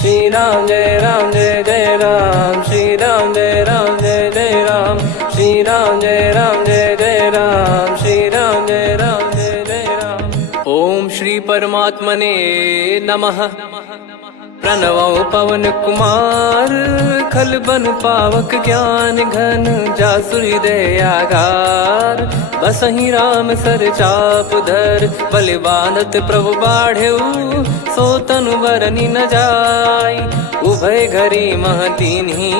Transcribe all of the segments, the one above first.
श्री राम जय जय राम, श्री राम जय जय राम, श्री राम जय जय राम, श्री राम जय जय राम। ओम श्री परमात्मने नमः। प्रणवो पवन कुमार, खल बन पावक ज्ञान घन, जासु हृदय आगार। बसहि राम सर चाप धर, बलि बांधत प्रभु बाढ़ेऊ, सो तनु बरनि न जाय। उभय घरी महतीन्ही,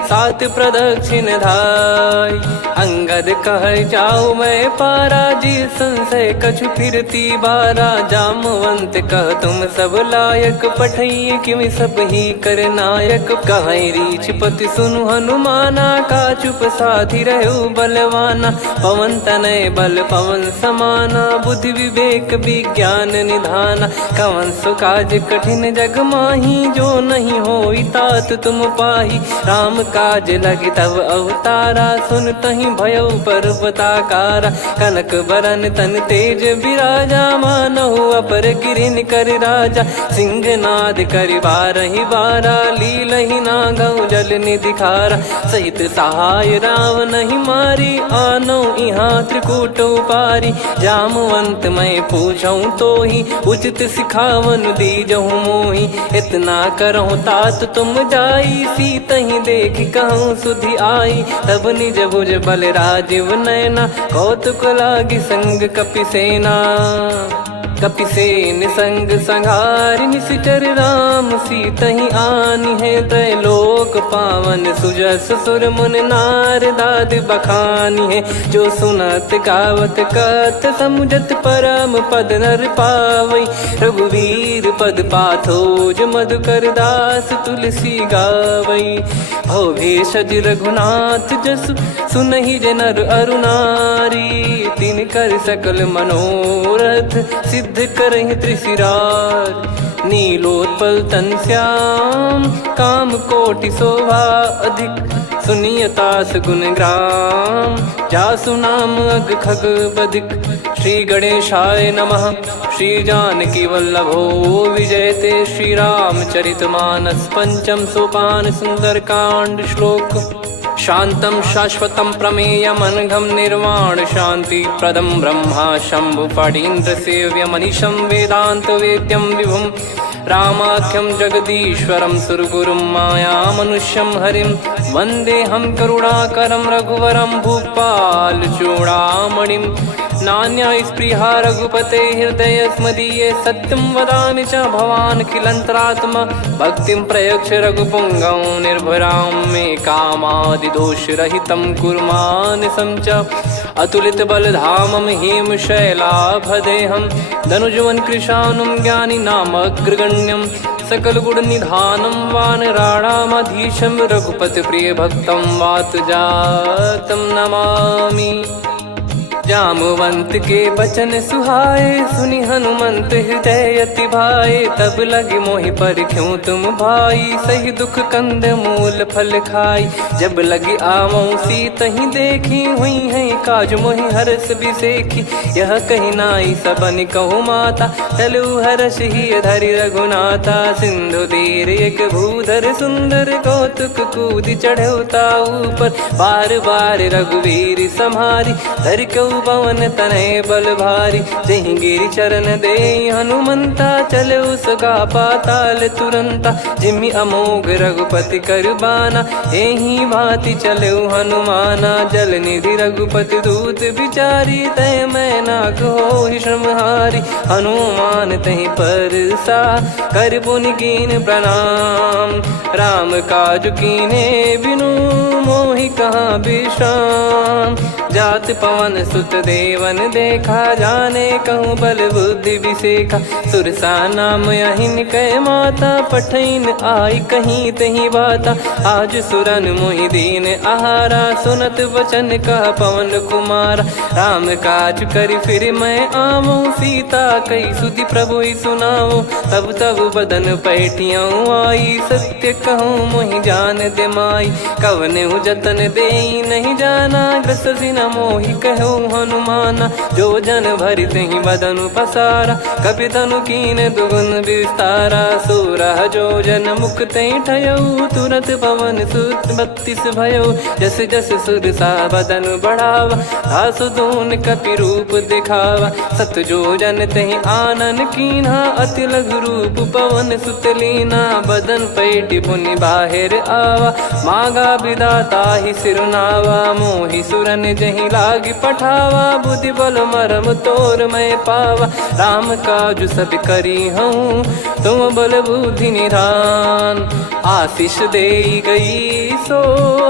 सात प्रदक्षिण धाय। अंगद कह जाऊ मैं पारा, जी संशय कछु फिरती बारा। जामवंत कह तुम सब लायक, पठई किमि सब ही कर नायक। कहीं रीछ पति सुनु हनुमाना, का चुप साधि रहु बलवाना। पवन तनय बल पवन समाना, बुद्धि विवेक विज्ञान निधाना। कवन सो काज कठिन जग माही, जो नहीं होई तात तुम पाही। राम काज लगी तब अवतारा, सुन तहि भयउ पर्वताकारा। कनक बरन तन तेज बिराजा, मानहु अपर गिरिन कर राजा। सिंहनाद करि बारहि बारा, लीलहि नागौ जल निधि खारा। सहित सहाय राम नहीं मारी, आनो इहाँ त्रिकूट उपारी। जामवंत मैं पूछऊँ तोहि, उचित सिखावन दीजहु मोहि। इतना करहु तात तुम जाई, सीतहि देख कहूँ सुधि आई। तब निज भुज बल राजीव नयना, कौतुक लागी संग कपिसेना। कपिसेन संग संघारि, निशिचर राम सीतहि आनी है। त्रैलोक पावन सुजस सुर मुन नार, दाद बखानी है। जो सुनत गावत कथ, समुझत परम पद नर पावई। रघुवीर पद पाथोज, मधुकर दास तुलसी गावई। भव भेषज रघुनाथ जसु, सुनहि जे नर अरु नारी। तिन कर सकल मनोरथ, सिद्ध करहि त्रिशिरार। नीलोत्पल तन श्याम, काम कोटि शोभा अधिक। सुनियतास गुण ग्राम, जासु नाम अग खग बदिक। श्री गणेशाय नमः। श्री जानकी वल्लभो विजयते, श्री रामचरित मानस। पंचम सोपान सुंदर कांड श्लोक। शांतं शाश्वतं प्रमेयमनघं, निर्वाण शांति प्रदं ब्रह्मा शंभु फणीन्द्र सेव्यमनिशं। वेदांत वेद्यं विभुं रामाख्यं जगदीश्वरं, सुरगुरुं माया मनुष्यं हरिं। वन्देऽहं करुणाकरं रघुवरं, भूपाल चूडामणिं। नान्या स्पृहा रघुपते हृदय स्मदीये, सत्यं वदामि च भवान् खिलन्तरात्मा। भक्तिं प्रयच्छ रघुपुङ्गं, निर्भरां मे कामादिदोषरहितं कुर्मानिसं च। अतुलित बलधामं हेमशैलाभदेहं, धनुजवन कृशानुं ज्ञानी नामग्रगण्यं। सकल गुण निधानं वानराणामधीशं, रघुपति प्रिय भक्तं वातजातं नमामि। जामवंत के बचन सुहाए, सुनि हनुमंत हृदय अति भाए। तब लगे मोहि पर क्यों तुम भाई, सही दुख कंद मूल फल खाई। जब लगे आवऊं सीतहि देखी, हुई है काज मोहि हरस बिसेखी। यह कही नाई सबन कहु माता, चलु हरष ही धरि रघुनाथा। सिंधु तीर एक भूधर सुंदर, कौतुक कूद चढ़ौता ऊपर। बार बार रघुवीर सम्हारी, धर कऊ पवन तनय बल भारी। जहि गिरि चरण दे हनुमंता, चले उसका पाताल तुरंता। जिमि अमोघ रघुपति कर बाना, एहि भांति चले हनुमाना। जल निधि रघुपति दूत बिचारी, तय मैं नाग होहि श्रमहारी। हनुमान तहि परसा, कर पुनि कीन प्रणाम। राम काज कीने बिनु, मोहि कहाँ विश्राम। जात पवन सुत देवन देखा, जाने कहूँ बल बुद्धि विसेखा। सुरसा नाम अहिन कै माता, पठैन आई कहीं तही बाता। आज सुरन मोहि दीन आहारा, सुनत वचन कह पवन कुमारा। राम काज करि फिर मैं आवऊं, सीता कई सुधि प्रभु ही सुनाओ। तब तब बदन पैठियाँ आई, सत्य कहूँ मोहि जान दे माई। कवने जतन दे नहीं जाना, ग्रसि न मोहि कहो हनुमाना। जो जन भरि तेहि बदनु पसारा, कपि तनु कीन दुगुन विस्तारा। सोरह जो जन मुख तेहि ठयऊ, तुरत पवन सुत 32 भयऊ। जस जस सुरसा बदन बढ़ावा, आसु दून कपि रूप दिखावा। सत जो जन तेहि आनन कीन्हा, अति लघु रूप पवन सुत लीना। बदन पैटि पुनि बाहिर आवा, मागा विधाता ही सिरुनावा। मोहि सुरन जहि लागी पठावा, बुद्धि बल मरम तोर मैं पावा। राम काजु सब करी हूँ, तुम बल बुद्धि निधान। आशीष देई गई सो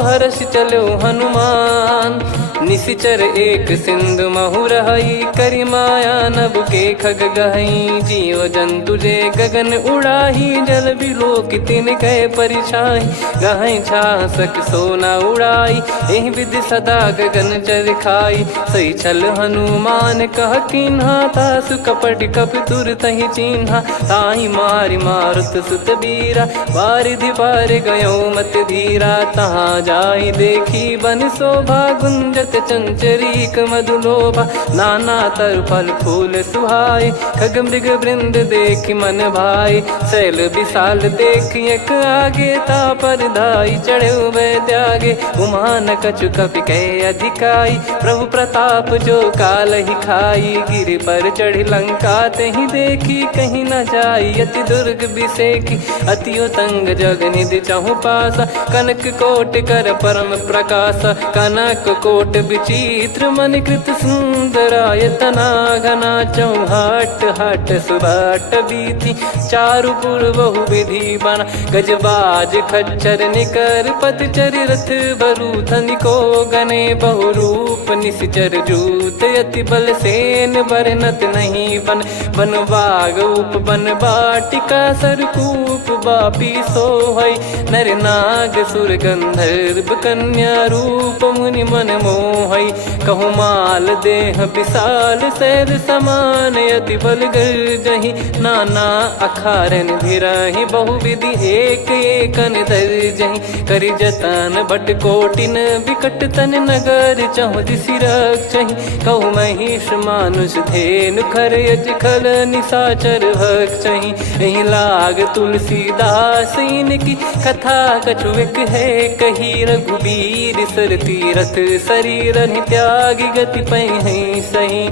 हर्ष चलो हनुमान। निशिचर एक सिंधु महु रहई, करी माया नभ के खग गहई। जीव जंतु जे गगन उड़ाही, जल बिलोक तिन कह परिछाई। गहई छासक सोना उड़ाई, एहि विधि सदा गगन चर खाई। सही छल हनुमान कह कीन्हा, तासु कपट कप तुर तहि चिन्हा। ताहि मारि मारुत सुत बीरा, वारिधि पार गयो मत धीरा। तहाँ जाई देखी बन शोभा, गुंजत चंचरीक मधुलोभा। नाना तर फल फूल सुहाए, खग मृग वृंद देख मन भाई। शैल विशाल देख एक आगे, तापर धाई चढ़े वै त्यागे। उमान कछु कपि कह अधिकाई, प्रभु प्रताप जो काल ही खाई। गिर पर चढ़ी लंका तेहि देखी, कहीं न जाई अति दुर्ग बिसेकी। अति उतंग जग निधि चहु पासा, कनक कोट कर परम प्रकाश। कनक कोट विचित्र मन कृत सुंदरायतना। घना चौहाट हाट सुबाट बीती, चारु पुर बहु विधि बना। गजबाज खच्चर निकर पतचर, रथ बरु धनिको गने। बहु रूप निशिचर जूत, अति बल सेन बरनत नहीं बन। बन बाग उप बन बाटिका, सरकूप बापी सोहई। नर नाग सुर गंधर्व कन्या, रूप मुनि मन मोहई। कहु माल देह विशाल, शैल समान अति बल गर्जहि। नाना अखारन भिरहि, बहु विधि एक एकन दर्जहि। करि जतन बट कोटिन, बिकट तन नगर चहु दिसि रक्षहि। कहु महिष मानुष धेनु, खर यज खल निशाचर भक्षहि। एहि लाग तुलसीदास इनकी, कथा कछु एक है कही। रघुबीर सर तीरथ शरीर, त्यागी गति पै सही।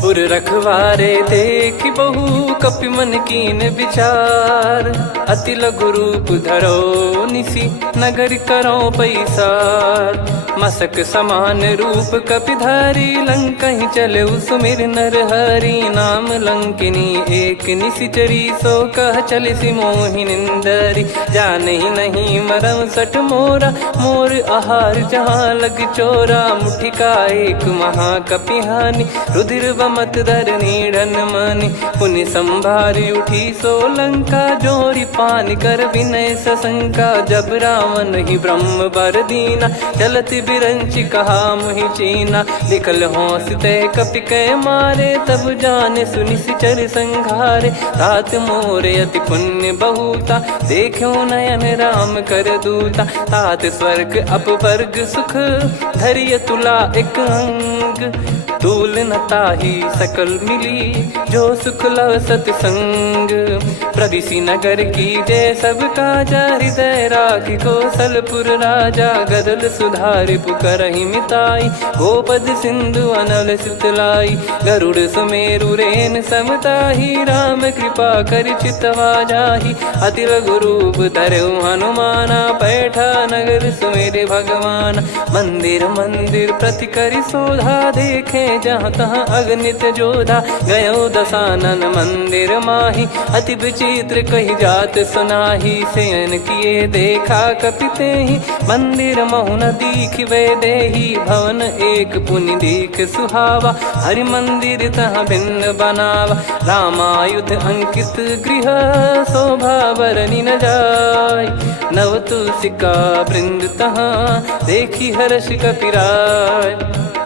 पुर रखवारे देख बहु, कपि मन कीन विचार। अति लघु रूप धरो निसी, नगर करो पैसार। मसक समान रूप कपि धारी, लंकहि चले सुमिर नर हरि। नाम लंकिनी एक निशिचरी, सो कह चलिसि मोहि निंदरी। जानहि नहीं मरम सठ मोरा, मोर आहार जहाँ लग चोरा। मुठिका एक महाकपिहानि, रुधिर बमत धरनी ढन मानि। पुनि संभारी उठी सो लंका, जोरी पान कर विनय सशंका। जब रावण ही ब्रह्म बर दीना, चलत बिरंचि कहा मुहि चीना। लिखल होंस ते कपि कै मारे, तब जाने सुनि सिचर संघारे। तात मोरे अति पुण्य बहुता, देखो नयन राम कर दूता। तात स्वर्ग अपवर्ग सुख, धरिय तुला एक अंग। तूल न ताहि सकल मिली, जो सुख लव सतसंग। प्रविशि नगर की जय सब काजा, हृदय राखि कौशलपुर राजा। गदल सुधारि पुकरहि मिताई, गोपद सिंधु अनल सितलाई। गरुड़ सुमेरु रेन समताहि, राम कृपा करि चितवा जाहि। अति लघु रूप धरऊ हनुमाना, पैठा नगर सुमेरे भगवान। मंदिर मंदिर प्रति करि शोधा, देखे जहाँ तहाँ अगणित जोधा। गयो दशानन मंदिर माही, अति विचित्र कही जात सुनाही। शयन किए देखा कपि तेहि, मंदिर महु न दीख वे देही। भवन एक पुनि दीख सुहावा, हरि मंदिर तहाँ भिन्न बनावा। रामायुध अंकित गृह, शोभा बरनि न जाय। नव तुलसी का वृंद तहाँ, देखी हर्ष कपिराय।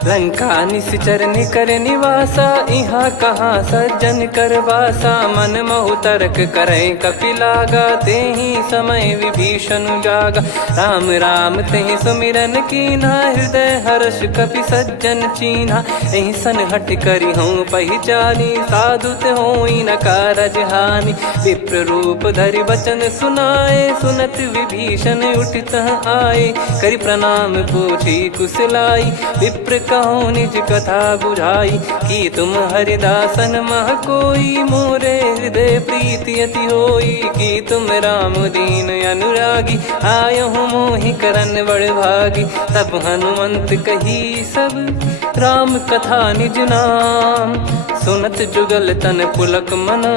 लंका निश्चर निकर निवासा, इहाँ कहाँ सज्जन कर वासा। मन महु तर्क करे कपिलागा, तेहि समय विभीषण जागा। राम राम तेहि सुमिरन कीन्हा, हृदय हर्ष कपि सज्जन चीन्हा। एहि सन हट करि हूँ पहिचानी, साधु ते होई न कारज हानि। विप्र रूप धरि वचन सुनाए, सुनत विभीषण उठित आए। करि प्रणाम पूछी कुशलाई, विप्र कहो निज कथा बुझाई। कि तुम हरिदासन मह कोई, मोरे हृदय प्रीति अति होई। कि तुम राम दीन अनुरागी, आयहु मोहि करन बड़ भागी। तब हनुमंत कही सब राम कथा निज नाम, सुनत जुगल तन पुलक मना,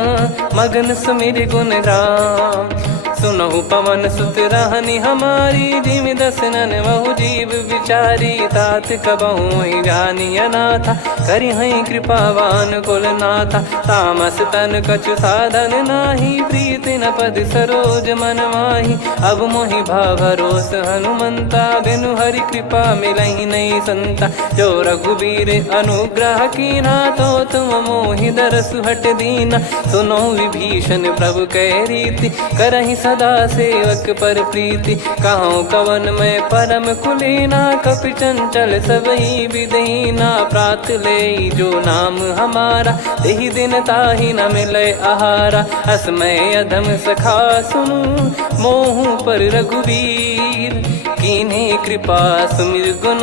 मगन सुमिर गुण राम। सुनहु पवन सुत रहनी हमारी, जिमि दसनन महु जीव विचारी। तात कबहु ही जानी अनाथा, करि हई कृपावान कुल नाथा। तामस तन कछु साधन नाही, प्रीति न पद सरोज मन माही। अब मोहि भाव भरोस हनुमंता, बिनु हरि कृपा मिलहि नहीं संता। जो रघुबीर अनुग्रह कीन्हा, तो तुम मोहि दरसु हट दीना। सुनो विभीषण प्रभु कह रीति, करहि सदा सेवक पर प्रीति। कहूँ कवन में परम कुलीना, कपि चंचल सबही विदहीना। प्रात ले जो नाम हमारा, तेहि दिन ताहि न मिले आहारा। असमय अधम सखा सुनु, मोहु पर रघुवीर। कीन्ही कृपा सुमिर गुण,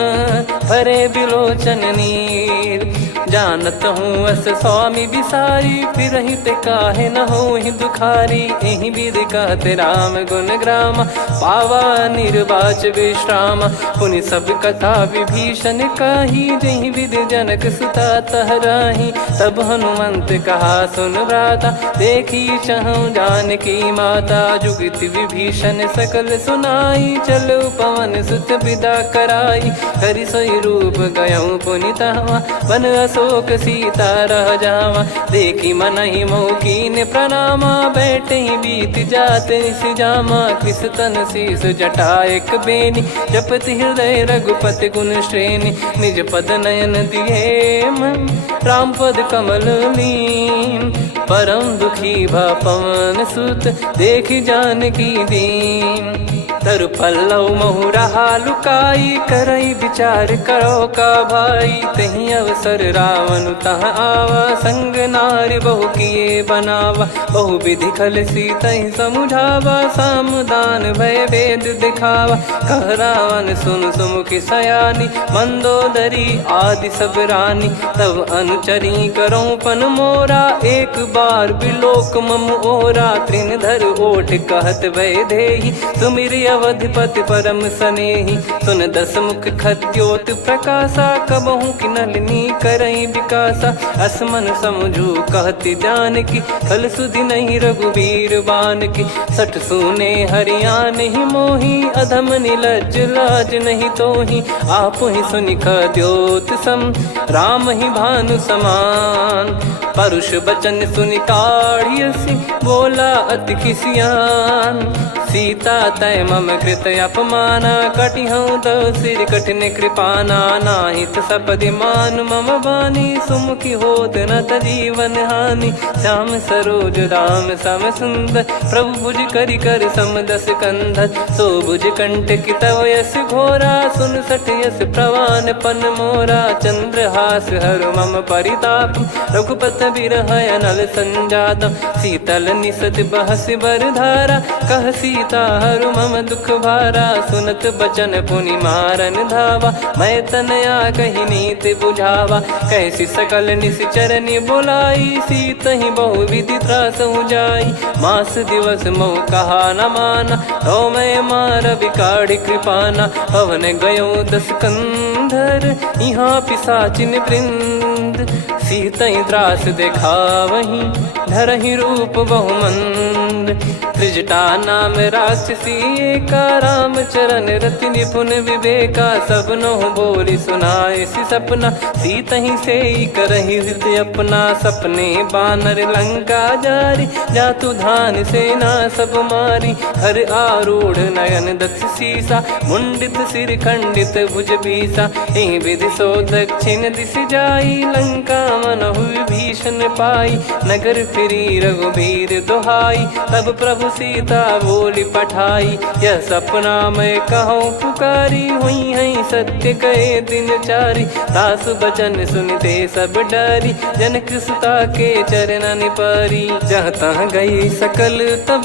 भरे बिलोचन नीर। जानत हूँ अस स्वामी बिसारी, फिरहि ते काहे न होहि दुखारी। एहि विधि कहते राम गुण ग्राम, पावा निर्वाच विश्राम। पुनि सब कथा विभीषण काही, जहि विधि जनक सुता तहराही। तब हनुमंत कहा सुन भ्राता, देखी चहु जानकी माता। जुगति विभीषण सकल सुनाई, चलो पवन सुत विदा कराई। करि सोई रूप गयऊँ पुनि तहवा, वन अशोक सीता रह जावा। देखी मनहि मोह कीन्ह प्रणामा, बैठे ही बीत जात निस जामा। कृस तन शीस जटा एक बेनी, जपति हृदय रघुपति गुण श्रेणी। निज पद नयन दिए मन, राम पद कमल लीन। परम दुखी भा पवन सुत, देखि जानकी दीन। तरु पल्लव महु रहा लुकाई, करई विचार करो का भाई। तहि अवसर रावण तह आवा, संग नारी बहु किए बनावा। बहु विधि खल सीतहि समुझावा, सामदान भय वेद दिखावा। कह रावण सुन सुमुखि सयानी, मंदोदरी आदि सब रानी। तब अनुचरी करो पन मोरा, एक बार बिलोक मम ओरा। तृण धर ओठ कहत भय देहि, सुमिर अवधिपति परम सनेहि। सुन दस मुख खद्योत प्रकाशा, कबहु कि नलिनी करई विकासा। असमन समझू कहति जानकी, खल सुधि नहीं रघुवीर बानकी। सठ सुने हरियाण ही मोही, अधम निलज्ज लाज नहीं तोही। आप ही सुनि खद्योत सम, राम ही भानु समान। परुष बचन सुनि काढ़ियसि, बोला अति किसियान। सीता तय मम कृत अपमाना, कटिहऊँ तव सिर कठिन कृपाना। नाहित सपदि मान मम बानी, सुमुखी होत न जीवन हानि। श्याम सरोज राम सम सुंदर, प्रभु भुज करि कर सम दस कंधर। सो भुज कंठ की तव यस घोरा, सुन सठ यस प्रवान पन मोरा। चंद्रहास हर मम परिताप, रघुपत बिरह अनल संजातम। शीतल निसत बहस बर धारा, कह सीता हरु मम दुख भारा। सुनत बचन पुनि मारन धावा, मैं तनया कहि नीति बुझावा। कैसी सकल निश्चरनि बुलाई, सीतहि बहु विधि त्रासहु जाई। मास दिवस मोह कहा न माना, तो मैं मार बिकाढ़ि कृपाना। पवन गयो दस कंधर, यहाँ पिशाचिन वृंद। मंद, सीतई त्रास देखावहीं धरहि रूप बहुमंद। त्रिजटा नाम राक्षसी एका, राम चरण रति निपुण विवेका। सबनो बोली सुनाए सि सपना, सीतहि से करहि हृद अपना। सपने बानर लंका जारी, जातु धान सेना सब मारी। हर आरूढ़ नयन दक्ष सीसा, मुंडित सिर खंडित भुज बीसा। एहि विधि सो दक्षिण दिश जाई, लंका मनहु विभीषण पाई। नगर फिरी रघुबीर दुहाई, तब प्रभु सीता बोली पठाई। यह सपना मैं कहूँ पुकारी, हुई है सत्य कहे दिन चारी। दास बचन सुनते सब डरी, जनक सुता के चरण परी। जहाँ तहाँ गई सकल तब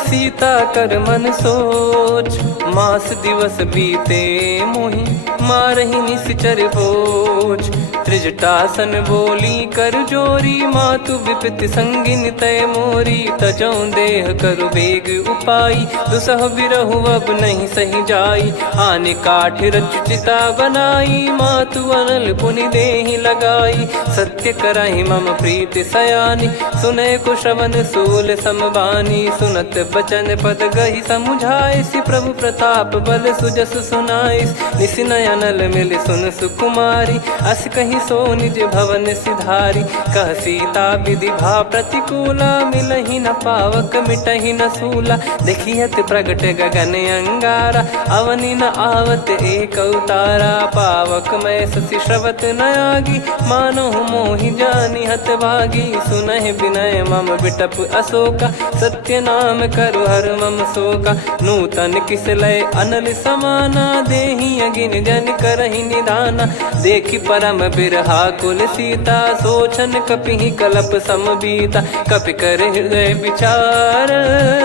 सीता कर मन सोच। मास दिवस बीते मोहि मारहि निश्चर बोझ। त्रिजटासन बोली कर जोरी, मातु विपत्ति संगिन तय मोरी। तजौ देह करु बेग उपाई, दुसह बिरहु अब नहीं सही जाई। आने काठ रचिता बनाई, मातु अनल पुनि देहि लगाई। सत्य करहि मम प्रीति सयानी, सुनय को श्रवण सूल समबानी। सुनत बचन पद गहि समुझाए, सि प्रभु प्रताप बल सुजस सुनाइस। निस नयनल मिल सुन सुकुमारी, अस कहि सो निज भवन सिधारी। कह सीता विधि भा प्रतिकूला, मिलहि न पावक मिटहि न सूला। देखियत प्रगट गगन अंगारा, अवनि न आवत एक अवतारा। पावक मैं शशि श्रवत न आगी, मानो मोहि जानि हत भागी। सुनहि विनय मम बिटप अशोका, सत्य नाम करु हर मम शोका। नूतन किस लय अनल समाना, देहि अगिन जन करहि निदाना। देखि परम बिरहा कुल सीता, सोचन कपिहि कलप समबीता। कपि कर हृदय विचार,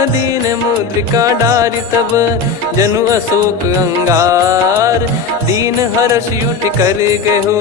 दीन मुद्रिका डारि तब जनु अशोक अंगार। दीन हर्ष उठ कर गहु,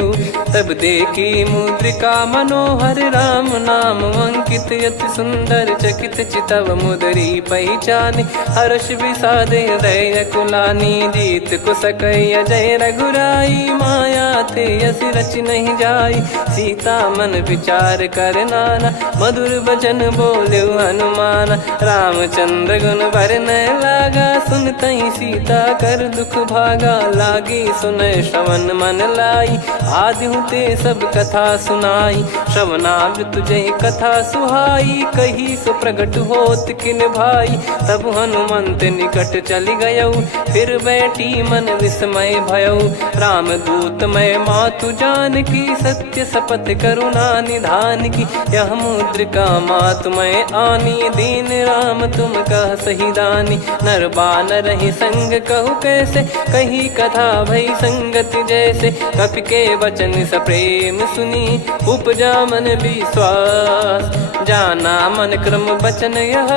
तब देखी मुद्रिका मनोहर। राम नाम अंकित अति सुंदर, चकित चितव मुदरी पहचान। हर्ष विषाद हृदय कुलानी, जीत को सकय जय रघुराई। माया थे यस रच नहीं जाई, सीता मन विचार कर नाना। मधुर बचन बोले हनुमान, रामचंद्र गुण बरनै लागा। सुनतहि सीता कर दुख भागा, लागी सुनय श्रवण मन लाई। आदि ते सब कथा सुनाई, श्रवणामृत जय कथा सुहाई। कही सो प्रगट होत किन भाई, तब हनुमंत निकट चली गयौ। फिर बैठी मन विस्मय भयौ, राम दूत मैं मातु जानकी। सत्य शपथ करुणा निधान की, यह मुद्रिका मातु मैं आनी। दीन राम तुम कह सही दानी, नर बानर ही संग कहु कैसे। कही कथा भई संगति जैसे, कपि के वचन सप्रेम सुनी। उपजा मन विश्वास, जाना मन क्रम बचन यह।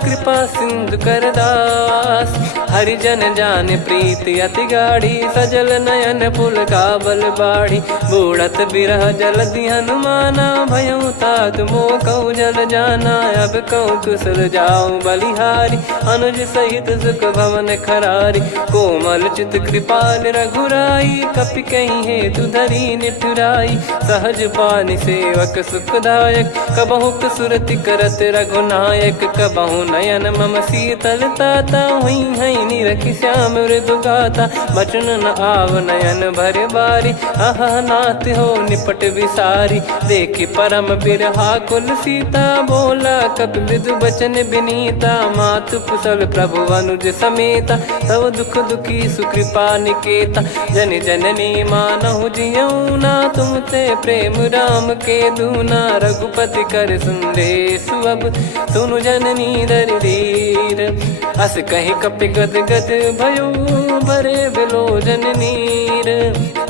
कृपा सिंधु कर दास, हरिजन जान प्रीति अति गाढ़ी। सजल नयन पुल का बल बाढ़ी, बूढ़त बिरह जल दी हनुमाना। भयउ तात मोह कहु जल जाना, अब कहु कुशल जाऊं बलिहारी। अनुज सहित सुख भवन खरारी, कोमल चित कृपाल रघुराई। कपि कहीं हेतु धरी निठुराई, सहज पानि सेवक सुखदायक। कबहु सुरति करत रघुनायक, कबहु नयन मम शीतल ताता। हुई है निरखि श्याम मृदु गाता, बचन न आव नयन भर बारी। आहा नाथ हो निपट विसारी, देखि परम बिरहा कुल सीता। बोला कपि मृदु बचन बिनीता, मातु कुशल प्रभु अनुज समेता। तव दुख दुखी सुकृपा निकेता, जन जननी मानहु जियऊ ना। तुम ते प्रेम राम के दूना, रघुपति कर संदेश अब सुनु जननी दर धीर। अस कहि कपि गद गद भयो, भरे बिलोचन नीर।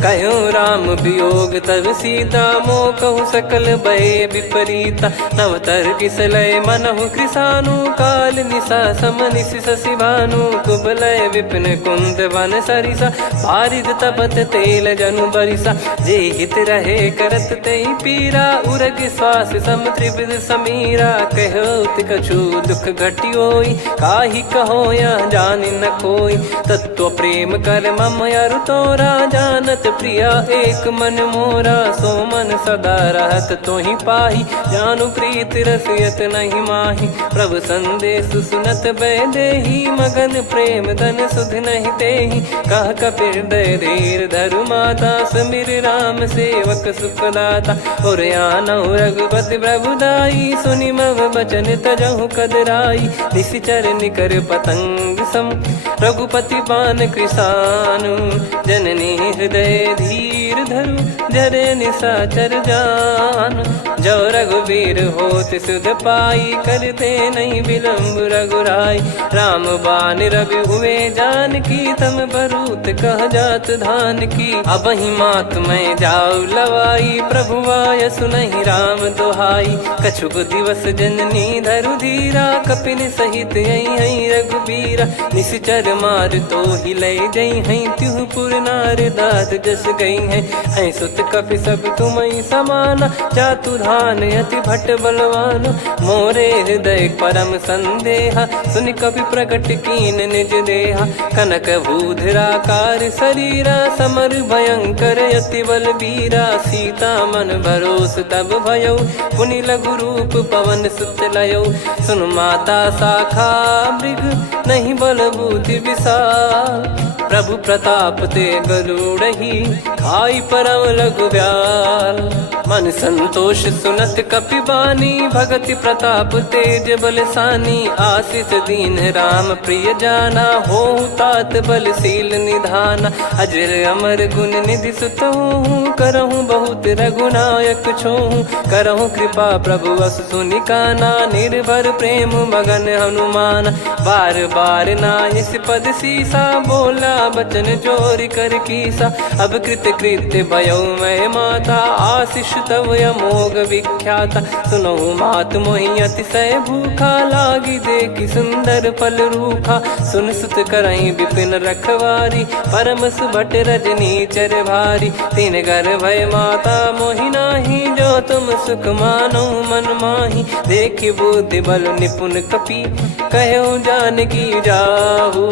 कहो राम वियोग तब सीता, मोह कहु सकल भय विपरीता। नवतर किसलय मनहु कृसानु, काल निशा समनिशि शशि भानु। कुबलय विपिन कुंद वन सरिसा, पारिद तपत तेल जनु बरिसा। जे हित रहे करत तेहि पीरा, उरग श्वास सम त्रिविध समीरा। कहो कछु दुख घटियोई, काहि कहो या जान न कोई। तत्व प्रेम कर मम अरु तोरा, जानत प्रिया एक मन मोरा। सो मन सदा रहत तो ही पाही, जानु प्रीत रसियत नहीं माही। प्रभु संदेश सुनत बैदेही, मगन प्रेम धन सुध नहीं तेही। कह कपिर दय धीर धरु माता, समिर राम सेवक सुखदाता। और आनौ रघुपति प्रभुदाई, सुनि मव बचन तजहु कदराई। निशिचर निकर पतंग सम, रघुपति पान कृसानु। जननी हृदय धीर धरु, जरे निशाचर जान। जो रघुवीर होत सुध पाई, करते नहीं विलम्ब रघुराई। राम बान रवि हुए जानकी, तम बरूत कह जात धान की। अब ही मात मैं जाऊ लवाई, प्रभु आय सुनहि राम दोहाई। कछुक दिवस जननी धरु धीरा, कपिन सहित यही रघुबीरा। निशिचर मार तो ही ले जई हैं, त्युह पुर नार दाद जस गई हैं। सुत कपि सब तुमहि समाना, जातु धान अति भट बलवान। मोरे हृदय परम संदेहा, सुनि कपि प्रकट कीन निज देहा। कनक भूधराकार शरीरा, समर भयंकर अति बलबीरा। सीता मन भरोस तब भयउ, पुनि लघु रूप पवन सुत लयउ। सुन माता शाखा मृग, नहीं बल बुद्धि विशाल। प्रभु प्रताप ते गरुड़ही, खाई परम लघु ब्याल। मन संतोष सुनत कपि बानी, भगति प्रताप तेज बलसानी। आशीष दीन राम प्रिय जाना, होहु तात बलशील निधाना। अजर अमर गुण निधि सुतहु, करहु बहुत रघुनायक छोहु। करहु कृपा प्रभु अस सुनि काना, निर्भर प्रेम मगन हनुमान। बार बार नायस पद सीसा, बोला बचन चोरी कर कीसा। अब कृत कृत्य भयउ मैं माता, आशीष तव अमोघ विख्याता। सुनहु मात मोहि अतिशय भूखा, लागी देखि सुंदर फल रूखा। सुन सुत करहि विपिन रखवारी, परम सुभट रजनी चर भारी। तीन घर भय माता मोहि नाही, जो तुम सुख मानो मन माही। देखि बुद्धि बल निपुण कपि, कहु जानकी जाहु।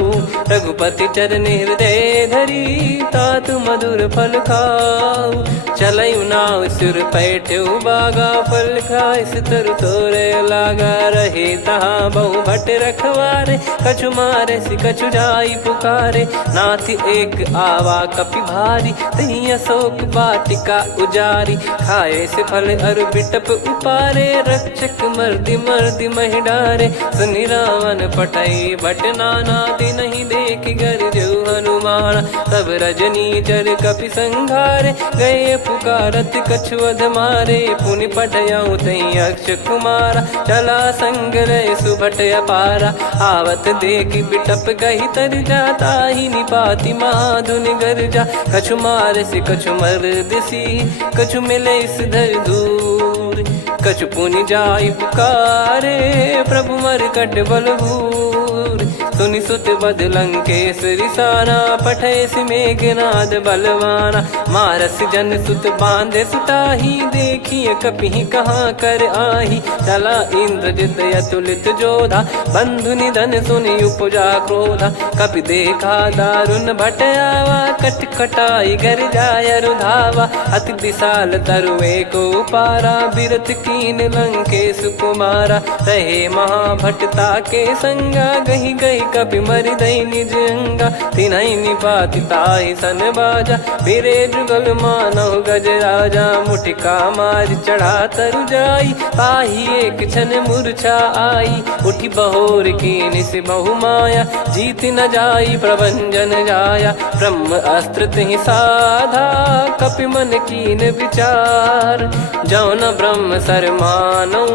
रघुपति चरण हृदय धरी, तात मधुर फल खाऊ। चलयु नाव सुर पैठ्यु बागा, फल खाइस तरु तोरे लागा। रहे तहाँ बहु भट रखवारे, कछु मारे सि कछु जाई पुकारे। नाथ एक आवा कपि भारी, तही अशोक वाटिका उजारी। खाए से फल अरु बिटप उपारे, रक्षक मर्दि मर्दि महि डारे। सुनि रावण पटई भट नाना, तिनहि देखि गरजउ हनुमान। तब रजनी चर कपि संघारे, गए पुकारत कछु अध मारे। पुनि पठयउ तई अक्ष कुमारा, चला संग रहे सुभट अपारा। आवत देखि बिटप गही तर जाता, ही निपाति महाधुनि गर्जा। कछु मार से कछु मर्दिसी, कछु मिले इस धर दूर। कछु पुनि जाई पुकारे, प्रभु मरकट बलभूर। सुनि सुत बद लंकेश्वरी साना, पठय मेघनाद बलवाना। मारस जन सुत बांधे सुताही, देखिए कपि कहाँ कर आही। चला इंद्रजित अतुलित जोधा, बंधु निधन सुनि उपजा क्रोधा। कपि देखा दारुण भट आवा, कट कटाई गर जाय रुधावा। अति विशाल तरुए को पारा, बिरत कीन लंकेश कुमारा। रहे महाभटता के संगा, गही गही कपि मरि दई निज अंगा। तिन्हि निपाति ताहि सन बाजा, फिरे जुगल मानव गज राजा। मुटिका मार चढ़ा तरु जाई, ताहि एक क्षण मूर्छा आई। उठि बहोर कीन से बहु माया, जीत न जाई प्रभंजन जाया। ब्रह्म अस्त्र तिहि साधा, कपि मन कीन विचार। जौ न ब्रह्म सर मानौ,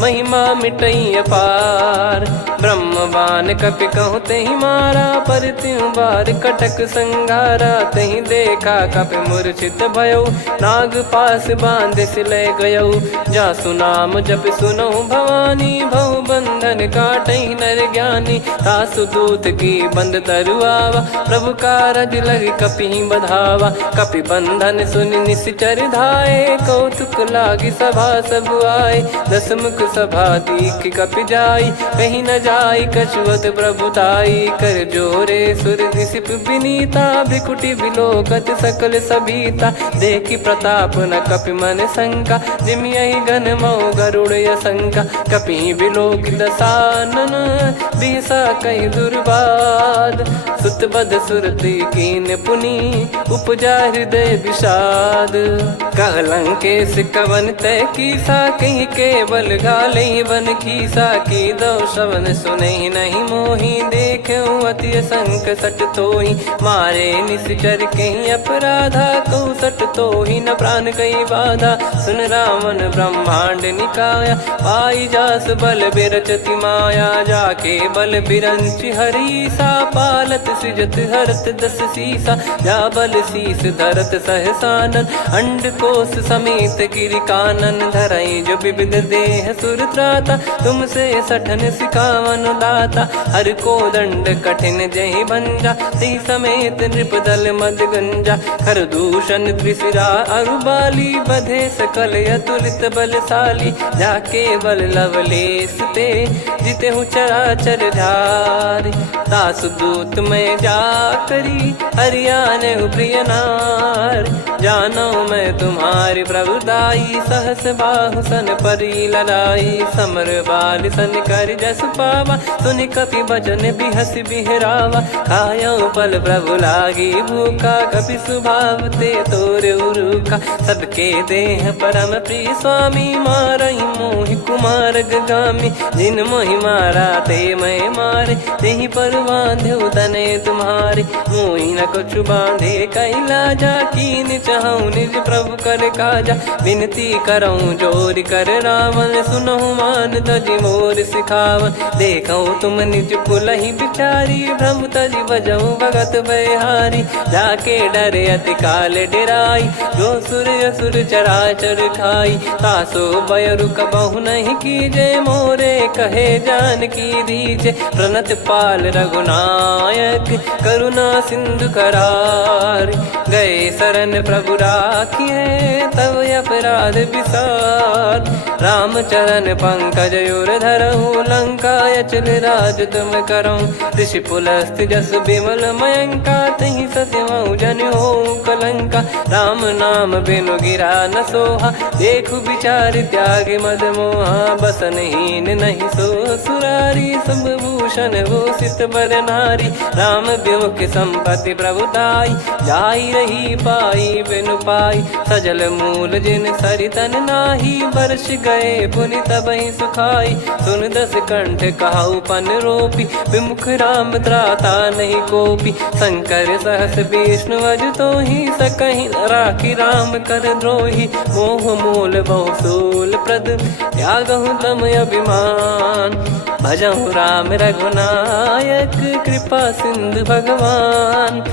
महिमा मिटई अपार। ब्रह्म बान कपि कहु तहि मारा, पर त्यों बार कटक संगारा। तहि देखा कपि मूर्छित भयउ, नाग पास बांध सिले गयउ। जासु नाम जप सुनहु भवानी, भव बंधन काटहि नर ज्ञानी। तासु दूत की बंद तरुआवा, प्रभु कारज लग कपि बधावा। कपि बंधन सुनि निश्चर धाये, कौतुक लागी सभा सब आए। दस मुख सभा दीख कपि जाई, कहीं न जाई कछुवत प्रभुताई। कर जोरे सुर दिसिप विनीता, भ्रिकुटि बिलोकत सकल सबीता। देखि प्रताप न कपि मन शंका, जिमियहि गन मऊ गरुड़ असंका। कपि बिलोक दसानन, बिहसा कहि दुर्वाद। सुत बध सुरति कीन पुनि, उपजा हृदय विषाद। कहलंकेश कवन तय कीसा, कहीं केवल गाले बन खीसा। की दो श्रवण सुने नहीं मोही, देखे अति संक सट तोही। मारे निश्चर कहीं अपराधा, कहूँ सट तोही न प्राण कहीं बाधा। सुन रावण ब्रह्मांड निकाया, पाई जास बल बिरचति माया। जाके बल बिरंच हरीसा, पालत सृजत हरत दस सीसा। जा बल शीस धरत सहसानन, अंड कोश समेत गिरि कानन। धरई जो विविध देह सुर त्राता, तुमसे सठन सिखावन दाता। हर को दंड कठिन जहि भंजा, ती समेत नृप दल मद गंजा। खर दूषण त्रिशिरा अरुबाली, बधे सकल अतुलित बलशाली। जाके बल लवलेश ते, जिते हूँ चराचर धारी। दास दूत में जा करी, हरियाने प्रिय नार। जानो मैं तुम्हारी प्रभुताई, सहस बाहु सन परी लड़ाई। समर बाल सन कर जस पावा, सुनि कपि भजन बिहस बिहरावा। खायो पल प्रभु लागी भूखा, कपि स्वभाव ते तोर उरुखा। सबके देह परम प्रिय स्वामी, मारई मोहि कुमार गगामी। जिन मोहि मारा ते मैं मारे, तेहि पर बांधो तने तुम्हारे। मोहि न कुछ बांधे कैलाजा, कीन चाहूं निज प्रभु कर काजा। विनती करऊं जोर कर रावण, सुनहु मान तजि मोर सिखावन। देखऊं तुम निज पुलहि बिचारी, भ्रम तजि बजऊं भगत बहारी। जाके डरे अति काल डेराई, जो सुर असुर चराचर खाई। तासो बयरु कबहु नहीं कीजे, मोरे कहे जान की दीजे। प्रणत पाल रघुनायक, करुणा सिंधु करार। गए शरण प्रभु राखिए, तब अपराध विसार। राम चरण पंकज उर धरऊं, लंका अचल राज तुम करऊं। ऋषि पुलस्त जस विमल मयंका, तहि सत्यमऊ जन हो कलंका। राम नाम बिनु गिरा न सोहा, देखु विचार त्याग मद मोहा। बसनहीन नहीं सो सुरारी, सब भूषण भूषित बर नारी। राम विमुख संपत्ति प्रभुताई, जाई रही पाई बिनु पाई। सजल मूल जिन सरितन नाही, बरस गए पुनि तबहि सुखाई। सुन दस कंठ कहाऊ पन रोपी, विमुख राम त्राता नहीं कोपी। शंकर सहस विष्णु अज तोहि, सकहि न राखी राम कर द्रोही। मोह मूल बहु सूल प्रद, त्यागहु तम अभिमान। भजहु राम रघुनायक, कृपा सिंधु भगवान।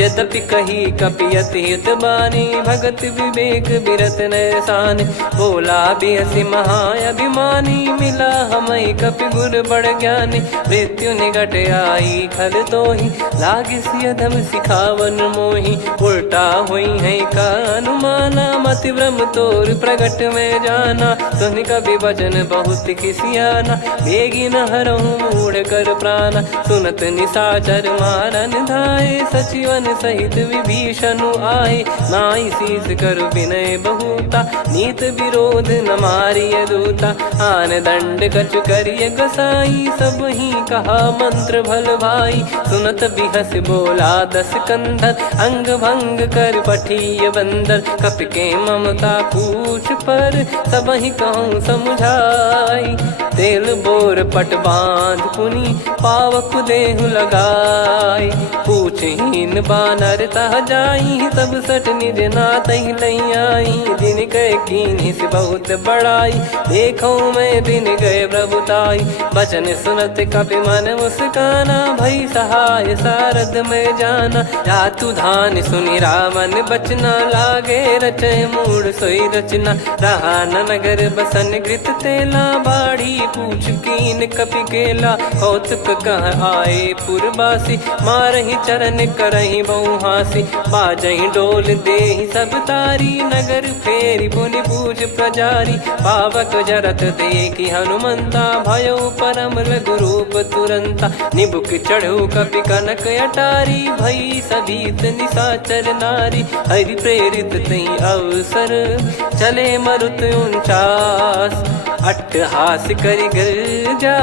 यद्यपि कही कपियति हित बानी, भगत विवेक बिरत नैसान। बोला बिहसि महाअभिमानी, मिला हमई कपि गुर बड़ ज्ञानी। मृत्यु निकट आई खल तोहि, लागिसि अधम सिखावन मोहि। उल्टा हुई है का अनुमाना, मति भ्रम तोर प्रगट में जाना। सुन कवि वचन बहुत खिसियाना, बेगी न हरहु मूढ़ कर प्राणा। सुनत निशाचर मारन धाये, सचिवन सहित विभीषणु आए। नाई शीस कर विनय बहुता, नीत विरोध न मारिय दूता। आन दंड कछु करिय गसाई, सब ही कहा मंत्र भल भाई। सुनत बिहस बोला दस कंधर, अंग भंग कर पठिय बंदर। कपि के ममता पूछ पर, सब ही कहूँ समुझाई। तेल बोर पट बांध पुनि, पावक देहु लगाई। पूछहीन बानर तह जाई, सब सट निज नातहि लई आई। दिन गए कीन्ही से बहुत बड़ाई, देखो मैं दिन गए प्रभुताई। बचन सुनत कपि मन मुस्काना, भई सहाय सारद में जाना। जातु धान सुनि रावण बचना, लागे रचय मूढ़ सोई रचना। रहा न नगर बसन घृत तेला, बाढ़ी पूछ कीन कपि केला कौतुक कह आए पुरबासी मारही चरण करही बहु हासी बाजही डोल देहि सब तारी नगर फेरी पुनि पूज प्रजारी पावक जरत देखी हनुमंता भयो परम लघु रूप तुरंता निबुक चढ़ू कपि कनक अटारी भई सभीत निशाचर नारी हरि प्रेरित तई अवसर चले मरुत 49 अट्टहास करि गिरजा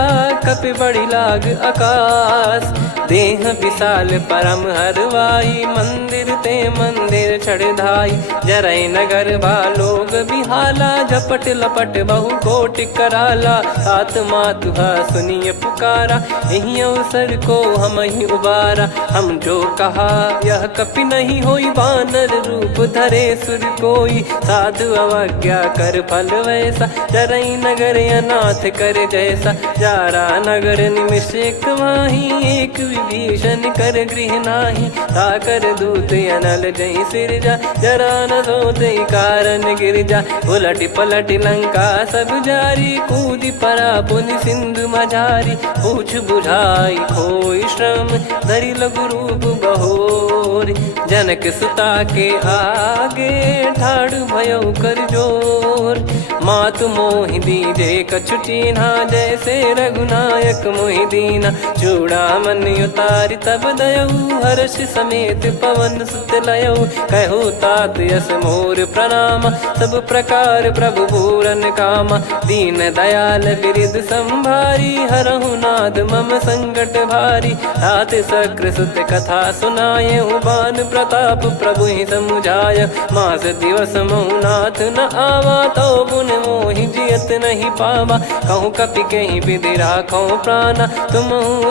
कपि बड़ी लाग आकाश देह विशाल परम हरवाई मंदिर ते मंदिर चढ़ाई जरई नगर बालोग बिहाला झपट लपट बहु कोट कराला सात मातुहा सुनिय पुकारा यही अवसर को हम ही उबारा हम जो कहा यह कपि नहीं होई बानर रूप धरे सुर कोई साधु अवज्ञा कर फल वैसा जरई नगर अनाथ कर जैसा जारा नगर निमिष एक माही एक विभीषण कर गृह नाही ताकर दूत अनल जय सिरजा जरा न सोते कारण गिरजा उलट पलट लंका सब जारी कूदी परा पुनि सिंधु मझारी पूछ बुझाई खोई श्रम धरि लघु रूप बहोरी जनक सुता के आगे ठाड़ भयो कर जोर मातु मोहि दीजे कछु चीन्हा जैसे रघुनायक मोहि दीना चूड़ामन उतारि तब दयऊ हर्ष समेत पवन सुत लयऊ कहु तात यस मोर प्रणाम सब प्रकार प्रभु पूरन कामा दीन दयाल बिरिद संभारी हरहु नाद मम संकट भारी तात सक्र सुत कथा सुनाये बान प्रताप प्रभु ही समुझाय मास दिवस महु नाथ न आवा तो पुन मोहि जियत नहीं पावा कहूँ कपि कहीं विधि राखो प्राणा तुम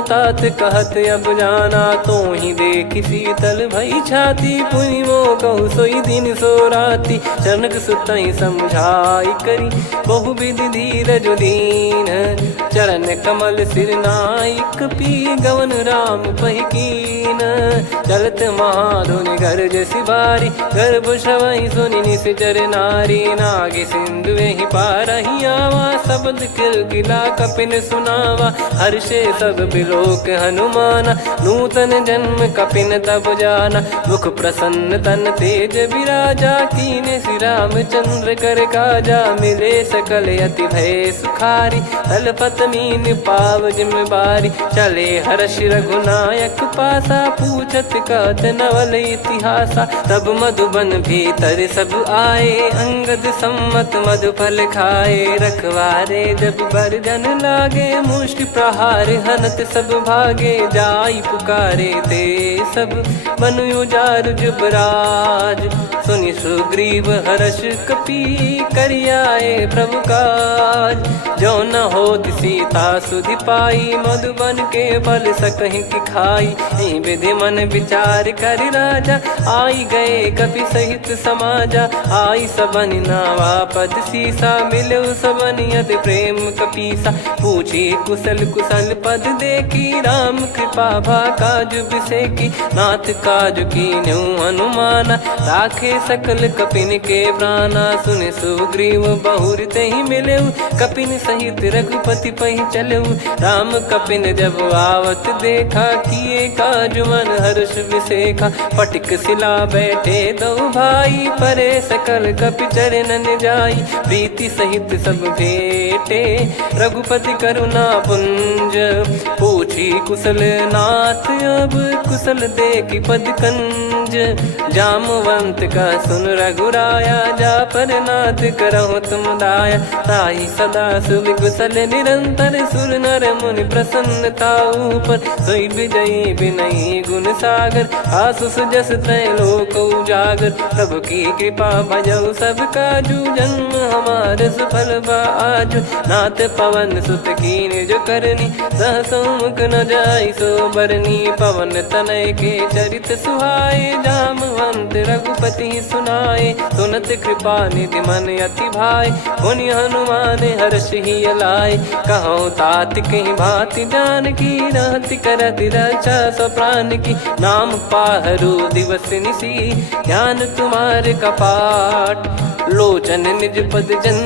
तात कहत अब जाना तो ही देख शीतल भई छाती पुनि मो कहु सोई दिन सो राती जनक सुतई समझाई करी बहु विधि धीरज दीन चरण कमल सिर नाइक पी गवन राम पहिकीन चलत महाधुनि गर्ज सिबारी गर्भ श्रवहि सुनि निश्चर नारी नागे सिंधु ही पारही आवा शब्द किलकिला कपिन सुनावा हर्षे सब बिलोक हनुमाना नूतन जन्म कपिन तब जाना मुख प्रसन्न तन तेज विराजा कीने श्री रामचंद्र कर काजा मिले सकल अति भय सुखारी तलपत मीन पाव जिम्मेवारी चले हर्ष रघुनायक पासा पूछत कहत नवल इतिहासा तब मधुबन भीतर सब आए अंगद सम्मत मधुफल खाए रखवारे जब बरजन लागे मुष्टि प्रहार हनत सब भागे जाई पुकारे ते सब मनु उजार जुबराज सुनि सुग्रीव हर्ष कपि करियाए प्रभु काज जो न हो सीता सुधि पाई मधुबन के फल सकहि की खाई विधि मन विचार कर राजा आई गए कपि सहित समाजा आई सबन नावा पद सीसा मिलो सबनियत प्रेम कपीसा पूछी कुशल कुशल पद देखी राम कृपा भा काज बिसेकी नाथ काज की न्यू हनुमाना राखे सकल कपिन के प्राणा सुन सुग्रीव बहुर ते ही मिले कपिन सहित रघुपति पहि चले राम कपिन जब आवत देखा किए काज मन हर्ष विसेखा पटिक सिला बैठे दो भाई परे सकल कपि चरणन जाई प्रीति सहित सब भेटे रघुपति करुणा पुंज पूछी कुशल नाथ अब कुशल देखी पद कंज जामवंत का सुन रघुराया जा पर नाथ करहु तुम दाया ताई सदा सुभि कुशल निरंतर सुर नर मुनि प्रसन्नता ऊपर सोई विजयी विनयी गुण सागर आसु सुजस त्रैलोक उजागर प्रभु की कृपा भजऊ सब काजू जन्म हमार सफल बाजू नाथ पवन सुत कीन जो करनी सहसो मुख न जाई सो बरनी पवन तनय के चरित सुहाए जामवंत रघुपति सुनाए सुनत कृपा निधि मन अति भाई पुनि हनुमान हर्ष ही लाए कहो तात कहीं भांति जान की रहति करति रक्षा सो प्राण की नाम पाहरू दिवस निसी ध्यान तुम्हारे कपाट लोचन निज पद जन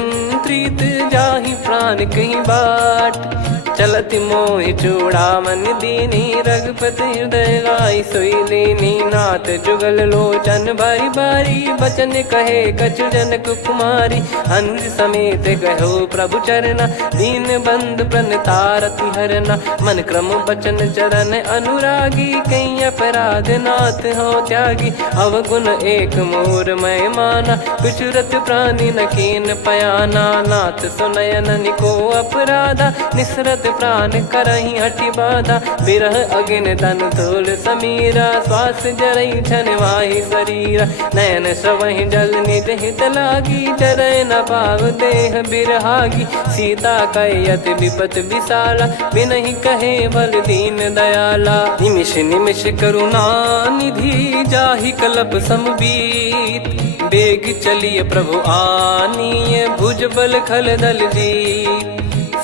प्रीत जाहि प्राण कहीं बाट। चलत मोहि चूड़ामन दीनी रघुपति हृदय लाई सोई लीनी। नाथ जुगल लोचन बारी बारी बचन कहे कछु जनक कुमारी। हंस समेत गहो प्रभु चरना दीन बंद प्रणतारति हरना। मन क्रम बचन चरण अनुरागी कहीं अपराध नाथ हो त्यागी। अवगुण एक मोर मैं माना विचुरत प्राणी न कीन पयाना। नाथ सुनयन निको अपराधा निसरत प्राण करही हटि बाधा। बिरह अगिन तन तोल समीरा श्वास जरई छन वाहि शरीरा। नयन सवहि जल निज हित लागी चरय न पाव देह बिरहागी। सीता कयत विपत विशाला बिनहि कहे बल दीन दयाला। निमिष निमिष करुणा निधि जाहि कलप समबीत। बेग चलिए प्रभु आनीय भुज बल खल दल जीत।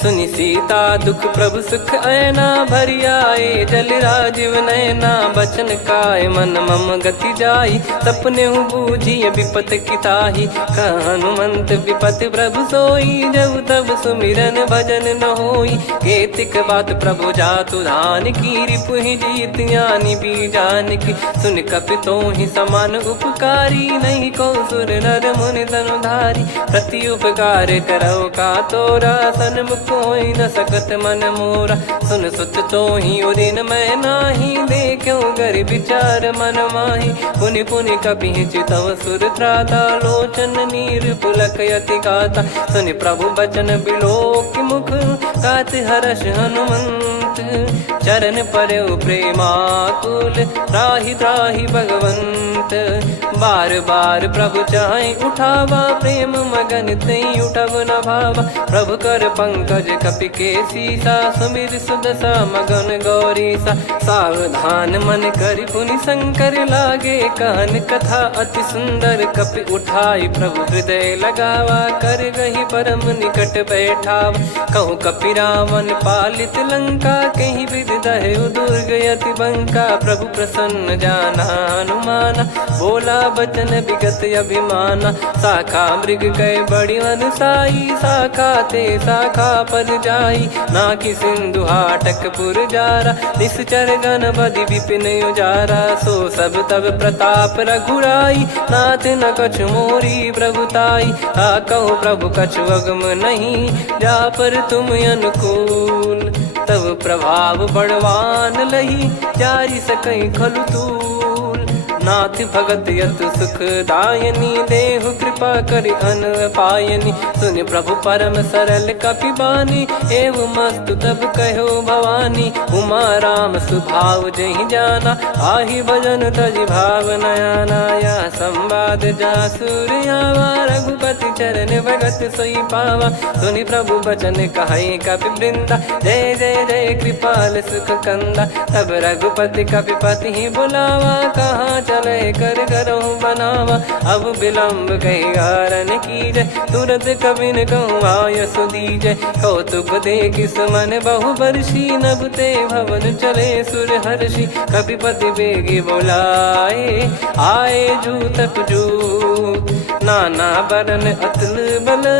सुनि सीता दुख प्रभु सुख ऐना भरि आए जल राजीव नैना। बचन काय मन मम गति जाई सपने बूझी विपत किताही। हनुमंत विपत प्रभु सोई जब तब सुमिरन भजन न होई। केतिक बात प्रभु जातु धान की रिपुहि जीत ज्ञानी बीजान की। सुन कपितो ही समान उपकारी नहीं को सुर नर मुनि तनुधारी। प्रति उपकार करो का तोरा सन्मुख कोई न सकत मन मोरा। सुन सुत तो ही उदिन मैं नाही देखो गर विचार मन माही। पुनि पुनि कपि चितव सुर त्राता लोचन नीर पुलक यति गाता। सुनि प्रभु बचन बिलोक मुख गात हर्ष हनुमंत। चरण परयो प्रेमाकुल त्राहि त्राहि भगवंत। बार बार प्रभु चाहि उठावा प्रेम मगन तई उठब न भावा। प्रभु कर पंकज कपि के सीसा सुमिर सुदशा मगन गौरीसा। सावधान मन करि पुनि शंकर लागे कहन कथा अति सुंदर। कपि उठाई प्रभु हृदय लगावा कर गही परम निकट बैठावा। कहूँ कपि रावण पालित लंका कहीं विधि दहु दुर्ग यति बंका। प्रभु प्रसन्न जाना हनुमाना बोला बचन विगत अभिमाना। शाखा मृग गए बड़ी अनुसाई शाखा ते शाखा पर जाई। ना कि सिंधु हाटक पुर जारा निश्चर गण बदि विपिन उजारा। सो सब तब प्रताप रघुराई नाथ न कछु मोरी प्रभुताई। कहूँ प्रभु कछु अगम नहीं जा पर तुम अनुकूल। तब प्रभाव बड़वान लही जारी सकई खलु तूल। नाथ भगत यत सुख दायनी देहु कृपा करि अन पायनी। सुन प्रभु परम सरल कपि बानी एवं मस्तु तब कहो भवानी। उमा राम सुभाव जहि जाना आहि भजन तजि भाव नयाना। या संवाद जासुर आवा रघुपति चरण भगत सोई पावा। सुनि प्रभु बचन कहै कपि वृंदा जय जय जय कृपाल सुख कंदा। तब रघुपति कपि पति बुलावा कहाँ चले कर करहु बनावा। अब विलम्ब कही कारण कीजय तुरत कबिन कहूँ आयस दीजय। कौतुक देख सुमन बहु बरसी नभ ते भवन चले सुर हर्षि। कपिपति बेगी बोलाए आए जूतक जूत। नाना बरन अतुल बल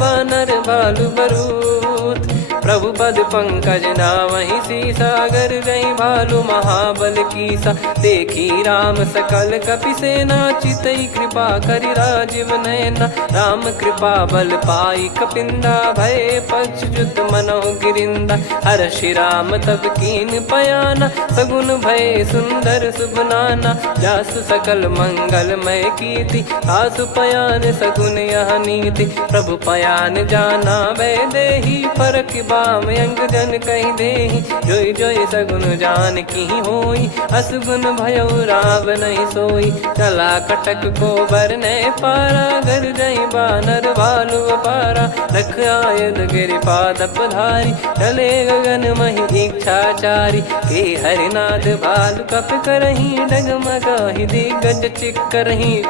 बानर बालु बरूत। प्रभु पद पंकज नावहि सीसागर गई भालु महाबल कीसा। देखी राम सकल कपि सेना चितई कृपा करि राजीव नयना। राम कृपा बल पाई कपिंदा भय पक्ष जुत मनो गिरिंदा। हर्षि राम तब कीन पयाना सगुन भय सुंदर शुभ नाना। जासु सकल मंगलमय कीर्ति आसु पयान सगुन यह नीति। प्रभु पयान जाना वै देहि फरक बाम अंग जन कहीं देहि। जोई जोई सगुन जान की होई असगुन भयो राव नहीं सोई। चला कटक को बरने पारा घर जई बानर भालु पारा। रख आयद गिरि पाद पधारी चले गगन मही इच्छाचारी। के हरिनाथ भालु कप करही डगमगाहि दिग्गज चिक्करही।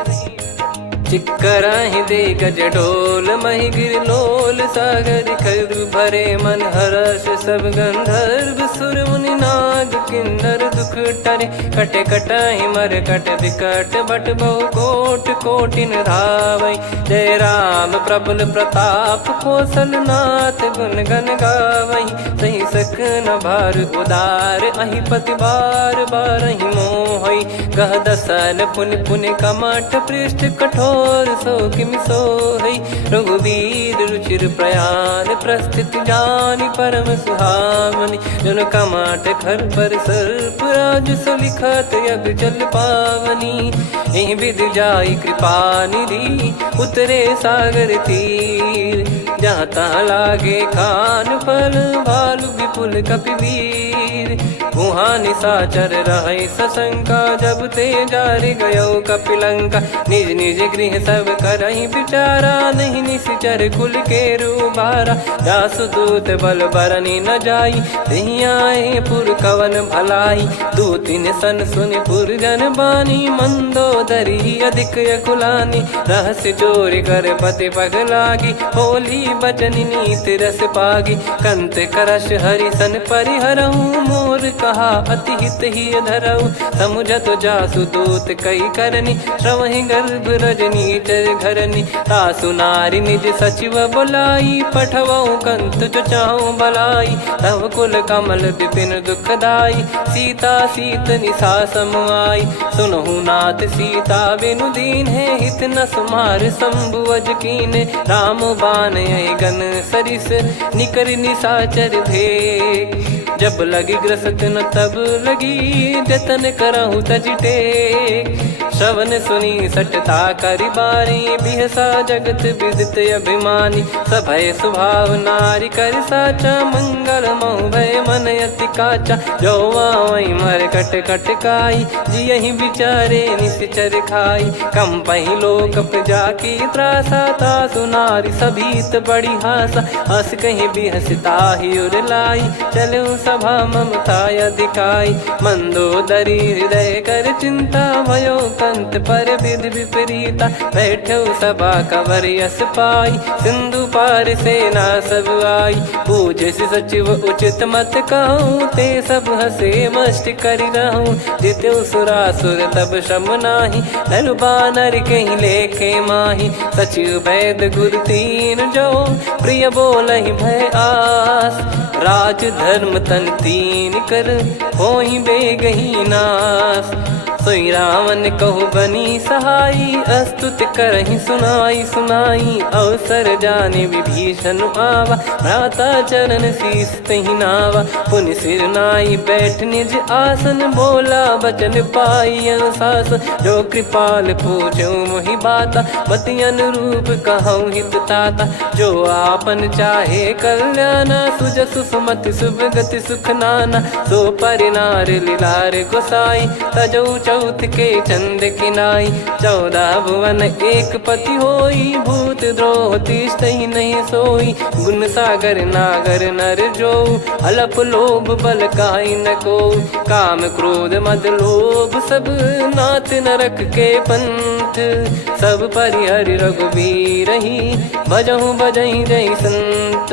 चिक्कराहि दे गज डोल महि गिर लोल सागर खर भरे मन हर्ष सब गंधर्व सुर मुनि नार। नाग किन्नर दुख टरे, कटे कटहि मर कट विकट बट बहु कोट कोटिन धावै। जय राम प्रबल प्रताप कौशलनाथ गुण गण गावै। सही सकन भार उदार अहि पति बार बारहि मोहै। गह दसन पुन पुन कमठ पृष्ठ कठोर सो किमि सोहै। रघुवीर रुचिर प्रयाण प्रस्थित जानि परम सुहावनि। जन कमठ खर पर सर्प राज सलिखत यग जल पावनी। एहि विधि जाई कृपा निधि उतरे सागर तीर। जहाँ तहाँ लागे खान फल भालु विपुल कपिवीर। वहाँ निशाचर रहै सशंका जब ते जारि गयो कपिलंका। निज निज गृह सब करहि विचारा नहीं निश्चर कुल के रूबारा। जासु दूत बल बरनि न जाई तेहि आए पुर कवन भलाई। दूतिन सन सुनि पुर जन बानी मंदोदरी अधिक यकुलानी। रहस्य चोरी कर पति पगलागी होली बचन नीति रस पागी। कंत करश हरिसन परिहरहु मोर कहा अति हित ही धरऊ। समुझत जासु दूत कई करनी श्रवहि गर्भ रजनी चर घरनी। तासु नारी निज सचिव बुलाई पठवऊ कंत जो चाहूं बलाई। तव कुल कमल विपिन दुखदाई सीता सीत निशा समाई। सुनहु नाथ सीता बिनु दीन है हित न सुमार शंभु अज कीने। राम बाण गन सरिस निकर निशाचर भेग। जब लगी ग्रसत न तब लगी जतन करहु तज टेक। श्रवण सुनी सटता करि बारी बिहसा जगत विदित अभिमानी। सभय स्वभाव नारी कर साचा मंगल मऊ भय मन अति काचा। जो आवै मर कट कट काई जियहि विचारे निश्चर खाई। कम पहि लोक जाकी त्रासा तासु नारी सभीत बड़ी हासा। हस कहीं बिहसता ही उर लाई चलऊ सभा ममता अधिकाई। मंदोदरी हृदय कर चिंता भयो कंत पर विधि विपरीता। बैठो सभा कवर यस पाई सिंधु पार सेना सब आई। पूज्य सचिव उचित मत कहूँ ते सब हसे मष्ट करि रहूँ। जित्यु सुरासुर तब श्रम नाही नर बानर कहीं लेखे माही। सचिव वैद गुरु तीन जो प्रिय बोलहि भय आस। राज धर्म तन तीन कर होई बेगही नास। सोई रावण कहु बनी सहाई अस्तुत करहि सुनाई सुनाई। अवसर जाने विभीषण आवा भ्राता चरण शीस तहि नावा। पुनि सिर नाई बैठ निज आसन बोला बचन पाई अनुशासन। जो कृपाल पूछो मोहि बाता मति अनुरूप कहूँ हित ताता। जो आपन चाहे कल्याणा सुजसु सुमति सुभगति सुख नाना। सो परिनार लीलार गोसाई तजौ चौथ के चंद किनाई। 14 भुवन एक पति होई भूत द्रोह तिष्ठहि नहीं सोई। गुण सागर नागर नर जो अलप लोभ बल काई न को। काम क्रोध मद लोभ सब नाथ नरक के पंथ। सब परिहरि रघुबीर ही भजहु भजहि जय संत।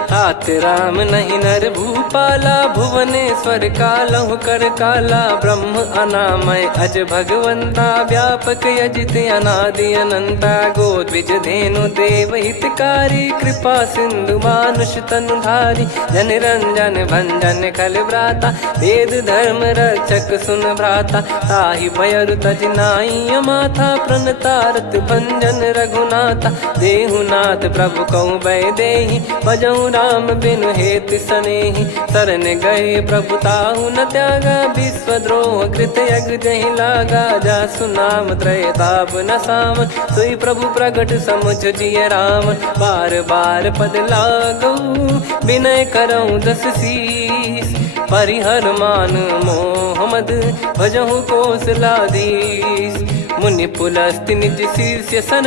तात राम नहीं नर भूपाला भुवनेश्वर कालहु कर काला। ब्रह्म अनामय अज भगवंता व्यापक यजित अनादि अनंता। गोद्विज धेनु देव हितकारी कृपा सिंधु मानुष तनुधारी। जन रंजन भंजन खल भ्राता वेद धर्म रक्षक सुन भ्राता। ताहि भयरु तज नाई माथा प्रणतारत भंजन रघुनाथा। देहुनाथ प्रभु कहु भय देहि भजहु राम बिनु हेतु सनेहि। शरण गए प्रभु ताहु न त्यागा विश्वद्रोह कृत यज्ञ जहि लागा। जासु नाम त्रय ताप न सावन सोई प्रभु प्रगट समुझ जिय राम। बार बार पद लागऊ विनय करऊँ 10 शीस। परिहर मान मोह मद भजहु कौशलाधीश। मुनि पुलस्त्य निज शिष्य सन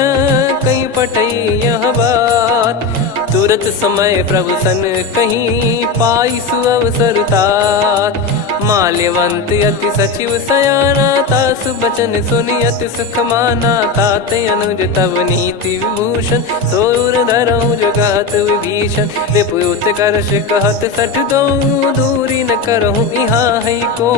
कहीं पठई यह बात। तुरत समय प्रभु सन कहीं पाई सुअवसर तात। माल्यवंत अति सचिव सयाना तासु बचन सुनि अति सुख माना। ताते अनुज तव नीति विभूषण सोर धरऊ जगत विभीषण। विपुत करश कहत सठ दो दूरी न करहु यहाँ है को।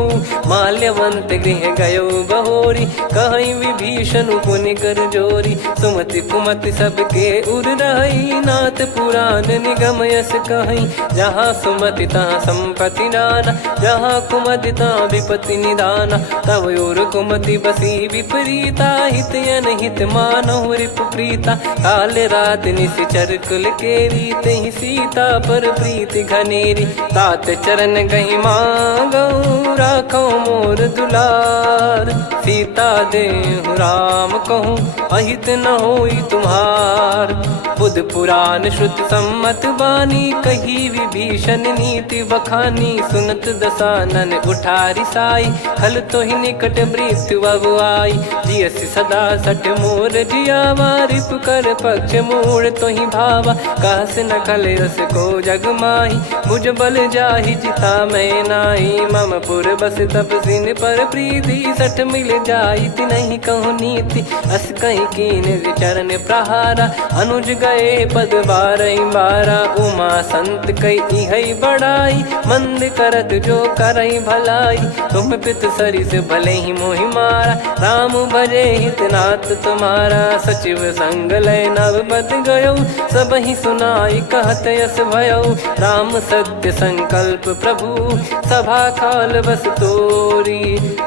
माल्यवंत गृह गयो बहोरी, कहीं विभीषण पुनि कर जोरी। सुमति कुमति सबके उर रही, नाथ पुराण निगम यस कहीं। जहाँ सुमति तहाँ संपत्ति नाना, जहाँ कुमति तहाँ विपत्ति निदाना। तब और कुमति बसी विपरीता, हित अनहित मानहु रिपु प्रीता। काल रात निश्चर कुल केरी, तहि सीता पर प्रीति घनेरी। तात चरण गही मांगऊ, राखो मोर दुलार। सीता देहु राम कहूँ, अहित न होई तुम्हार। बुध पुराण श्रुत सम्मत बानी, कही विभीषण नीति बखानी। सुनत दसानन उठारी साई, खल तो ही निकट मृत्यु अब आई। जियसि सदा सठ मोर जियावा, रिप कर पक्ष मूड़ तो ही भावा। कहस न खल रस को जग माही, मुझ बल जाहि जिता मैं नाई। मम पुर बस तपसिन पर प्रीति, सठ मिल जाई नहीं कहूँ नीति। अस कहीं कीन चरण प्रहारा, अनुज गए पद बारई बारा। उमा संत कई है बड़ाई, मंद करत जो करई भलाई। तुम पित सरिस भले ही मोहि मारा, राम भजे हित नाथ तुम्हारा। सचिव संग लय नव बद गयो, सब ही सुनाई कहत यस भयो। राम सत्य संकल्प प्रभु, सभा काल बस तोरी।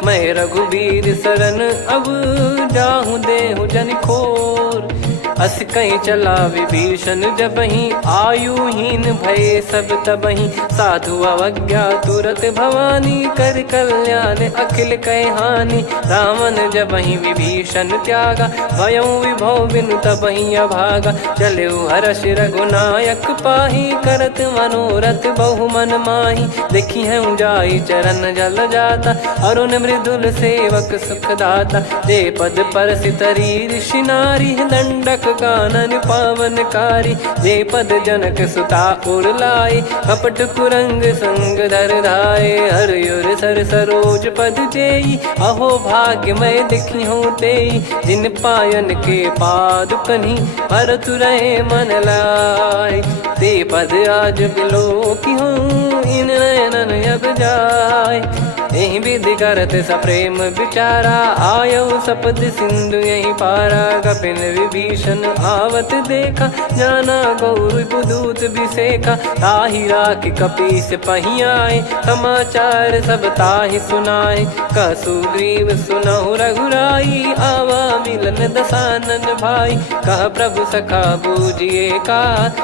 मैं रघुबीर शरण अब, जाहूँ देहु जन खोर। अस कहीं चला विभीषण जबहि, आयुहीन भय सब तबहि। साधु अवज्ञा तुरत भवानी, कर कल्याण अखिल कह हानि। रावण जबहि विभीषण त्यागा, भयउ विभव बिनु तबहि अभागा। चलऊ हर्ष रघुनायक पाही, करत मनोरथ बहु मन माही। देखी है जाई चरण जल जाता, अरुण मृदुल सेवक सुखदाता। जे पद पर सितरी ऋषि नारी, दंडक कानन पावनकारी। जे पद जनक सुता उर लाए, कपट कुरंग संग धर धाये। हरियुर सर सरोज पद जेई, अहो भाग्य मैं दिखी हूँ तेई। जिन पायन के पाद कन्ही, भरत रहे मन लाए। ते पद आज बिलो की हूँ, इन नयनन अब जाय। यही विधि करत सप्रेम विचारा, आयऊ सपद सिंधु यही पारा। कपिन विभीषण आवत देखा, जाना गौर बुदूत बिसेखा। ताहि राख कपीस पही आए, समाचार सब ताहि सुनाए। कह सुग्रीव सुनहु रघुराई, आवा मिलन दसानन भाई। कह प्रभु सखा बूझिए का,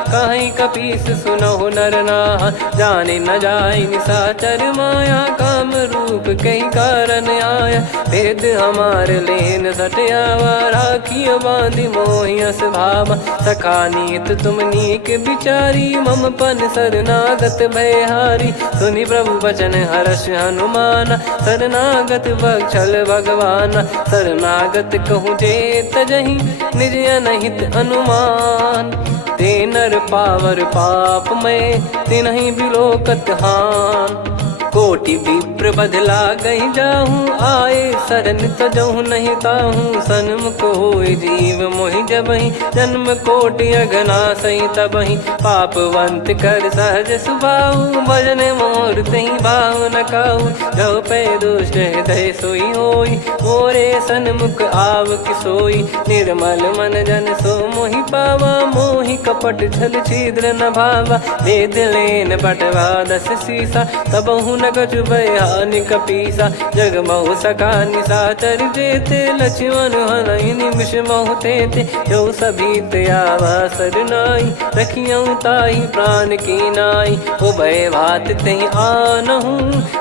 कहीं कपीस सुनहु नर नाहा। जाने न जाय निशाचर माया, काम रूप कई कारण आया। भेद हमार लेन सटयावा, राखियो बांधि मोहियस भावा। सखा नीत तुम नीक बिचारी, मम पन शरणागत भयहारी। सुनि प्रभु वचन हर्ष हनुमाना, शरणागत बक्षल भगवाना। शरणागत कहूँ जे तजहि, निज अनहित अनुमान। ते नर पावर पाप में, तिन्हि बिलोकत हान। कोटि विप्र बदला गई जाहूँ, आए शरण तजहु नहीं ताहूँ। सन्मुख होय जीव मोहि जबहि, जन्म कोटि अगना सही तबहि। पापवंत कर सहज सुभाऊ, भजन मोर तहि भाव न काहू। जो पै दुष्ट हृदय सोई होई, मोरे सन्मुख आव किसोई। निर्मल मन जन सो मोहि पावा, मोहि कपट छल छिद्र न भावा। वेद लेन बटवा दस सीसा, तबहु न कछु भयानि कपीसा। जग महु सखा निशाचर जेते, लक्ष्मण हनहि निमिष महु तेते। जो सभी त्यावा सरनाई, रखियऊ ताहि प्राण की नाई। उभय भात तहि आनहु,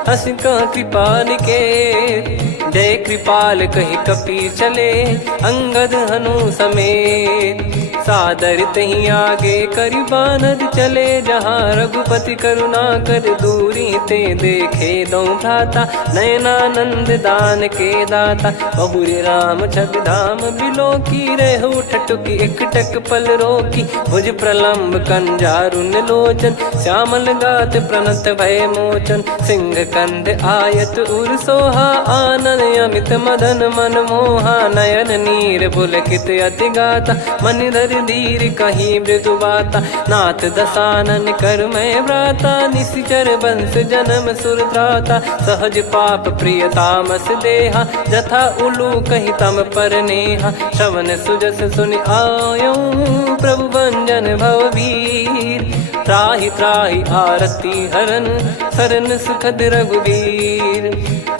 हस कह कृपाल के। जय कृपाल कहि कपी चले, अंगद हनु समेत। सादर तही आगे करि बानर चले, जहाँ रघुपति करुणा कर दूरी ते देखे दो भ्राता। नयनानंद दान के दाता, बहुरी राम छग धाम बिलो की। रेहु ठटुकी एकटक पल रोकी, भुज प्रलम्ब कंजारुन लोचन। श्यामल गात प्रणत भय मोचन, सिंह कंध आयत उर सोहा। आनन अमित मदन मन मोहा, नयन नीर पुलकित अति गाता। मनिधर कर धीर कहीं मृदु बाता, नाथ दसानन कर मैं व्राता, निशिचर बंस जन्म सुर त्राता, सहज पाप प्रिय तामस देहा, जथा उलू कही तम पर नेहा, श्रवण सुजस सुनि आयो प्रभु भंजन भववीर, त्राहि त्राहि आरती हरन सरन सुखद रघुवीर,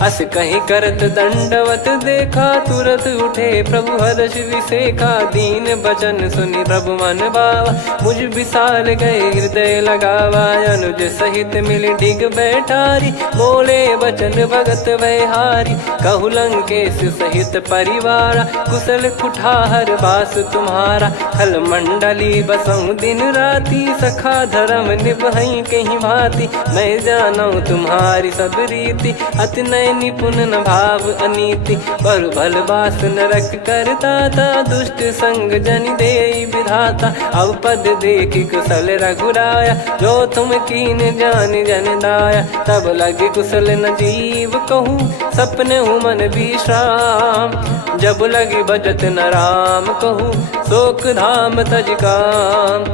अस कहीं करत दंडवत देखा, तुरत उठे प्रभु हर्ष विसेखा, दीन बचन सुनि प्रभु मन भावा, मुझ विशाल गए हृदय लगावा, अनुज सहित मिल डिग बैठारी, बोले बचन भगत वैहारी, कहु लंकेश सहित परिवारा, कुशल कुठार बास तुम्हारा, खल मंडली बसऊं दिन राती, सखा धर्म निभई कहीं भांति, मैं जानू तुम्हारी सब रीति, अति नय निपुण न भाव अनीति, पर भल बास नरक करता था, दुष्ट संग जन दे विधाता, अब पद देखी कुशल रघुराया, जो तुम कीन जान जन दाया, तब लगे कुशल न जीव कहूँ, सपने हूँ मन विश्राम, जब लगी बजत न राम कहूँ, शोक धाम तज काम,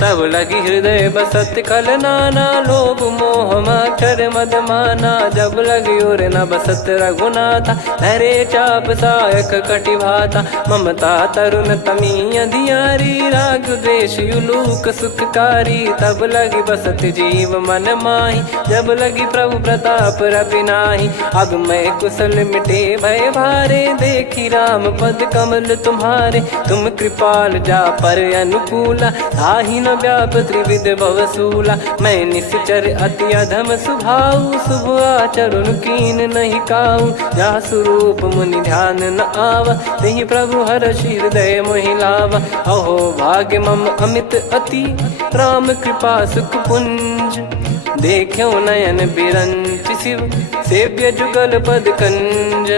तब लगी हृदय बसत खल नाना, लोभ मोह मक्षर मद माना, जब लगी और न बसत रघुनाथा, धरे चाप सायक कटि भाता, ममता तरुण तमी अधियारी, राग द्वेष युलूक सुखकारी, तब लगी बसत जीव मन माही, जब लगी प्रभु प्रताप रवि नाही, अब मैं कुशल मिटे भय भारे, देखी राम पद कमल तुम्हारे, तुम कृपाल जा पर अनुकूला, ताहि न व्याप त्रिविध भवसूला, मैं निश्चर अति अधम सुभाऊ, शुभ आचरण कीन नहीं काऊ, जा स्वरूप मुनि ध्यान न आवा, तेहि प्रभु हर्ष हृदय मोहि लावा, अहो भाग्य मम अमित अति, राम कृपा सुख पुंज, देखो नयन बिरंच शिव, सेव्य जुगल पद कंज,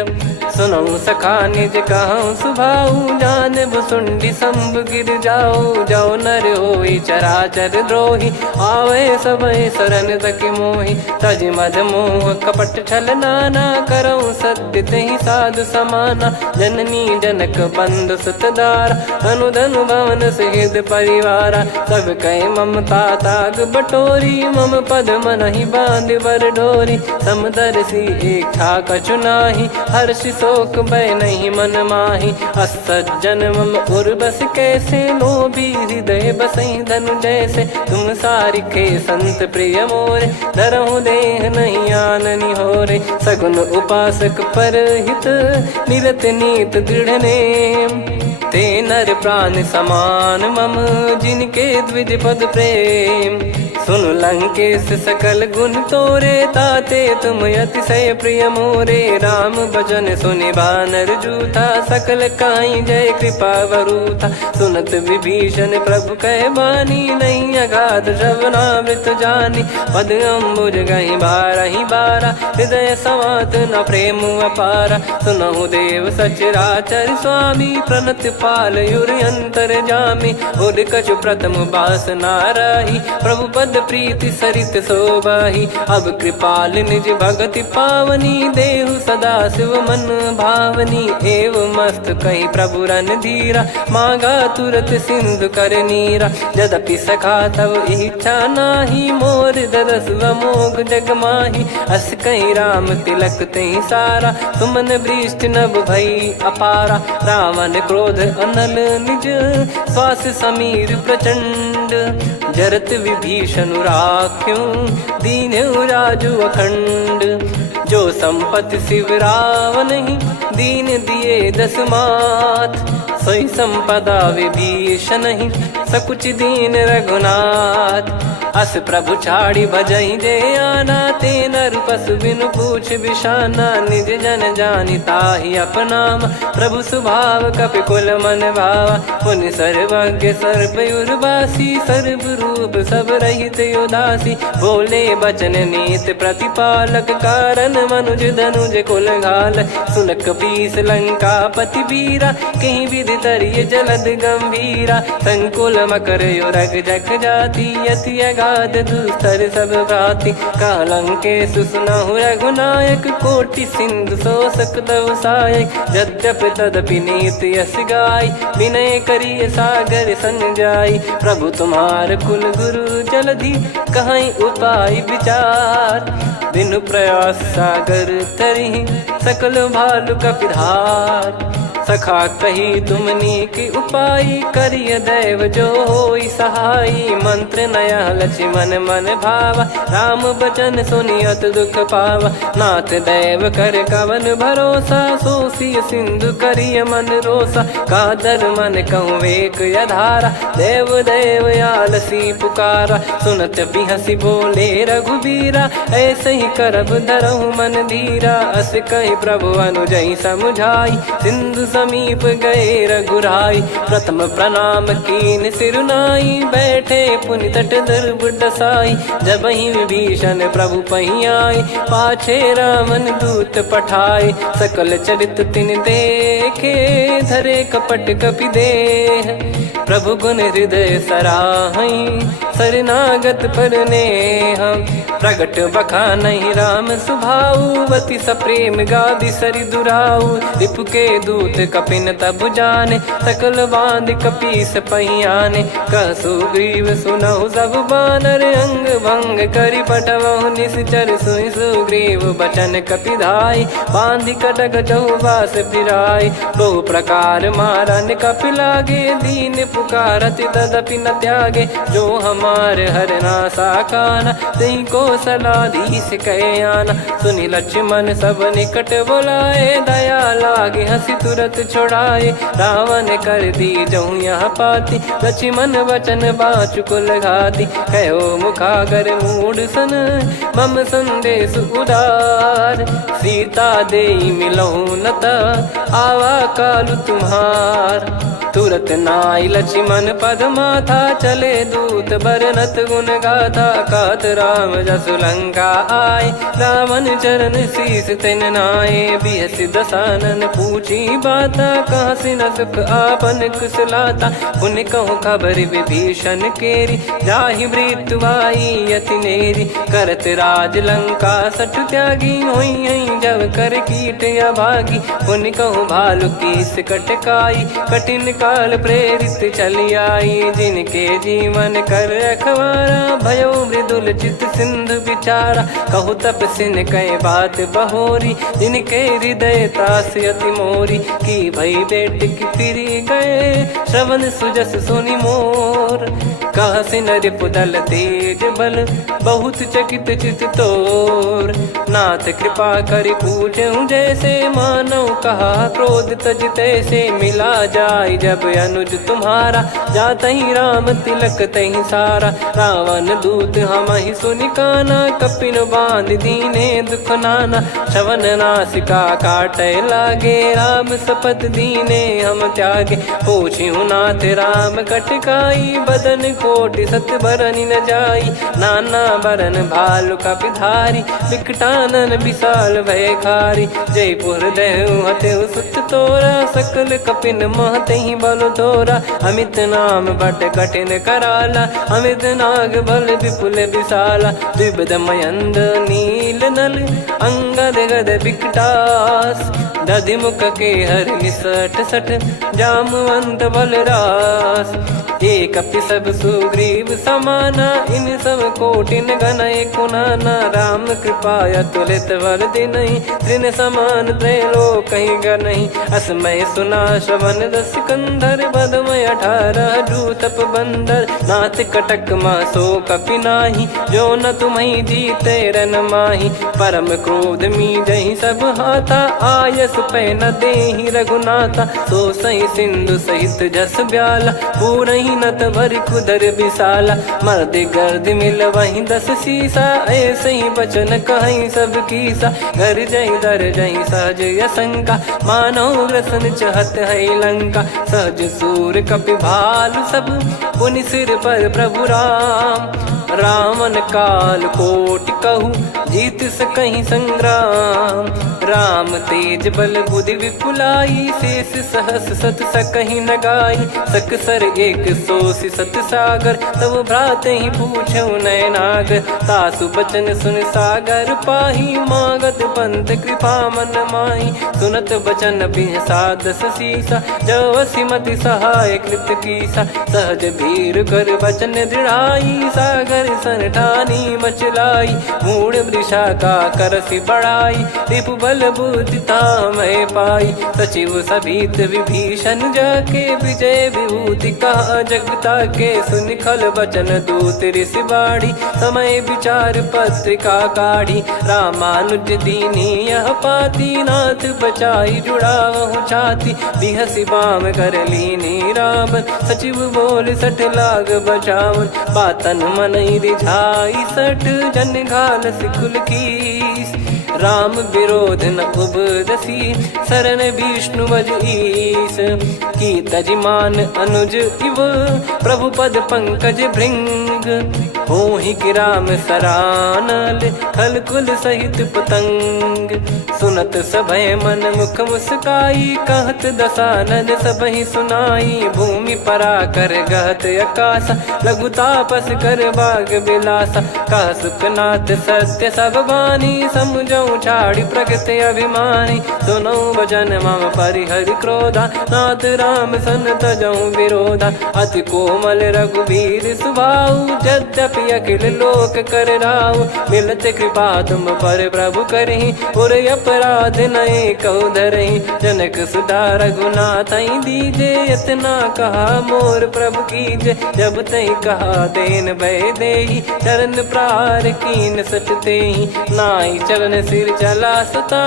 सुनऊ सखा निज कहूँ सुभाऊ, जान भुसुंडी संभ गिर जाओ, जाओ नर होई चराचर द्रोही, आवे सबय शरण तक मोहि, तज मद मोह कपट छल नाना, करऊँ सत्य तेहि साधु समाना, जननी जनक बंधु सुतदारा, अनु धनु भवन सहित परिवारा, सब कहे ममता ताग बटोरी, मम पद मनहि बांध बर डोरी, समदर्शी इच्छा कछु नाही, हर्ष शोक भय नहीं मन माही, असज्जन मम उर्वश कैसे, लोभी हृदय बसई धनु जैसे, तुम सारिखे संत प्रिय मोरे, धरहु देह नहीं आननि होरे, सगुन उपासक पर हित, निरत नीत दृढ़ नेम, ते नर प्राण समान मम, जिनके द्विज पद प्रेम, सुन लंकेश सकल गुण तोरे, ताते तुम अतिशय प्रिय मोरे, राम भजन सुनि बानर जूथा, सकल काई जय कृपा वरूथा, सुनत विभीषण प्रभु कह बानी, नहीं अगाध श्रवणामृत जानी, पद अम्बुज गहि बारहि बारा, हृदय समात न प्रेम अपारा, सुनहु देव सचराचर स्वामी, प्रणत पाल युर अंतर जामी, उद कछु प्रथम बास नाराही, प्रभु पद प्रीति सरित शोभाही, अब कृपाल निज भगति पावनी, देहु सदा शिव मन भावनी, एव मस्त कही प्रभु रन धीरा, मांगा तुरत सिंधु कर नीरा, यद्यपि सखा तब इच्छा नाही, मोर दरस अमोघ जग माही, अस कहीं राम तिलक तहि सारा, सुमन वृष्ट नभ भई अपारा, रावण क्रोध अनल निज, श्वास समीर प्रचंड, जरत विभीषण राख्यों, दीन्हु राजु अखंड, जो संपत्ति शिव रावण ही, दीन दिए दस मात, सोई संपदा विभीषण ही, सकुच दीन रघुनाथ, अस प्रभु छाड़ी भजई जे आना, ते नर पशु बिनु पूछ बिशाना, निज जन जानि ताहि अपनाम, प्रभु स्वभाव कपि कुल मन भावा, मुनि सर्वज्ञ सर्वयुर्वासी, सर्व रूप सब रहित उदासी, बोले बचन नीत प्रतिपालक, कारण मनुज धनुज कुल घाल, सुन कपीस लंका पति वीरा, कहीं विधि तरिय जलद गंभीरा, संकुल मकर युरग जख जाति, यति गाद दुस्तर सब भांति कालंके सुसुनाहु रघुनायक कोटि सिंधु शोषक तव सहायक यद्यपि तदपि नीत यस गाय विनय करिय सागर सन जाई प्रभु तुम्हार कुल गुरु जलधि कहीं उपाय विचार बिनु प्रयास सागर तरिहि सकल भालु कपिधार सखा कही तुमनी की उपाय करिय दैव जो होई सहाई मंत्र नया लक्ष्मण मन भावा राम बचन सुनियत दुख पावा नाथ दैव कर कवन भरोसा सोसिय सिंधु करिय मन रोसा कादर मन कहूँ वेक यधारा देव देव आलसी पुकारा सुनत बिहसी बोले रघुबीरा ऐसे ही करब धरहु मन धीरा अस कही प्रभु अनुजई समुझाई सिंधु समीप गए रघुराई प्रथम प्रणाम कीन सिरुनाई बैठे पुनि तट दर्भ डसाई जब ही विभीषण प्रभु पही आए पाछे रामन दूत पठाए सकल चरित तिन देखे धरे कपट कपि देह प्रभु गुण हृदय सराहई शरणागत पर नेह प्रगट बखानहि राम सुभाऊ वति सप्रेम गादि सरि दुराऊ रिपु के दूत कपिन तब जाने सकल बांध कपीस पहियाने कह सुग्रीव सुनहु सब बानर अंग भंग करि पटवहु निश्चर सुनि सुग्रीव बचन कपिधाई बांधि कटक चहुबास फिराई बहु प्रकार मारन कपि लागे दीन पुकारति तदपि न त्यागे जो हमार हरना साकाना तई को सलाधीश कहे आना सुनि लक्ष्मण सब निकट बुलाए दया लागे हंसी तुरत छोड़ाए रावण कर दी जहूँ यहाँ पाती लक्ष्मण वचन बाचु कुल घाती कहो मुखागर मूड सन मम संदेश उदार सीता देई मिलहु नता आवा कालु तुम्हार तुरत नाई लक्ष्मण पद माथा चले दूत बरनत गुण गाथा कात राम जसु लंका आए रावण चरण शीस तिन नाये बिहसि दसानन पूछी बाता कहाँ से न सुख आपन कुशलाता पुन कहूँ खबर विभीषण केरी जाहि मृत्यु आई यति नेरी करत राज लंका सठ त्यागी होई जब कर कीट अभागी पुन कहूँ भालु कीस कटकाई कठिन काल प्रेरित चली आई जिनके जीवन कर रखवारा भयो मृदुल चित सिंधु विचारा कहु तप सिन कई बात बहोरी जिनके हृदय तास अति मोरी की भई बेट की फिरी गए श्रवण सुजस सुनि मोर कह सिन रिपुदल तेज बल बहुत चकित चित तोर नाथ कृपा करि पूछूं जैसे मानव कहा क्रोध तज तैसे मिला जाय जब अनुज तुम्हारा जात ही राम तिलक तही सारा रावण दूत हम ही सुनि काना कपिन बांध दीने दुख नाना श्रवण नासिका काटे लागे राम सपत दीने हम त्यागे पूछ्यू नाथ राम कटकाई बदन कोटि सत बरनि न जाई नाना बरन भालु कपिधारी विकटानन विशाल भय खारी जयपुर देहु हतेउ सुत तोरा सकल कपिन महतहि बल तोरा अमित नाम बट कठिन कराला अमित नाग बल विपुल विशाला द्विपद मयंद नील नल अंगद गद विकटास दधि मुख के हर निसठ सठ जामवंत बलरास एक अपि सब सुग्रीव समाना इन सब कोटिन गनय कुनाना राम कृपा अतुलित बल दिनहि त्रिन समान त्रैलोक कहीं गनहि असमय सुना श्रवण दस कंधर बदमय 18 जूतप बंदर नाथ कटक मासो कपि नाही जो न तुम्हि जीते रन माही परम क्रोध मी जहि सब हाथा आयस पै न देहि रघुनाथा सो सही सिंधु सहित जस ब्याला पूरहि नत भरि कुदर विशाला मर्द गर्द मिल वहीं 10 सीसा ऐसे ही बचन कहीं सब कीसा घर जहि दर जहि सहज यसंका मानव रसन चहत है लंका सहज सूर कपि भालु सब पुनि सिर पर प्रभु राम रावण काल कोटि कहु जीत सकहीं संग्राम। राम तेज बल बुद्धि विपुलाई, शेष सहस सत सकहीं न गाई। सकसर एक सोसी सत सागर, तब भ्रात ही पूछो नयनागर। तासु बचन सुन सागर पाही, मागत पंथ कृपा मन माही। सुनत बचन बिहसादस सीसा, जव सिमति सहाय कृत कीसा। सहज भीर कर बचन दृढ़ाई, सागर सन ठानी मचलाई। मूढ़ वृषा का करसि बढ़ाई, रिपु बल बुद्धि तामय पाई। सचिव सभीत विभीषण जाके, विजय विभूति कहा जगता के। सुनि खल बचन दूत ऋषि बाड़ी, समय विचार पत्रिका काढ़ी। रामानुज दीनी यह पाती, नाथ बचाई जुड़ावहु छाती। बिहसि बाम कर लीनी रावण, सचिव बोल सठ लाग बचावन। बातन मनई रिझाई सठ, जन घाल सिकुल कीस। राम विरोध न उपदसी, शरण विष्णु बज ईस। की तजिमान अनुज इव, प्रभु पद पंकज भृंग। होहि कि राम सरानल, खल कुल सहित पतंग। सुनत सभय मन मुख मुस्काई, कहत दसानन सबहि सुनाई। भूमि परा कर गहत आकाशा, लघु तापस कर बाग बिलासा। कह सुखनाथ सत्य सब बानी, समुझौ छाड़ी प्रगति अभिमानी। सुनो भजन मम परिहरि क्रोधा, नाथ राम सन तजौ विरोधा। अति कोमल रघुवीर सुभाऊ, यद्यपि अखिल लोक कर राऊ। मिलत कृपा तुम पर प्रभु करहि, पुर अपराध नए कौ धरहि। जनक सुधा रघुनाथ दीजे, इतना कहा मोर प्रभु कीजे। जब तई कहा देन भय देहि, चरण प्रार कीन सट तेहि। नाई चरण सिर चला सता,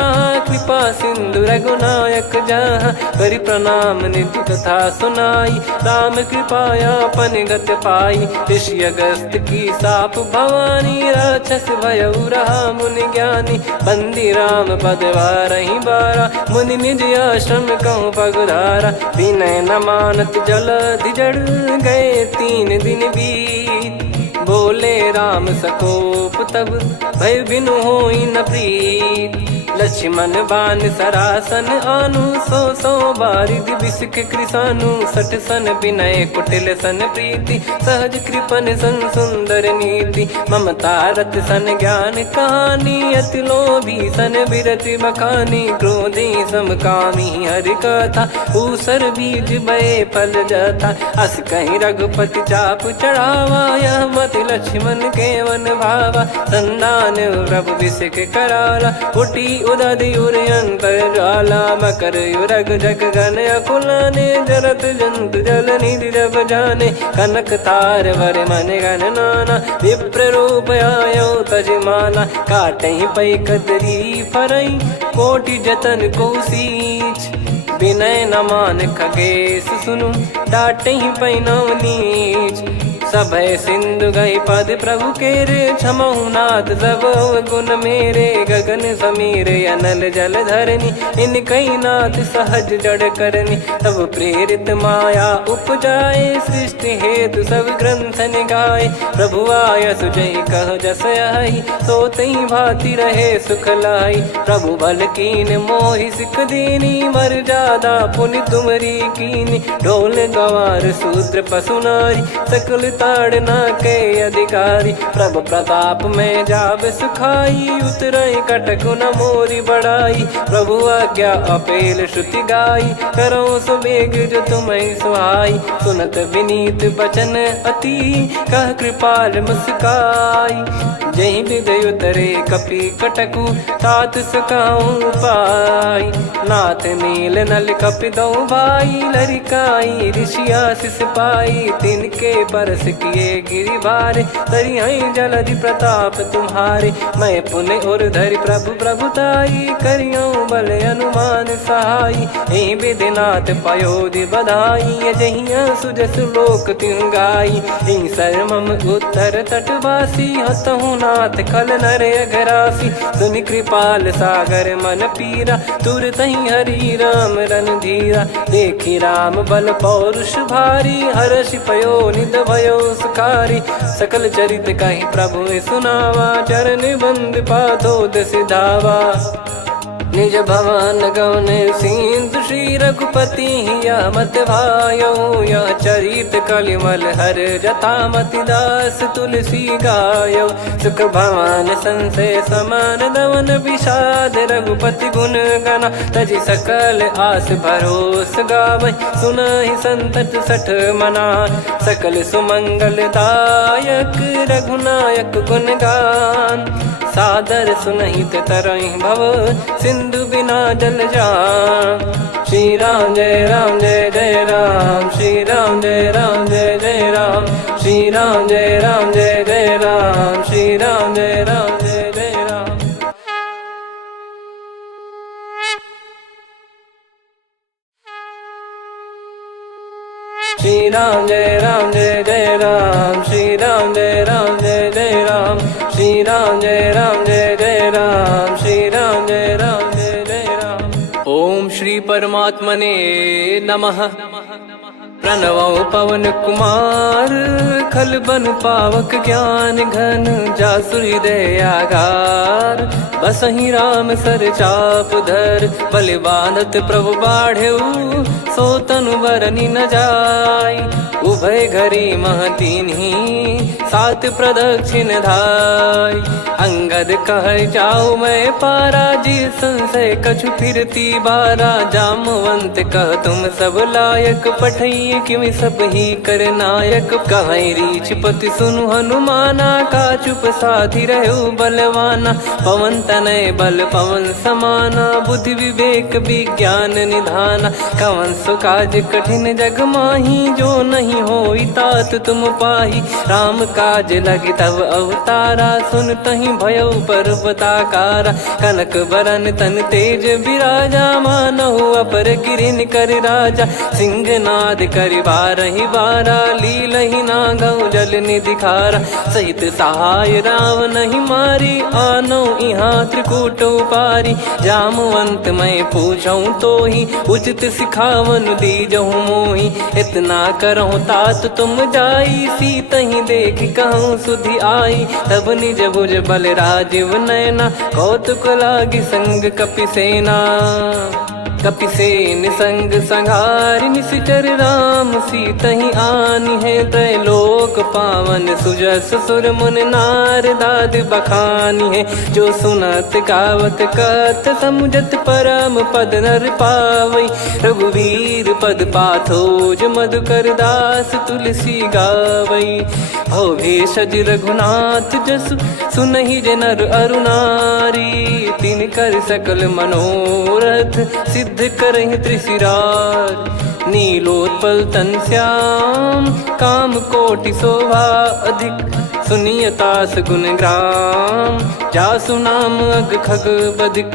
कृपा सिंधु रघुनायक जहाँ। करि प्रणाम निधि कथा सुनाई, राम कृपाया पन गत पाई। ऋषि अगस्त की साप भवानी, राक्षस भयउ रहा मुनि ज्ञानी। बंदी राम पद वारहि बारा, मुनि निज आश्रम कहूँ पगुधारा। विनय न मानत जलधि जड़, गए 3 दिन बीत। बोले राम सकोप तब, भय बिनु होई न प्रीत। लक्ष्मण बान सरासन आनु, 100 बारिधि बिसक कृसानु। 60 सन विनय कुटिल सन प्रीति, सहज कृपन सन सुंदर नीति। ममता रत सन ज्ञान कहानी, अति लोभी सन बिरति बखानी। क्रोधी समकामी हरि कथा, ऊसर बीज बये फल जथा। अस कहीं रघुपति चाप चढ़ावा, यह मत लक्ष्मण के वन भावा। संदान प्रभु बिसक कराला, उठी उदधि उर अंतर ज्वाला। मकर युरग जग गण अकुलाने, जरत जंतु जल निधि जब जाने। कनक तार वर मन गण नाना, विप्र रूप आयो तजमाना। काटहि पै कदरी फरई, कोटि जतन को सींच। विनय न मान खगेश सुनु, डांटहि पै नव नीच। सभय सिंधु गई पद प्रभु केरे, क्षमहु नाथ सब गुण मेरे। गगन समीरे अनल जल धरनी, इन कई नाथ सहज जड़ करनी। तब प्रेरित माया उपजाए, सृष्टि हेतु सब ग्रंथ निगाए। प्रभु आय सुजई कह जस आई, सोतई भांति रहे सुख लाई। प्रभु बल कीन मोहि सिख दीनी, मर्यादा पुनि तुमरी कीनी। ढोल गवार शूद्र पशु नारी, सकल ताड़ना के अधिकारी। प्रभु प्रताप में जाब सुखाई, उतरई कटक न मोरी बढ़ाई। प्रभु आज्ञा अपेल श्रुति गाई, करो सुबेग जो तुम्हें सुहाई। सुनत विनीत बचन अति, कह कृपाल मुस्काई। जहि हृदय उतरे कपि कटकु, तात सकाऊं पाई। नाथ नील नल कपि दो भाई, लरिकाई ऋषि आशीष पाई। तिनके परस किए गिरि भारे, तरिहै जलधि प्रताप तुम्हारे। मैं पुन और धरि प्रभु प्रभुताई, करियौ बल अनुमान सहाई। एहि विधिनाथ पयोधि बधाई, जहिया सुजस लोक तिहुँ गाई। एहि सरमम उत्तर तटवासी, हतहु रघुनाथ खल नर अघरासी, सुनि कृपाल सागर मन पीरा, तुरतहि हरि राम रणधीरा। देखि राम बल पौरुष भारी, हर्षि पयो निध भयो सुखारी। सकल चरित कहि प्रभु सुनावा, चरण बंद पादोद सिधावा। निज भवन गौन सिंधु श्री रघुपति हिया मत भायो, यह चरित कलिमल हर जथा मति दास तुलसी गायो। सुख भवन संशय समान दवन विषाद, रघुपति गुण गना तजि सकल आस भरोस गावै। सुनहि संतत सठ मना, सकल सुमंगल दायक रघुनायक गुण गान। सादर सुनहित तरहि भव, सिंधु बिना जल जान। श्री राम जय जय राम, श्री राम जय जय राम, श्री राम जय जय राम, श्री राम जय जय राम। श्री राम जय जय राम, श्री राम जय जय राम, श्री राम जय जय राम, श्री राम जय जय राम। ओम श्री परमात्मने नमः। प्रणवो पवन कुमार, खल बन पावक ज्ञान घन, जासु हृदय आगार। बसहि राम सर चाप धर, बलि बांधत प्रभु बाढ़ऊ, सो तनु बरनि न जाय। उभय घरी महतीन्ही, सात प्रदक्षिण धाय। अंगद कह जाऊ मैं पारा, जी संशय कछु फिरती बारा। जामवंत कह तुम सब लायक, पठई किमि सब ही कर नायक। कहै रीछ पति सुनु हनुमाना, का चुप साधि रहु बलवाना। पवन तनय बल पवन समाना, बुद्धि विवेक विज्ञान निधाना। कवन सो काज कठिन जग माही, जो नहीं होई तात तुम पाही। राम काज लगी तब अवतारा, सुन तहि भयउ पर्वताकारा। कनक बरन तन तेज बिराजा, मानहु अपर गिरिन कर राजा। सिंहनाद करि बारहि बारा, लीलहि नागौ जल निधि खारा। सहित सहाय राम नहीं मारी, आनो इहाँ त्रिकूट उपारी। जामवंत मैं पूछऊँ तोहि, उचित सिखावन दीजहु मोहि। इतना करहु तात तुम जाई, सीतहि देख कहूँ सुधि आई। तब निज भुज बल राजीव नयना, कौतुक लागी संग कपिसेना। कपिसेन संग संघारि निशिचर राम, सीतहि आनि है त्रैलोक पावन। सुजस सुर मुन नार दाद बखानी है, जो सुनत गावत कथ समुझत परम पद नर पावै। रघुवीर पद पाथोज मधुकर दास तुलसी गावै। भव भेषज रघुनाथ जसु, सुनहि जे नर अरु नारी। तिन कर सकल मनोरथ, सिद्ध करहि त्रिशिरार। नीलोत्पल तन श्याम, काम कोटि शोभा अधिक। सुनियतास गुण ग्राम, जासु नाम अग खग बधिक।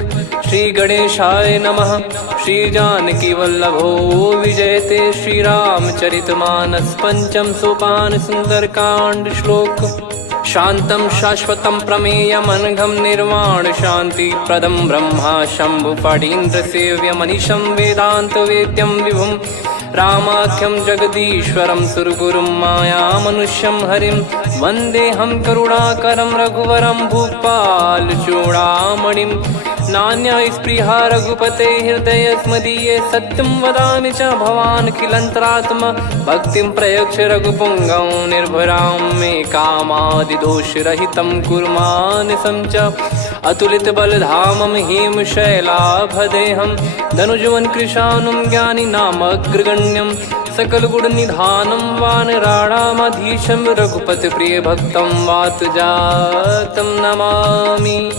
श्री गणेशाय नमः। श्री जानकी वल्लभो विजयते, श्री रामचरित मानस पंचम सोपान सुंदरकांड श्लोक। शांतं शाश्वतं प्रमेयमनघं निर्वाण शांति प्रदं ब्रह्मा शंभु फणीन्द्र सेव्य मनीषं वेदांत वेद्यं विभुं। रामाख्यं जगदीश्वरं सुरगुरुं माया मनुष्यं हरिं। वन्देऽहं करुणाकरं रघुवरं भूपाल चूडामणिं। नान्या स्पृहा रघुपते हृदय स्मदीये, सत्यं वदामि च भवान् खिलन्तरात्मा। भक्तिं प्रयच्छ रघुपुङ्गं निर्भरां मे कामादिदोषरहितं कुर्मानसं च। अतुलित बलधामं हेमशैलाभदेहं, धनुजवन कृशानुं ज्ञानिनामग्रगण्यं। सकल गुण निधानं वानराणामधीशं, रघुपति प्रिय भक्तं वातजातं नमामि।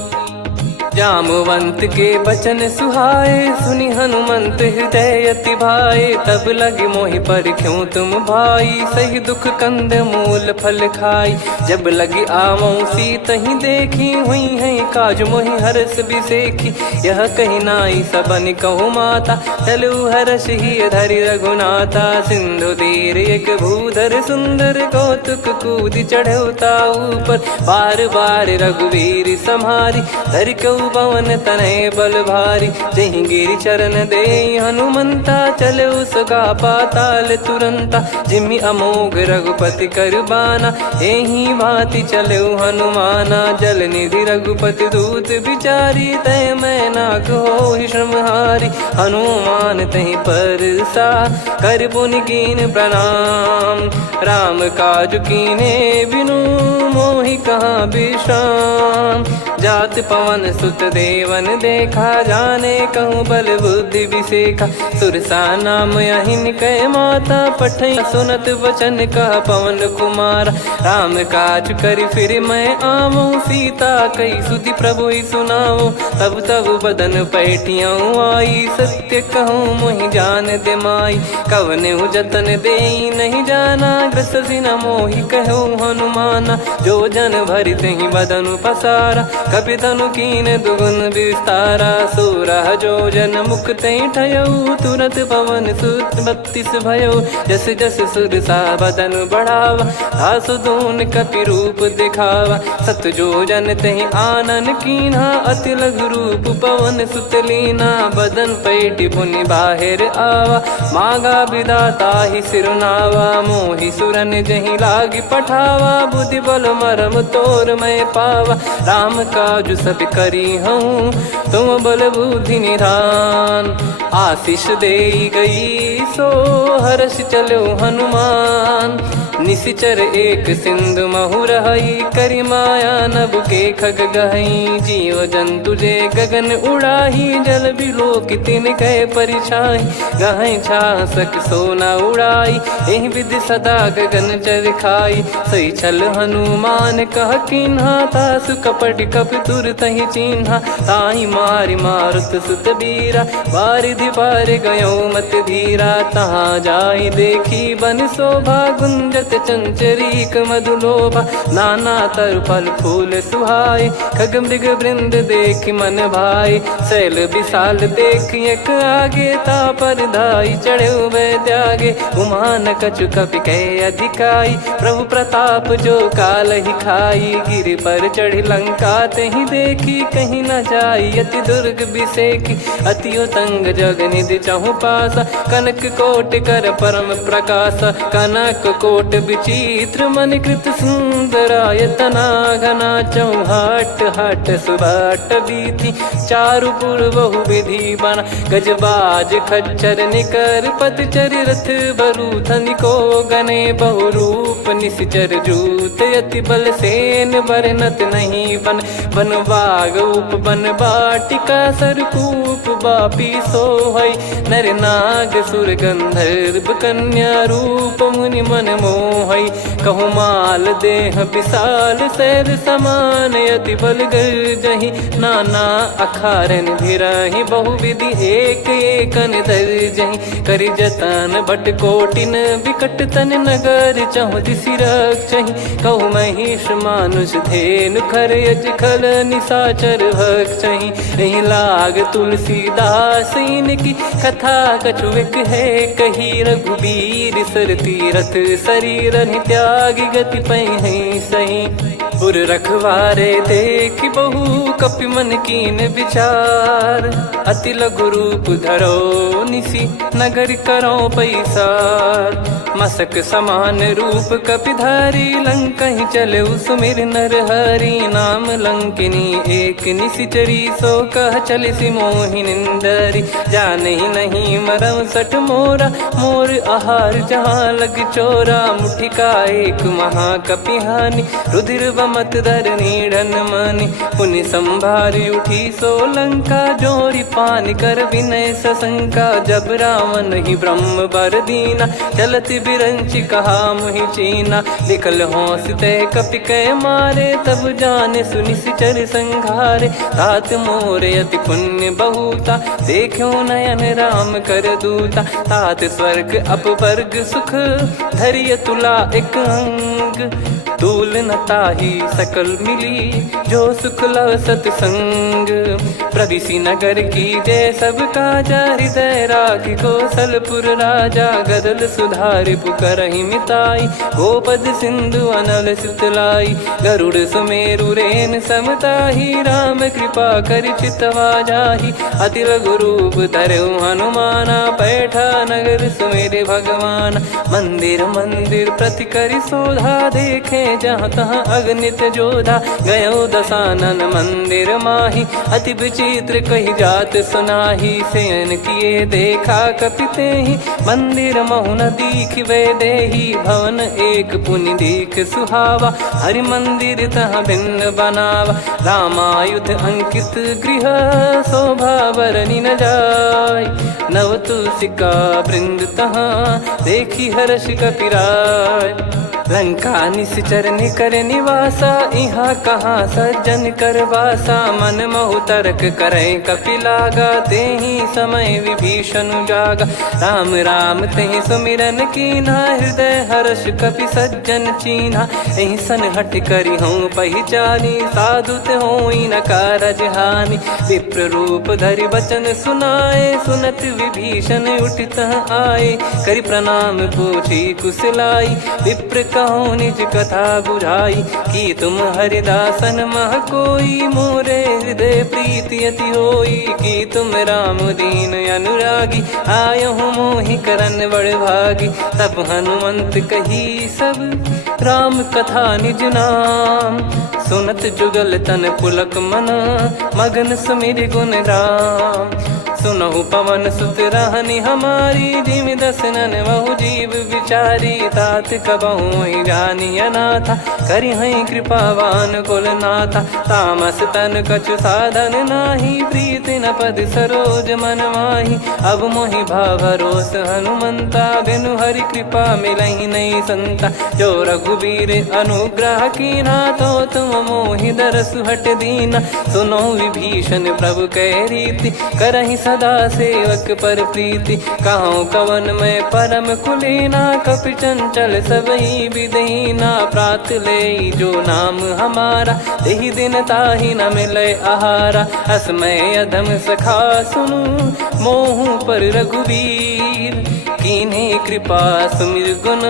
जामवंत के बचन सुहाए, सुनि हनुमंत हृदय अति भाए। तब लगे मोहि पर क्यों तुम भाई, सही दुख कंद मूल फल खाई। जब लगी आवऊं सीत ही देखी, हुई है काज मोहि हरस बिसेखी। यह कही नाई सबन कहु माता, चलु हरष ही धरि रघुनाथा। सिंधु तीर एक भूधर सुंदर, कौतुक कूद चढ़ौता ऊपर। बार बार रघुवीर सम्हारी, धरि कहु पवन तनय बल भारी। जहि गिरि चरण दे हनुमंता, चलो सगा पाताल तुरंता। जिमि अमोघ रघुपति कर बाना, एहि भांति चलो हनुमाना। जल निधि रघुपति दूत बिचारी, तय मैं नाग होहि श्रमहारी। हनुमान तहि परसा, कर पुनि कीन प्रणाम। राम काज कीने बिनु, मोहि कहाँ विश्राम। जात पवन सुत देवन देखा, जाने कहूँ बल बुद्धि विसेखा। सुरसा नाम अहिन कै माता, पठै सुनत वचन कह पवन कुमार। राम काज करि फिर मैं आवऊं, सीता कई सुधि प्रभु ही सुनाओ। तब तब बदन पैठियाँ आई, सत्य कहूँ मोहि जान दे माई। कवने जतन दे नहीं जाना, ग्रसि न मोहि कहूँ हनुमाना। जो जन भरि तहि बदनु पसारा, कपि तनु कीन दुगुन विस्तारा। सोरह जो जन मुख तहि ठयऊ, तुरत पवन सुत 32 भयऊ। जस जस सुरसा बदन बढ़ावा, आसु दून कपि रूप दिखावा। सत जो जन तहि आनन कीन्हा, अति लघु रूप पवन सुत लीना। बदन पैठि पुनि बाहिर आवा, मांगा विधाता ही सिरुनावा। मोहि सुरन जहि लागी पठावा, बुद्धि बल मरम तोर मैं पावा। राम काज सब करी हूँ, तुम बल बुद्धि निधान। आशीष दे गई सो हर्ष चलो हनुमान। निशिचर एक सिंधु महु रहई, करि माया नभ के खग गहई। जीव जंतु जे गगन उड़ाही, जल बिलोक तिन कह परिछाई। गहई छासक सोना उड़ाई, एहि विधि सदा गगन चर खाई। सही छल हनुमान कह कीन्हा, तासु कपट कप तुर तहि चिन्हा। ताहि मारि मारुत सुत बीरा, बारिधि पार गयो मत धीरा। तहाँ जाई देखी बन शोभा, गुंजत चंचरीक मधुलोभा। नाना तरु फल फूल सुहाए, खग मृग वृंद देख मन भाई। शैल विशाल देख एक आगे, तापर धाई चढ़े वै त्यागे। उमान कछु कपि कह अधिकाई, प्रभु प्रताप जो काल ही खाई। गिर पर चढ़ी लंका तहि देखी, कहीं न जाई अति दुर्ग बिसेखी। अति उतंग जग निधि चहु पासा, कनक कोट कर परम प्रकाशा। कनक कोट विचित्र मन कृत सुंदरायतना। घना चौहाट हाट सुबाट बीथी, चारु पुर बहु विधि बना। गजबाज खच्चर निकर पतचर, रथ बरु धनिको गने। बहु रूप निशिचर जूत, अति बल सेन बरनत नहीं बन। बन बाग उप बन बाटिका, सरकूप बापी सोहई। नर नाग सुर गंधर्व कन्या, रूप मुनि मन मोहई। कहु माल देह विशाल, शैल समान अति बल गर्जहि। नाना अखारन भिरहि, बहु विधि एक एकन दर्जहि। करि जतन भट कोटिन, विकट तन नगर चहु दिसि रक्षहि। कहु महिष मानुष धेनु, खर यज खल निशाचर भक्षहि। एहि लाग तुलसीदास इनकी, कथा कछु एक है कही। रघुबीर सर तीरथ शरीर, त्यागी गति पै सही। पुर रखवारे देख बहु, कपि मन कीन विचार। अति लघु रूप धरो निसी, नगर करो पैसार। मसक समान रूप कपि धारी, लंकहि चले सुमिर नर हरि। नाम लंकिनी एक निशिचरी, सो कह चलिसि मोहि निंदरी। जानहि नहीं मरौ सठ मोरा, मोर आहार जहाँ लग चोरा। मुठिका एक महाकपि हानि, रुधिर रमत धरनी ढन मानी। पुनि संभारी उठी सोलंका, जोरी पान कर विनय सशंका। जब रावण ही ब्रह्म बर दीना, चलत बिरंच कहा मुहि चीना। निकल होंस ते कपि कै मारे, तब जाने सुनि सिचर संघारे। तात मोरे अति पुण्य बहुता, देखो नयन राम कर दूता। तात स्वर्ग अपवर्ग सुख, धरिय तुला एक अंग। तूल न ताहि सकल मिली, जो सुख लव सतसंग। प्रविशि नगर की जय सब काजा, हृदय राखि कौशलपुर राजा। गदल सुधारि पुकारहि मिताई, गोपद सिंधु अनल सुतलाई। गरुड़ सुमेरु रेन समताहि, राम कृपा करि चितवा जाहि। अति लघु रूप धरऊ हनुमाना, बैठा नगर सुमेरे भगवान। मंदिर मंदिर प्रति करि शोधा, देखे जहाँ तहाँ अगणित जोधा। गयो दशानन मंदिर माही, अति विचित्र कही जात सुनाही। शयन किए देखा कपिते ही, मंदिर महु न दीखिबे देही। भवन एक पुनि दीख सुहावा, हरि मंदिर तहाँ भिन्न बनावा। रामायुध अंकित गृह, शोभा बरनि न जाय। नव तुलसी का वृंद तहाँ, देखी हर्ष कपिराय। लंका निश्चर निकर निवासा, इहाँ कहाँ सज्जन कर वासा। मन महु तर्क करे कपिलागा, तेहि समय विभीषण जागा। राम राम तेहि सुमिरन कीन्हा, हृदय हर्ष कपि सज्जन चीन्हा। एहि सन हठ करि हूँ पहिचानी, साधु ते होई न कारज हानि। विप्र रूप धरि वचन सुनाए, सुनत विभीषण उठित आए। करि प्रणाम पूछी कुशलाई, विप्र कहो निज कथा बुझाई। कि तुम हरिदासन मह कोई, मोरे हृदय प्रीति अति होई। कि तुम राम दीन अनुरागी, आयहु मोहि करन बड़ भागी। तब हनुमंत कही सब, राम कथा निज नाम। सुनत जुगल तन पुलक मन, मगन सुमिर गुण राम। सुनहु पवन सुत रहनि हमारी, जिमि दसनन बहु जीव विचारी। तात कबहु ही जानी अनाथा, करि हई कृपावान कुल नाथा। तामस तन कछु साधन नाही, प्रीति न पद सरोज मन माही। अब मोहि भाव भरोस हनुमंता, बिनु हरि कृपा मिलहि नहीं संता। जो रघुबीर अनुग्रह कीन्हा, तो तुम मोहि दरसु हट दीना। सुनो विभीषण प्रभु कह रीति, करहि सदा सेवक पर प्रीति। कहूँ कवन में परम कुलीना, कपि चंचल सबही विदहीना। प्रात ले जो नाम हमारा, तेहि दिन ताहि न मिले आहारा। असमय अधम सखा सुनु, मोहु पर रघुवीर। कीन्हे कृपा सुमिर गुण,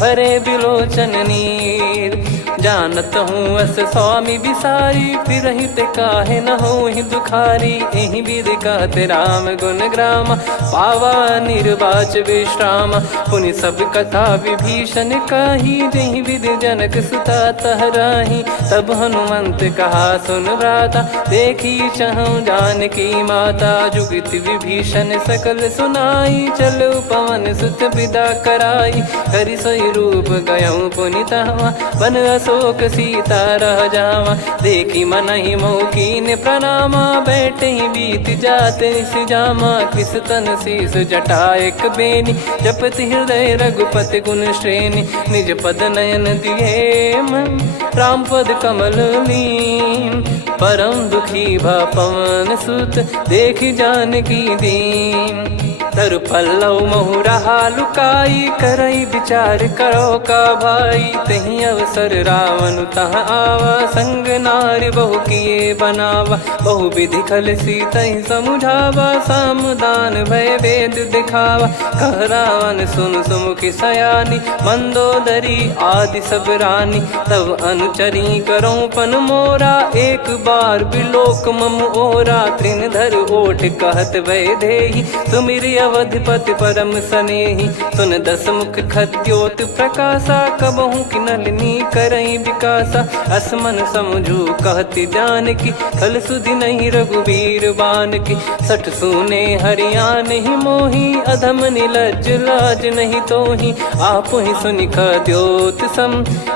भरे बिलोचन नीर। जानत हूँ अस स्वामी बिसारी, फिर हित काहे न हो ही दुखारी। एहि विधि कहते राम गुण ग्राम, पावा निर्वाच विश्राम। पुनि सब कथा विभीषण काही, जहि विधि जनक सुता तहराही। तब हनुमंत कहा सुन भ्राता, देखी चहु जानकी माता। जुगति विभीषण सकल सुनाई, चलो पवन सुत विदा कराई। करि सोई रूप गयऊँ पुनि तहवा, बन अशोक सीता रह जावा। देखी मनहि मौकीन प्रणामा, बैठे ही बीत जात निस जामा। कृस तन शीस जटा एक बेनी, जपति हृदय रघुपति गुण श्रेणी। निज पद नयन दिए मन, राम पद कमल लीन। परम दुखी भा पवन सुत, देखी जानकी दीन। तरु पल्लव महु रहा लुकाई, करई विचार करो का भाई। तही अवसर रावण तहाँ आवा, संग नारी बहु किए बनावा। बहु विधि खल सीतहि समुझावा, सामदान भय वेद दिखावा। कह रावण सुन सुमुखी सयानी, मंदोदरी आदि सब रानी। तब अनुचरी करो पन मोरा, एक बार बिलोक मम ओरा। तृण धर ओठ कहत भय देहि, सुमिर अवधिपति परम सनेही। सुन दस मुख खद्योत प्रकाशा, कबहू की नलिनी करई विकासा। असमन समझू कहती जान की, खल सुधि नहीं रघुबीर बान की। सठ सूने हरियाण ही मोही, अधम निलज लाज नहीं तोही। आप ही सुनि खद्योत सम,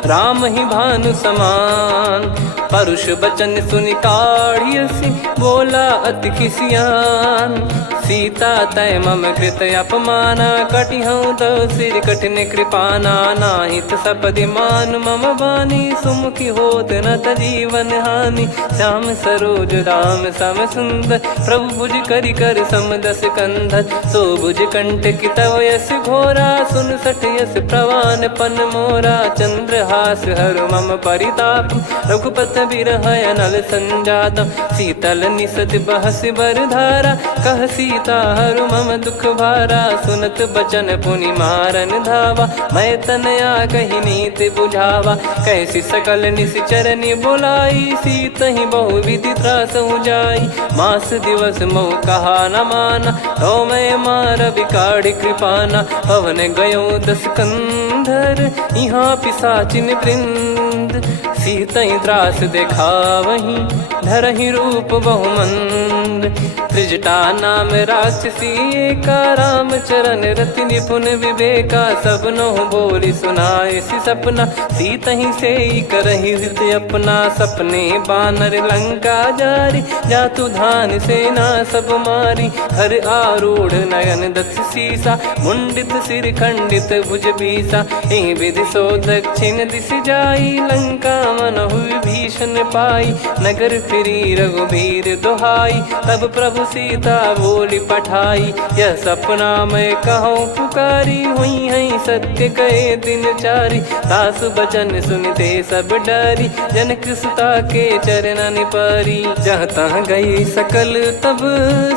राम ही भानु समान। परुष बचन सुनि काढ़ियसि, बोला अति किसियान। सीता तय मम कृत अपमाना, कटिहऊँ तो सिर कठिन कृपाना। नाहित सपदि मान मम बानी, सुमुखी होत न जीवन हानि। श्याम सरोज राम सम सुंदर, प्रभु भुज करि कर सम दस कंधर। सो भुज कंठ की तव यस घोरा, सुन सठ यस प्रवान पन मोरा। चंद्रहास हर मम परिताप, रघुपत बिरह अनल संजात। शीतल निसत बहस बर धारा, कह सीता हरु मम दुख भारा। सुनत बचन पुनि मारन धावा, मैं तनया कही नीति बुझावा। कैसी सकल निश्चरनि बुलाई, सीत ही बहु विधि त्रासहु जाई। मास दिवस मोह कहा न माना, तो मैं मार बिकाढ़ी कृपाना। पवन गयो दस कंधर, यहाँ पिशाचिन वृंद। सीतहि त्रास देखावहीं, धरहि रूप बहुमंद। त्रिजटा नाम राक्षसी एका, राम चरण रति निपुण विवेका। सबनो बोली सुनाए सि सपना, सीतहि सेई करहि हृद अपना। सपने बानर लंका जारी, जातु धान सेना सब मारी। हर आरूढ़ नयन दस सीसा, मुंडित सिर खंडित भुज बीसा। एहि विधि सो दक्षिण दिस जाई, लंका मनहु भीषण पाई। नगर फिरी रघुबीर दुहाई, तब प्रभु सीता बोली पठाई। यह सपना मैं कहूँ पुकारी, हुई है सत्य कहे दिन चारी। सासु बचन सुनते सब डरी, जनक सुता के चरण परी। जहाँ तहाँ गई सकल तब,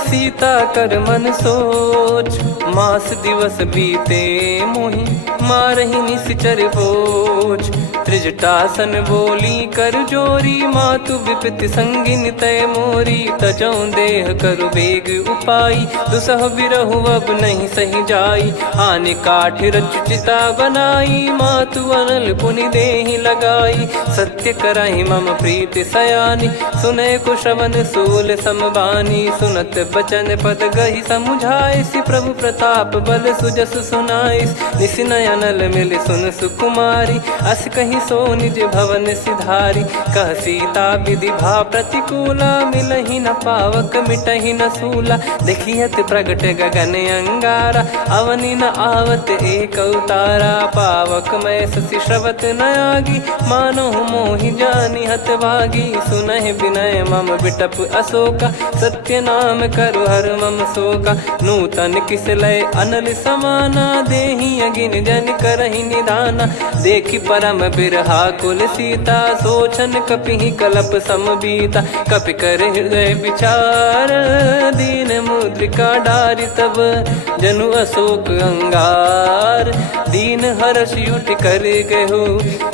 सीता कर मन सोच। मास दिवस बीते मोहि, मारहि निश्चर बोझ। त्रिजटासन बोली कर जोरी, मातु विपति संगिन तय मोरी। तजौ देह करु बेग उपाई, दुसह बिरहु अब नहीं सही जाई। आने काठ रचिता बनाई, मातु अनल पुनि देहि लगाई। सत्य करहि मम प्रीति सयानी, सुनय को श्रवण सूल समबानी। सुनत बचन पद गहि समुझाइसि, प्रभु प्रताप बल सुजस सुनाइस। निसिनय अनल मिल सुन सुकुमारी, अस कहि सो निज भवन सिधारी। कह सीता विधि भा प्रतिकूला, मिलहि न पावक मिटहि न सूला। देखियत प्रगट गगन अंगारा, अवनि न आवत एक अवतारा। पावक मैं ससि श्रवत न आगी, मानो मोहि जानि हत भागी। सुनहि विनय मम बिटप अशोका, सत्य नाम करु हर मम शोका। नूतन किस लय अनल समाना, देहि अगिन जन करहि निदाना। देखि परम बिरहा कुल सीता, सोचन कपिहि कलप समबीता। कपि कर हृदय विचार, दीन मुद्रिका डारि तब। जनु अशोक अंगार, दीन हर्ष उठ कर गहु।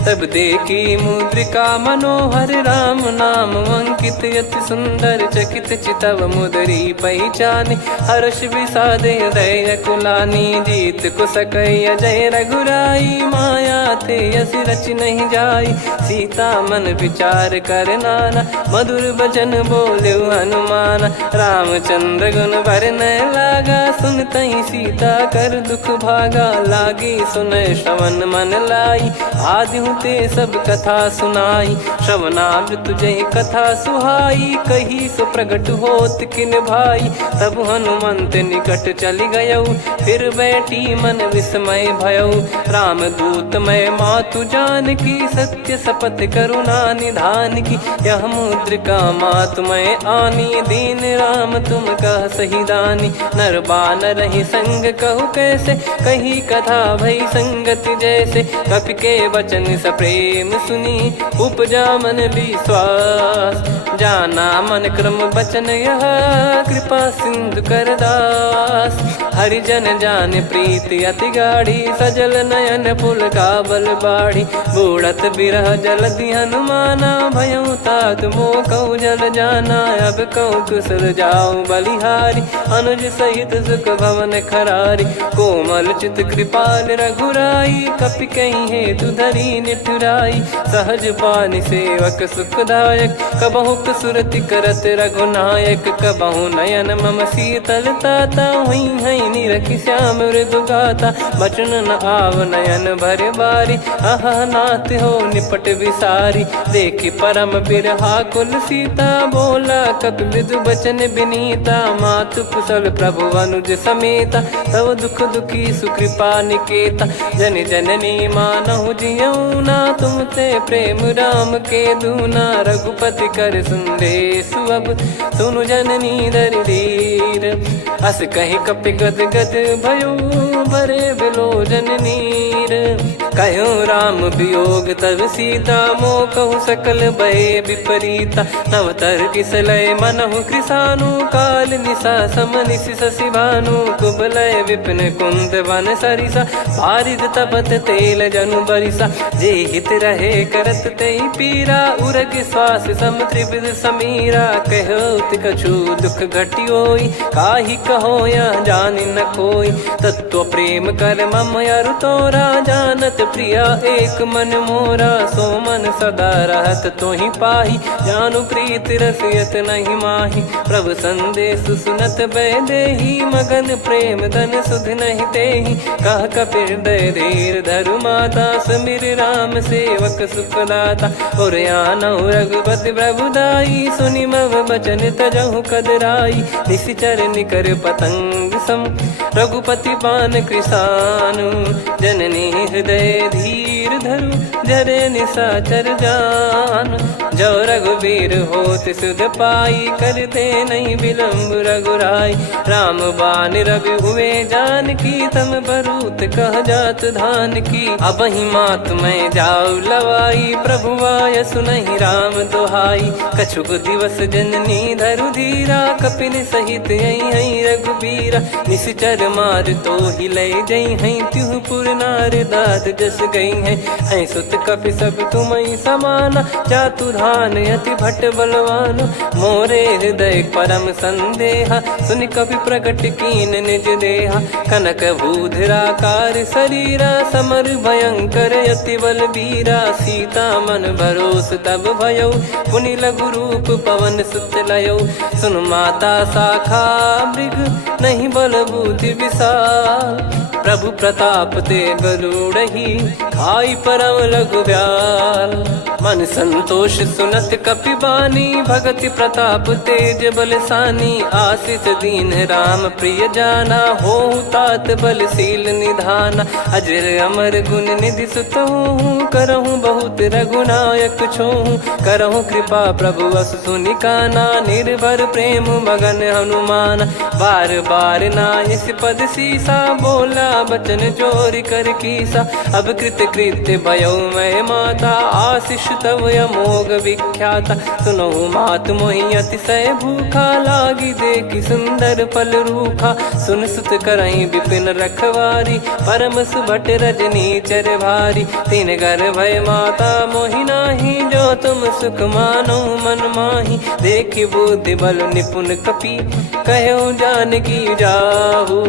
तब देखी मुद्रिका मनोहर, राम नाम अंकित अति सुंदर। चकित चितव मुदरी पहचान, हर्ष विषाद हृदय कुलानी। जीत को सकय जय रघुराई, माया थे यस रच नहीं जाई। सीता मन विचार कर नाना, मधुर बचन बोले हनुमान। रामचंद्र गुण बरनय लागा, सुनतहि सीता कर दुख भागा। लागी सुनय श्रवण मन लाई, आदिहु ते सब कथा सुनाई। श्रवणाब तुझे कथा सुहाई, कही सो प्रगट होत किन भाई। तब हनुमंत निकट चली गयौ, फिर बैठी मन विस्मय भयौ। राम दूत मैं मातु जान की, सत्य शपथ करुणा निधान की। यह मुद्रिका मातु मैं आनी, दीन राम तुम कह सही दानी। नर बानर ही संग कहु कैसे, कही कथा भई भई संगति जैसे, कपि के वचन सप्रेम सुनी उपजा मन विश्वास। जाना मन क्रम बचन यह कृपा सिंधु कर दास। हरिजन जान प्रीति अति गाढ़ी, सजल नयन पुल का बल बाढ़ी। बूढ़त बिरह जलधि हनुमाना, भयउ तात मोह कहु जल जाना। अब कहु कुशल जाऊं बलिहारी, अनुज सहित सुख भवन खरारी। कोमल चित कृपाल रघुराई, कपि कहीं हेतु धरी निठुराई। सहज पानि सेवक सुखदायक, कबहु सुरति करत रघुनायक। कबहु नयन मम शीतलता, हुई हई निरखि श्याम मृदु गाता। बचन न आव नयन भर बारी, आहा नाथ हो निपट विसारी। देखि परम बिरहा कुल सीता, बोला कपि मृदु बचन बिनीता। मातु कुशल प्रभु अनुज समेता, तव दुख दुखी सुकृपा निकेता। जन जननी मानहु जियऊ ना, तुम ते प्रेम राम के दूना। रघुपति कर संदेश अब सुनु जननी दर धीर। अस कहि कपि गद गद भयो, भरे बिलोचन नीर। कहूँ राम वियोग तब सीता, मोह कहूँ सकल भय विपरीता। नव तर किसलय मनहु कृसानु, काल निशा सम निशि शशि भानु। कुबलय विपिन कुंद वन सरिसा, पारिद तपत तेल जनु बरिसा। जे हित रहे करत तेहि पीरा, उरग श्वास सम त्रिविध समीरा। कहो कछु दुख घटियोई, काहि कहो या जानि न कोई। तत्व प्रेम कर मम अरु तोरा, जानत प्रिया एक मन मोरा। सो मन सदा रहत तोहि पाही, जानु प्रीत रसियत नहीं माही। प्रभु संदेश सुनत बैदेही, मगन प्रेम धन सुध नहीं तेहि। कह कपिर दय धीर धरु माता, समिर राम सेवक सुखदाता। और आनहु रघुपति प्रभु दाई, सुनि मव बचन तजहु कदराई। निशिचर निकर पतंग सम, रघुपति पान कृसानु। जननी हृदय धीर धरु, जरे निशाचर जान। जो रघुवीर होत सुध पाई, कर दे नहीं विलम्ब रघुराई। राम बान रवि हुए जानकी, तम बरूत कह जात धान की। अब ही मात मैं जाऊ लवाई, प्रभु आय सुनहि राम दोहाई। कछुक दिवस जननी धरु धीरा, कपिन सहित यही रघुबीरा। निश्चर मार तो ही ले जई हैं, त्यों पुर नार दाद जस गई हैं। सुत कपि सब तुम समाना, जातु धान अति भट बलवान। मोरे हृदय परम संदेहा, सुन कपि प्रकट कीन निज देहा। कनक भूधराकार शरीरा, समर भयंकर अति बलबीरा। सीता मन भरोस तब भयउ, पुनि लघु रूप पवन सुत लयउ। सुन माता शाखा मृग, नहीं बल बुद्धि विशाल। प्रभु प्रताप ते गरुड़हि, खाई परम लघु ब्याल। मन संतोष सुनत कपि बानी, भगति प्रताप तेज बलसानी। आशीष दीन राम प्रिय जाना, होहु तात बलशील निधाना। अजर अमर गुण निधि सुत हूँ, करहूँ बहुत रघुनायक छोहूँ। करहूँ कृपा प्रभु अस सुनि काना, निर्भर प्रेम मगन हनुमान। बार बार नायस पद सीसा, बोला बचन चोरी कर कीसा। अब कृत कृत्य भयो मैं माता, आशीष तव अमोघ विख्याता। सुनो मात मोहि अतिशय भूखा, लागी देखि सुंदर फल रूखा। सुन सुत करहि विपिन रखवारी, परम सुभट रजनी चर भारी। तीन घर भय माता मोहि नाही, जो तुम सुख मानो मन माही। देखि बुद्धि बल निपुण कपि, कहो जानकी जाहू।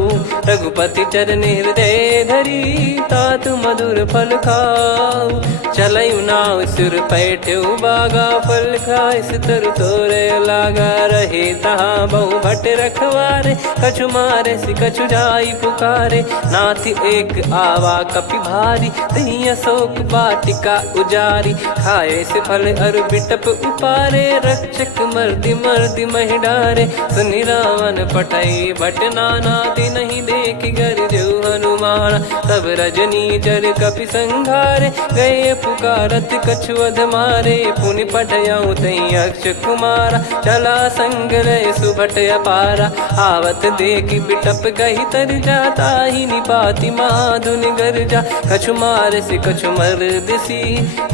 रघुपति चरण हृदय धरी, तात मधुर फल खाऊ। चलऊ नाव सुर पैठ्यऊ बागा, फल खाइस तरु तोरे लागा। रहे तहाँ बहु भट रखवारे, कछु मारे सि कछु जाई पुकारे। नाथि एक आवा कपि भारी, तही अशोक वाटिका उजारी। खाए से फल अरु बिटप उपारे, रक्षक मर्दि मर्दि महि डारे। सुनि रावण पटई भट नाना, नहीं देख गर जो हनुमान। तब रजनी चर कपि संघारे, गए पुकारत कछु अध मारे। पुनि पठयऊ तई अक्ष कुमारा, चला संग लय सुभट अपारा। आवत देखि बिटप गही तर जाता, ही निपाति माधुन गर्जा। कछु मार से कछु मर दिसी,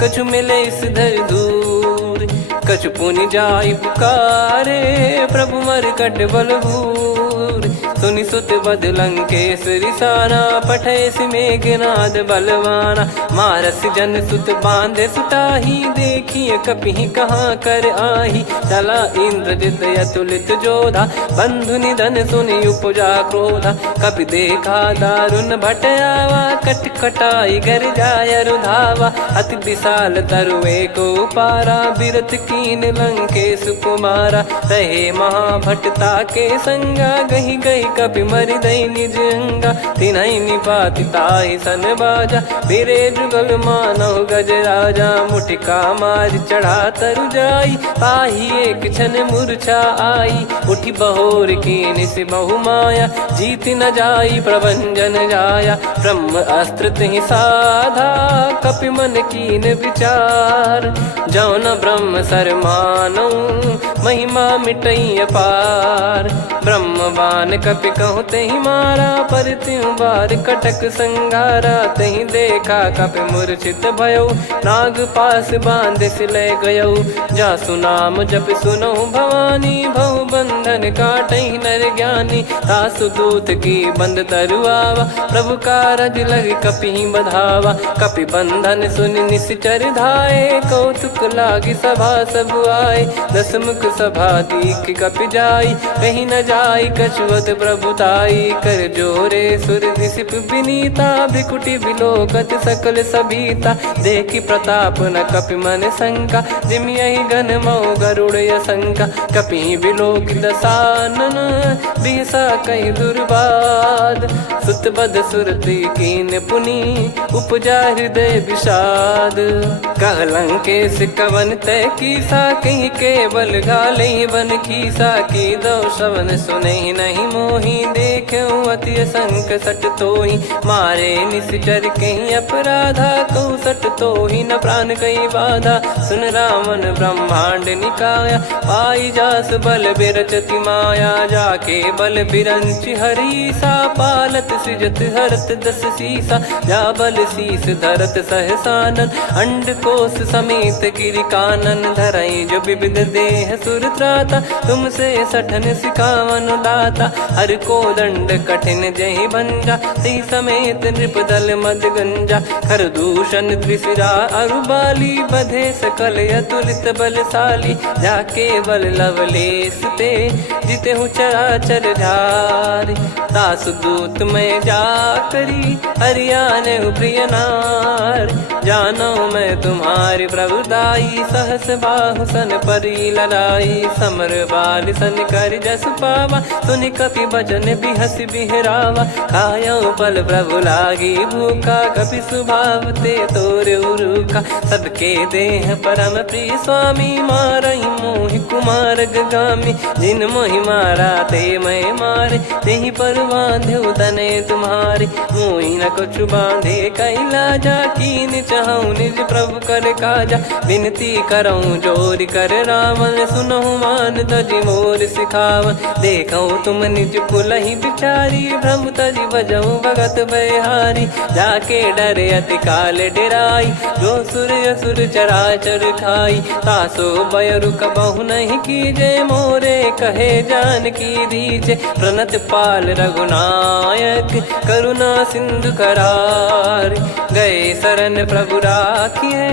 कछु मिले इस धर दूर। कछु पुनि जाई पुकारे, प्रभु मरकट बलभूर। सुनि सुत बद लंकेश रिसाना, पठय मेघनाद बलवाना। मारस जन सुत बांधे सुताही, देखिए कपिहि कहाँ कर आही। चला इंद्रजित अतुलित जोधा, बंधु निधन सुनि उपजा क्रोधा। कपि देखा दारुण भट आवा, कट कटाई गर जाय रुधावा। अति विशाल तरुए को पारा, बिरत कीन लंकेश कुमारा। रहे महाभटता के संगा, गही गही कपि मरि दई निज अंगा। तिन्हि निपाति ताहि सन बाजा, बिरे जुगल मानव गज राजा। मुटिका मार चढ़ा तरु जाई, पाही एक क्षण मूर्छा आई। उठी बहोर कीन से बहु माया, जीत न जाई प्रभंजन जाया। ब्रह्म अस्त्र तिहि साधा, कपि मन कीन विचार। जौ न ब्रह्म सर मानऊ, महिमा मिटई अपार। ब्रह्म बान कपि कहु तहि मारा, पर त्यों बार कटक संगारा। तहि देखा कपि मूर्छित भयऊ, नाग पास बांध सिले गयऊ। जासु नाम जप सुनऊ भवानी, भव बंधन काटहि नर ज्ञानी। तासु दूत की बंद तरुआवा, प्रभु कारज लग कपि बधावा। कपि बंधन सुनि निश्चर धाये, कौतुक लागी सभा सब आए। दसमुख सभा दीख कपि जाई, कहीं न जाई कछुवत प्रभुताई। कर जोरे सुर दिसिप विनीता, भ्रिकुटि बिलोकत सकल सबीता। देखि प्रताप न कपि मन शंका, जिम यही गन मऊ गरुड़ असंका। कपि बिलोक दसानन, बिहसा कई दुर्बाद। सुत बद सुरति कीन पुनि, उपजा हृदय विषाद। कहलंकेश कवन तय कीसा, कहीं केवल घाले बन खीसा। की दो श्रवण सुनहि नहीं मोही, देखऊं अति संक सट तोहि। मारे निश्चर कहीं अपराधा, कहूँ सट तोहि न प्राण कहीं बाधा। सुन रावण ब्रह्मांड निकाया, पाई जास बल बिरचति माया। जाके बल बिरंच हरीसा, पालत सृजत हरत दस सीसा। जा बल शीस धरत सहसानन, अंड कोश समेत गिरि कानन। धरई जो विविध देह सुर त्राता, तुमसे सठन सिखावन दाता। हर को दंड कठिन जहि भंजा, ती समेत नृप दल मद गंजा। खर दूषण त्रिशिरा अरुबाली, बधे सकल अतुलित बलशाली। जाके बल लवलेस ते, जिते हूँ चराचर झारी। दास दूत में जा करी, हरियाने प्रिय नार। जानो मैं तुम्हारी प्रभुदाई, सहस बाहु सन परी लड़ाई। समर बाल सन कर जस पावा, सुनि कपि बचन बिहस बिहरावा। खायो पल प्रभु लागी भूखा, कपि स्वभाव ते तोर उरुखा। सबके देह परम प्रिय स्वामी, मारई मोहि कुमार गगामी। जिन मोहि मारा ते मैं मारे, तेहि पर बांधे तने तुम्हारे। मोहि न कुछ बांधे कैलाजा, कीन चाहूं निज प्रभु कर काजा। विनती करऊं जोर कर रावण, सुनहु मान तजि मोर सिखावन। देखऊं तुम निज कुलहि बिचारी, भ्रम तजि बजऊं भगत बहारी। जाके डरे अति काल डेराई, जो सुर असुर चराचर खाई। तासो बयरु कबहु नहीं कीजे, मोरे कहे जान की दीजे। प्रणत पाल रघुनायक, करुणा सिंधु करार। गए शरण प्रभु राखिए,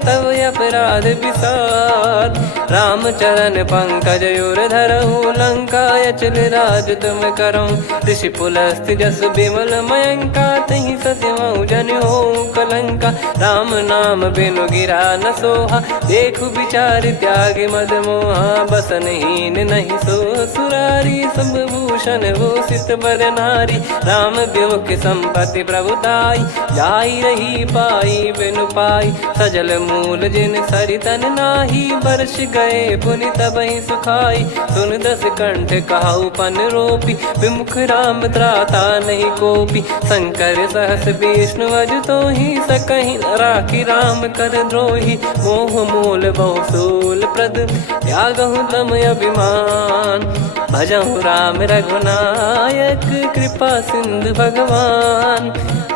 तब अपराध विसार। राम चरण पंकज उर धरहु, लंका अचल राज तुम करऊं। ऋषि पुलस्त्य जस विमल मयंका, तहि सत्यमऊ जन हो कलंका। राम नाम बिनु गिरा न सोहा, देखु विचार त्याग मद मोहा। बसनहीन नहीं सो सुरारी, सब भूषण भूषित बर नारी, राम विमुख संपत्ति प्रभुताई, जाई रही पाई बिनु पाई, सजल मूल जिन सरितन नाही, बरस गए पुनि तबहि सुखाई, सुन दस कंठ कहाऊ पन रोपी, विमुख राम त्राता नहीं कोपी, शंकर सहस विष्णु अज तो ही सकहि न राखी, राम कर द्रोही मोह मूल बहुसूल प्रद, त्यागहु तम अभिमान, भजहु राम रघुनायक, कृपा सिंधु भगवान,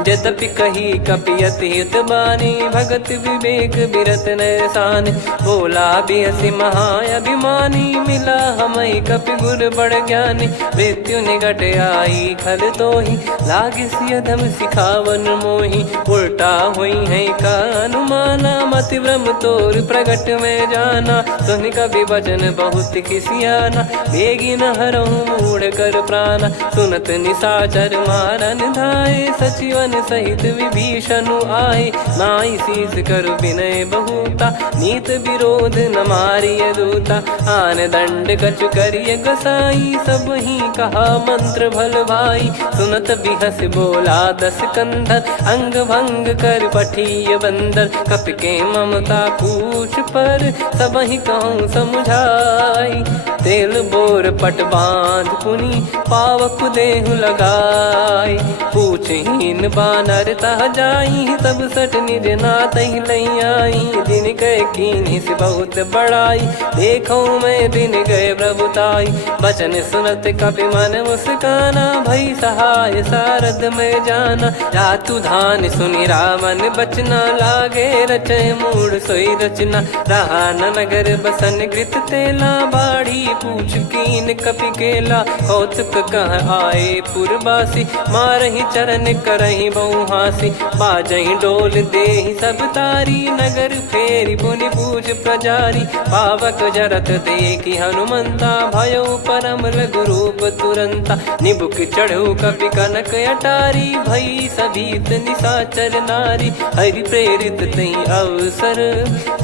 यद्यपि कही कपियति हित बानी, भगत विवेक बिरत नैसान, बोला बिहसि महाअभिमानी, मिला हमई कपि गुर बड़ ज्ञानी, मृत्यु निकट आई खल तोहि, लागे सिय धम सिखावन मोहि, उल्टा हुई है का अनुमाना, मति भ्रम तोर प्रगट में जाना, सुन कवि वचन बहुत खिसियाना, बेगी न हरहु मूढ़ कर प्राणा, सुनत निशाचर मारन धाये, सचिवन सहित विभीषणु आए, नाई शीस कर विनय बहुता, नीत विरोध न मारिय दूता, आन दंड कछु करिय गोसाई, सब ही कहा मंत्र भल भाई, सुनत बिहस बोला दस कंधर, अंग भंग कर पठिय बंदर, कपि के ममता पूछ पर, सब ही कहूँ समझाई, तेल बोर पट बांध पुनि, पावक देहु लगाई, पूछहीन बानर तह जाई, तब सट निज नाथ लई आई, दिन गए कीन्ही से बहुत बड़ाई, देखो मैं दिन गए प्रभुताई, बचन सुनत कपि मन मुस्काना, भई सहाय सारद में जाना, जातु धान सुनि रामन बचना, लागे रचय मूढ़ सोई रचना, रहा न नगर बसन कृत तेला, बाढ़ी पूछ कीन कपि केला, कौतुक कह आए पुरबासी, मारहि चरण करहि बहुहासी, बाजहि डोल देहि सब तारी, नगर फेरी पुनि पूज प्रजारी, पावक जरत देखि हनुमंता, भयो परम लघु रूप तुरंता, निबुक चढ़ऊ कपि कनक अटारी, भई सभीत निशाचर नारी, हरि प्रेरित तहि अवसर,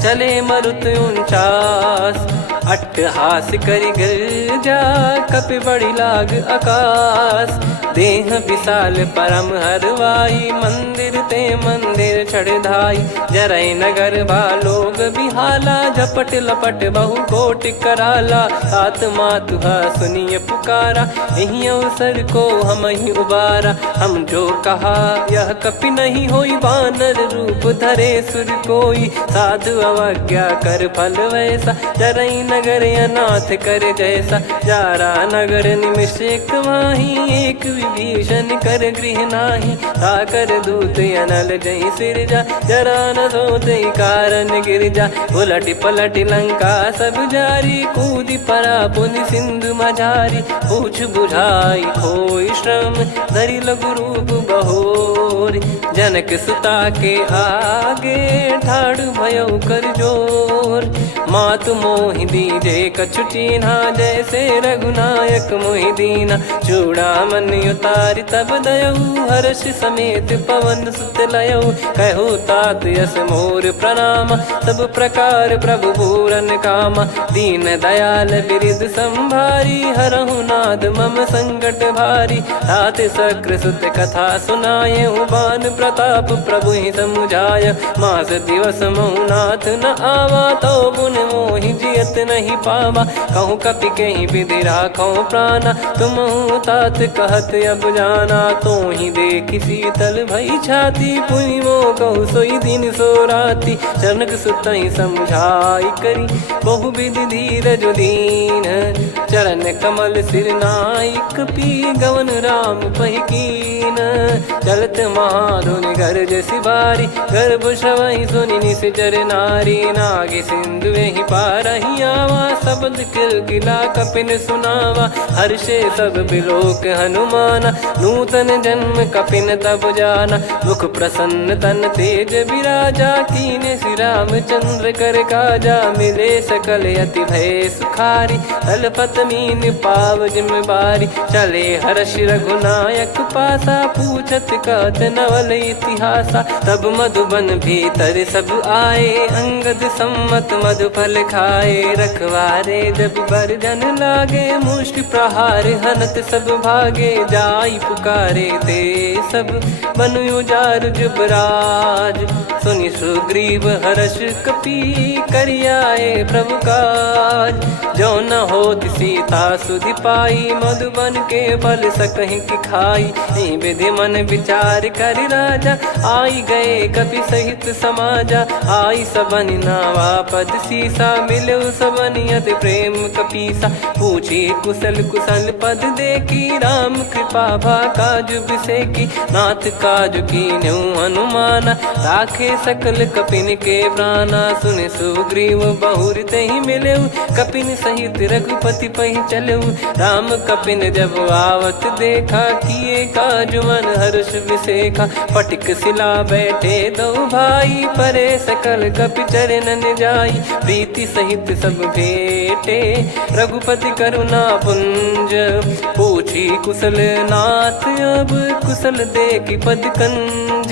चले मरुत 49, अट्टहास करि गिरजा, कपि बड़ी लाग आकाश, देह विशाल परम हरवाई, मंदिर ते मंदिर चढ़धाई, जरई नगर बालोग बिहाला, झपट लपट बहु कोट कराला, सात मातुहा सुनिय पुकारा, यही अवसर को हम ही उबारा, हम जो कहा यह कपि नहीं होई, वानर रूप धरे सुर कोई, साधु अवज्ञा कर फल वैसा, जरई नगर अनाथ कर जैसा, जारा नगर निमिष एक माही, एक विभीषण कर गृह नाही, ताकर दूत अनल जय सिरजा, जरा न सोते कारण गिरजा, उलट पलट लंका सब जारी, कूदी परा पुनि सिंधु मझारी, पूछ बुझाई खोई श्रम, धरि लघु रूप बहोरी, जनक सुता के आगे, ठाड़ भयउ कर जोर, मातु मोहि दीजे कछु चीन्हा, जैसे रघुनायक मोहि दीना, चूड़ामणि उतारि तब दयऊ, हर्ष समेत पवन सुत लयऊ, कहु तात यस मोर प्रणाम, सब प्रकार प्रभु पूरन कामा, दीन दयाल बिरिद संभारी, हरहु नाद मम संकट भारी, तात सक्र सुत कथा सुनाये, बान प्रताप प्रभु ही समुझाय, मास दिवस महु नाथ न आवा, तो गुण मोहि जियत नहीं पावा, कहूँ कपि कहीं विधि राखो प्राणा, तुम तात कहत अब जाना, तो ही देख शीतल भई छाती, पुनि मो कहु सोई दिन सो राती, जनक सुतहि समझाई करी, बहु विधि धीरज दीन, चरण कमल सिर नाइक, पी गवन राम पहि कीन, चलत महाधुनि गरज सिबारी, गर्भ श्रवहि सुनि निश्चर नारी, नागे सिंधु ही पारहि आवा, शब्द किलकिला कपिन सुनावा, हर्षे सब बिलोक हनुमाना, नूतन जन्म कपिन तब जाना, मुख प्रसन्न तन तेज विराजा, कीने श्री रामचंद्र कर काजा, मिले सकल अति भय सुखारी, तलपत मीन पाव जिम्मेवारी, चले हर्ष रघुनायक पासा, पूछत कहत नवल इतिहासा, तब मधुबन भीतर सब आए, अंगद सम्मत मधुप फल खाए रखवारे, जब बरजन लागे मुष्टि प्रहार, हनत सब भागे जाई पुकारे ते सब बन उजार जुबराज। सुनि सुग्रीव हर्ष कपि करियाए प्रभु काज, जो न होत सीता सुधि पाई, मधुबन के फल सकहि की खाई। विधि मन विचार कर राजा, आई गए कपि सहित समाजा। आई सबनि नावा पद सीसा, मिले सबनि अति प्रेम कपीसा। पूछी कुशल कुशल पद देखी, राम कृपा भा काज बिसेकी। नाथ काज कीन्हु हनुमाना, राखे सकल कपिन के प्राणा। सुने सुग्रीव बहुर तेहि मिलेउ, कपिन सहित रघुपति पहि चलेउ। राम कपिन जब आवत देखा, किए काज मन हर्ष विसेखा। फटिक सिला बैठे दो भाई, परे सकल कपि चरणन जाई। प्रीति सहित सब भेटे, रघुपति करुणा पुंज। पूछी कुशल नाथ, अब कुशल देखि पद कंज।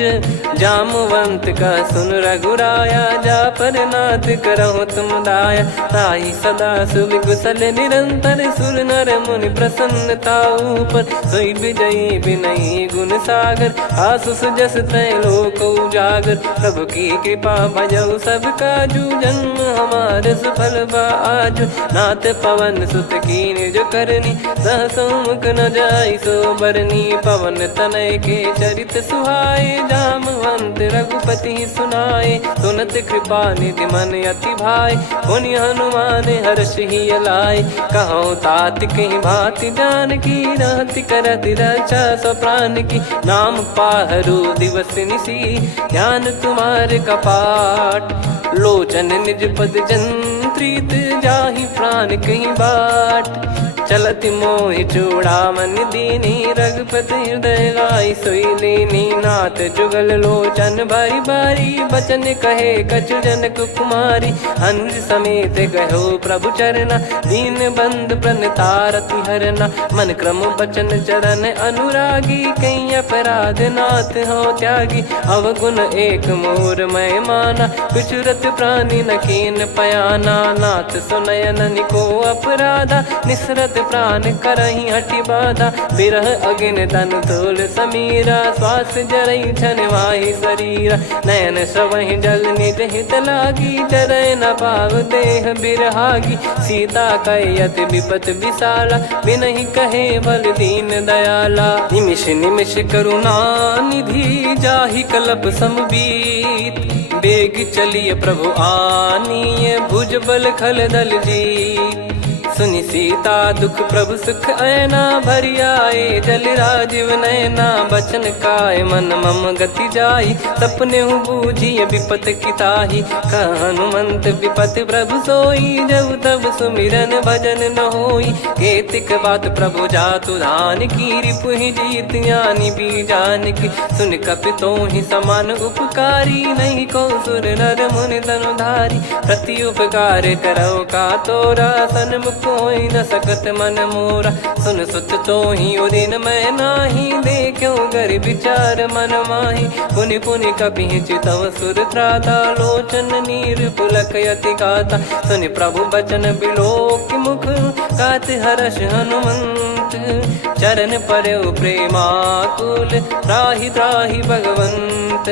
जामवंत का सुन रघुराया, जा पर नाथ करहु तुम दाया। ताहि सदा सुविकुशल निरंतर, सुर नर मुनि प्रसन्नता ऊपर। सोई विजयी विनयी गुण सागर, आसु सुजस त्रैलोक उजागर। प्रभु की कृपा भजऊ सब काजू, जन्म हमार सफल बा आजु। नाथ पवन सुत कीन्ह जो करनी, सहसो मुख न जाई सो बरनी। पवन तनय के चरित सुहाए, जामवंत रघुपति सुनाए। सुनत कृपा निधि मन अति भाई, पुनि हनुमान हर्ष ही लाए। कहो तात कहीं भांति जानकी, रहति करति रक्षा सो प्राण की। नाम पाहरु दिवस निसी, ध्यान तुम्हारे कपाट। लोचन निज पद जंत्रित, जाहि प्राण कहीं बाट। चलति मोहि चूड़ामन दीनी, रघुपति हृदय लाई सोई लीनी। नाथ जुगल लोचन बारी बारी, बचन कहे कछु जनक कुमारी। हंस समेत गयो प्रभु चरना, दीन बंद प्रणतारति हरना। मन क्रम बचन चरण अनुरागी, कहीं अपराध नाथ हो त्यागी। अवगुण एक मोर मैं माना, कुछुरत प्राणी न कीन पयाना। नाथ सुनयन निको अपराधा, निसरत प्राण करहि हटि बाधा। बिरह अगिन तन तोल समीरा, श्वास जरई छन वाहि शरीरा। नयन श्रवहि जल निज हित लागी, चरय न पाव देह बिरहागी। सीता कयत विपत विशाला, बिनहि कहे बल दीन दयाला। निमिष निमिष करुणा निधि, जाहि कल्प समबीत। बेग चलिए प्रभु आनीय, भुज बल खल दल जीत। सुनि सीता दुख प्रभु सुख ऐना, भरि आए जल राजीव नैना। बचन काय मन मम गति जाई, सपने बूझिए विपत किताही। हनुमंत विपत प्रभु सोई, जब तब सुमिरन भजन न होई। केतिक बात प्रभु जातु धान की, रिपुहि जीत ज्ञानी बीजान की। सुन कपि तोहि समान उपकारी, नहीं को सुर नर मुनि तनुधारी। प्रति उपकार करौ का तोरा, सन्मुख कोई न सकत मन मोरा। सुन सुत तो ही उदिन मैं नाही, देखो गर विचार मन माही। पुनि पुनि कपि चितव सुर त्राता, लोचन नीर पुलक यति गाता। सुनि प्रभु बचन बिलोक मुख, गात हर्ष हनुमंत। चरण परौ प्रेमाकुल, त्राहि त्राहि भगवंत।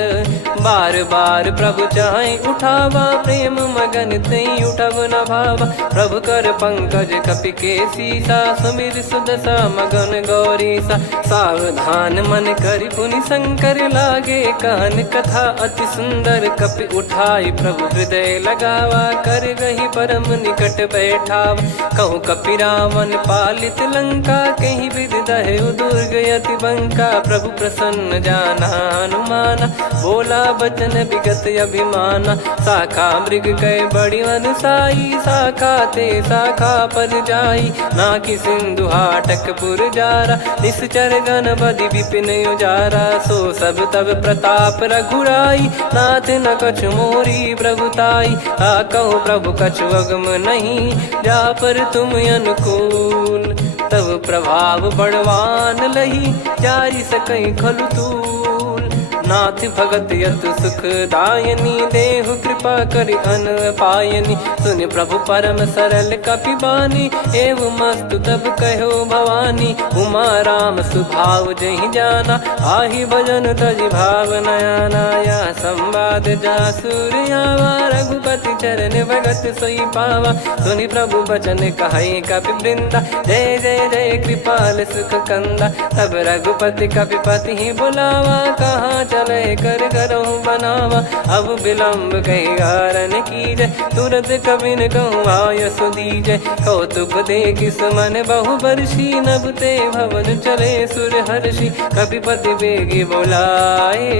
बार बार प्रभु चाहि उठावा, प्रेम मगन तई उठब न भावा। प्रभु कर पंकज कपि के सीसा, सुमिर सुदशा मगन गौरीसा। सावधान मन करि पुनि शंकर, लागे कहन कथा अति सुंदर। कपि उठाई प्रभु हृदय लगावा, कर गही परम निकट बैठावा। कहु कपि रावण पालित लंका, कहीं विधि दहु दुर्ग यति बंका। प्रभु प्रसन्न जाना हनुमाना, बोला बचन विगत अभिमाना। शाखा मृग कह बड़ी अनुसाई, शाखा ते शाखा पर जाई। नाकि सिंधु हाटक पुर जारा, निश्चर गण बदि विपिन उजारा। सो सब तब प्रताप रघुराई, नाथ न कछु मोरी प्रभुताई। कहु प्रभु कछु अगम नहीं, जा पर तुम अनुकूल। तब प्रभाव बड़वान लही, जारी सकई खलु तूल। नाथ भगत यत सुख दायनी, देहु कृपा करि अन पायनी। सुन प्रभु परम सरल कपिबानी, एवं मस्तु तब कहो भवानी। उमा राम सुभाव जहि जाना, आहि भजन तजि भाव नयाना। या संवाद जासुर आवा, रघुपति चरण भगत सोई पावा। सुनि प्रभु बचन कहै कपि वृंदा, जय जय जय कृपाल सुख कंदा। तब रघुपति कपिपति ही बुलावा, कहाँ चले कर करहु बनावा। अब विलम्ब कही कारण कीजय, तुरत कबिन कहूँ आयस दीजय। कौतुक देखि सुमन बहु बरसी, नभ ते भवन चले सुर हर्षि। कपिपति बेगी बोलाए,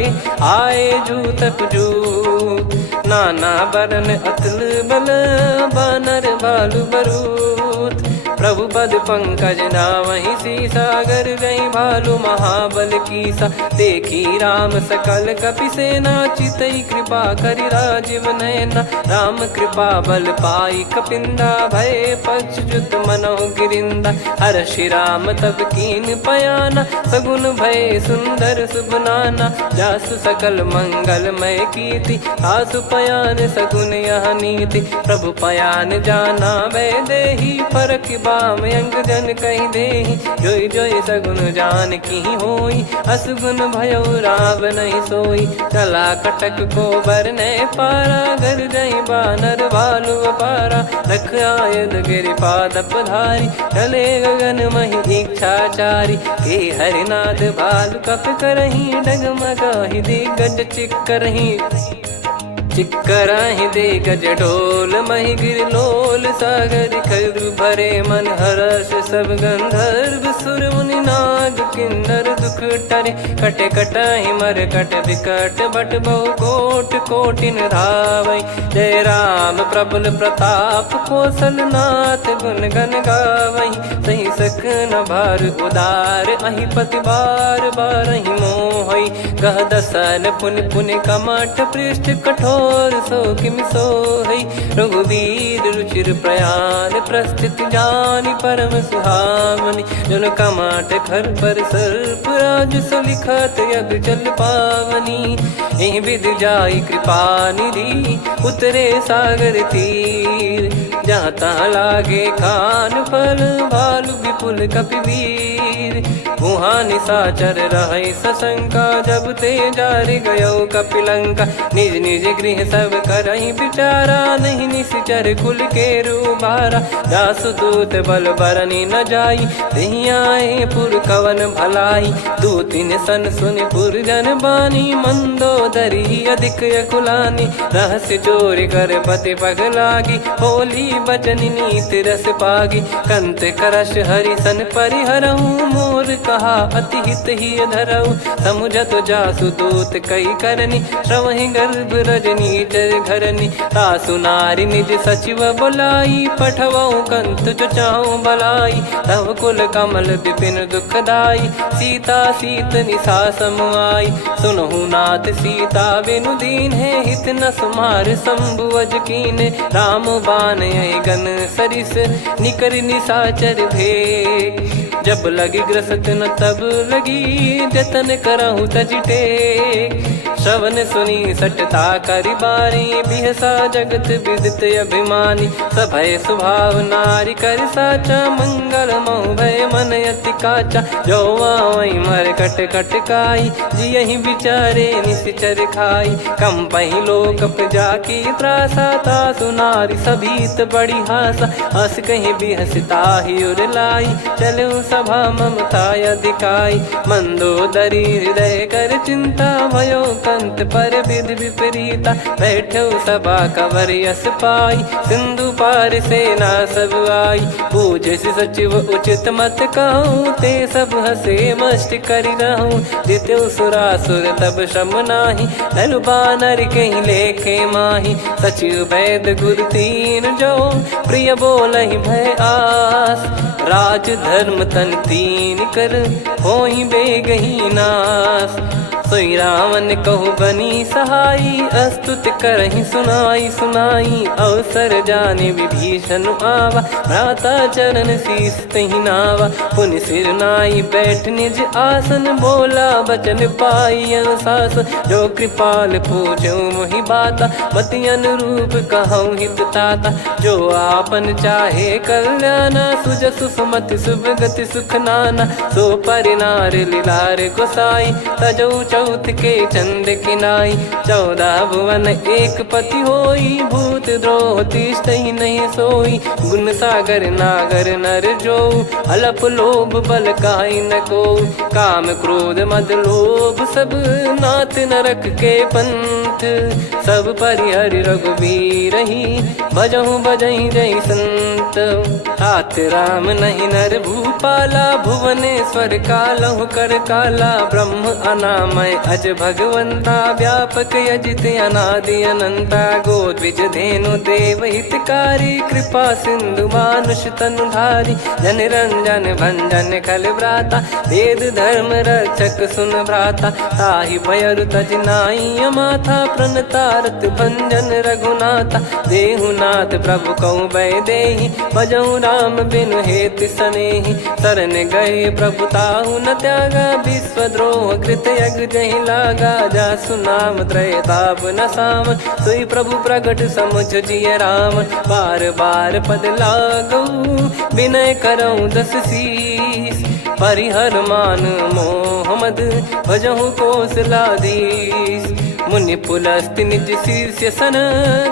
आए जूतक जूत। नाना बरन अतुल बल, बानर भालु बरूत। प्रभु पद पंकज नावहि सीसा, गर गई भालु महाबल कीसा। देखी राम सकल कपि सेना, चितई कृपा करि राजीव नयना। राम कृपा बल पाई कपिंदा, भय पक्षजुत मनोह गिरिंदा। हर्षि राम तब कीन पयाना, सगुन भय सुंदर शुभ नाना। जासु सकल मंगलमय कीर्ति, आसु पयान सगुन यह नीति। प्रभु पयान जाना वै देहि, फरक बाम अंग जन कहि देहि। जोई जोई सगुन जान की होई, असगुन भयो राव नहीं सोई। चला कटक को बरने पारा, घर जई बानर भालु अपारा। लख आयद गिरिपाद पधारी, चले गगन महि इच्छाचारी। के हरिनाथ भालु कप करही, डगमगाहि दिग्गज चिक्करही। चिक्कराहि दिग्गज ढोल, महि गिर लोल। सागर खर भरे मन हर्ष, सब गंधर्व सुर मुनि नाग किन्नर दुख टरे। कटे कटाहि मर कट विकट, बट बहु कोट कोटिन धावै। जय राम प्रबल प्रताप, कौशल नाथ गुण गन गावै। सही सकन भार उदार, अहि पति बार बारहि मोहै। गह दसन पुन पुन कमठ, पृष्ठ कठोर सो किमि सोहै। रघुवीर रुचिर प्रयाण, प्रस्थित जानि परम सुहावनी। जन कमाट खर पर सर्प, राज सलिखत यग जल पावनी। एहि विधि जाई कृपा निधि, उतरे सागर तीर। जहाँ तहाँ लागे खान फल, भालु विपुल कपिवीर। वहाँ निशाचर रहै सशंका, जब ते जारि गयो कपिलंका। निज निज गृह सब करहि विचारा, नहीं निश्चर कुल के रूबारा। जासु दूत बल बरनी न जाई, तेहि आए पुर कवन भलाई। दूतिन सन सुनि पुर जन बानी, मंदोदरी अधिक अकुलानी। रहस्य चोरी कर पति पग लागी, होली बचन नीत रस पागी। कंत करश हरिसन परिहरहु, मोर कहा अति हित ही धरऊ। समुझत जासु दूत कई करनी, श्रवहि गर्भ रजनी चर घरनी। तासु नारी निज सचिव बुलाई, पठवऊ कंत जो चाहूं बलाई। तव कुल कमल विपिन दुखदाई, सीता सीत निशा समाई। सुनहु नाथ सीता बिनु दीन है, हित न सुमार शंभु अज कीने। राम बान गन सरिस, निकर निशाचर भेग। जब लगी ग्रसत न तब लगी, जतन करहु तज टेक। श्रवण सुनी सटता करि बारी, बिहसा जगत विदित अभिमानी। सभय स्वभाव नारी कर साचा, मंगल महु भय मन अति काचा। जो आवै मर कट कट काई, जियहि विचारे निश्चर खाई। कम पहि लोक जाकी त्रासा, तासु नारी सभीत बड़ी हासा। हस कहीं बिहसता ही उर लाई, चलऊ सभा ममता अधिकाई। मंदोदरी हृदय कर चिंता, भयो कंत पर विधि विपरीता। बैठो सभा कवर यस पाई, सिंधु पार सेना सब आई। पूज सचिव उचित मत कहूँ, ते सब हसे मस्त करि रहूँ। जित्यु सुरासुर तब श्रम नाही, धनु बानर कहीं लेखे माही। सचिव वैद गुरु तीन जो, प्रिय बोलहि भय आस। राज धर्म तन तीन कर, होहि बेगहि नास। सोई रावण कहु बनी सहाई, अस्तुत करहि सुनाई सुनाई। अवसर जाने विभीषण आवा, भ्राता चरण शीस तहि नावा। पुनि सिर नाई बैठ निज आसन, बोला बचन पाई अनुशासन। जो कृपाल पूजो मोहि बाता, मति अनुरूप कहूँ हित ताता। जो आपन चाहे कल्याणा, सुजसु सुमति शुभ गति सुख नाना। सो परिनार लीलार गोसाई, तजौ चौथ के चंद किनाई। 14 भुवन एक पति होई, भूत द्रोह तिष्ठहि नहीं सोई। गुण सागर नागर नर जो, अलप लोभ बल काई न को। काम क्रोध मद लोभ सब, नाथ नरक के पंथ। सब परिहरि रघुबीर ही, भजहु भजहि जय संत। तात राम नहीं नर भूपाला, भुवनेश्वर कालहु कर काला। ब्रह्म अनामय अज भगवंता, व्यापक यजित अनादि अनंता। गोद्विज धेनु देव हितकारी, कृपा सिंधु मानुष तनुधारी। जन रंजन भंजन खल भ्राता, वेद धर्म रक्षक सुन भ्राता। ताहि भयरु तज नाई माथा, प्रणतारत भंजन रघुनाथा। देहुनाथ प्रभु कहु बै देहि, भजहु राम बिनु हेति सनेहि। शरण गए प्रभु ताहु न त्यागा, विश्वद्रोह कृत यज्ञ जहि लागा। जासु नाम त्रयताप न साम, सोई प्रभु प्रगट समुझ जिय राम। बार बार पद लागऊ, विनय करऊँ 10 शीस। परिहर मान मोह मद, भजहु कौशलाधीश। मुनि पुलस्त्य निज शीर्ष सन,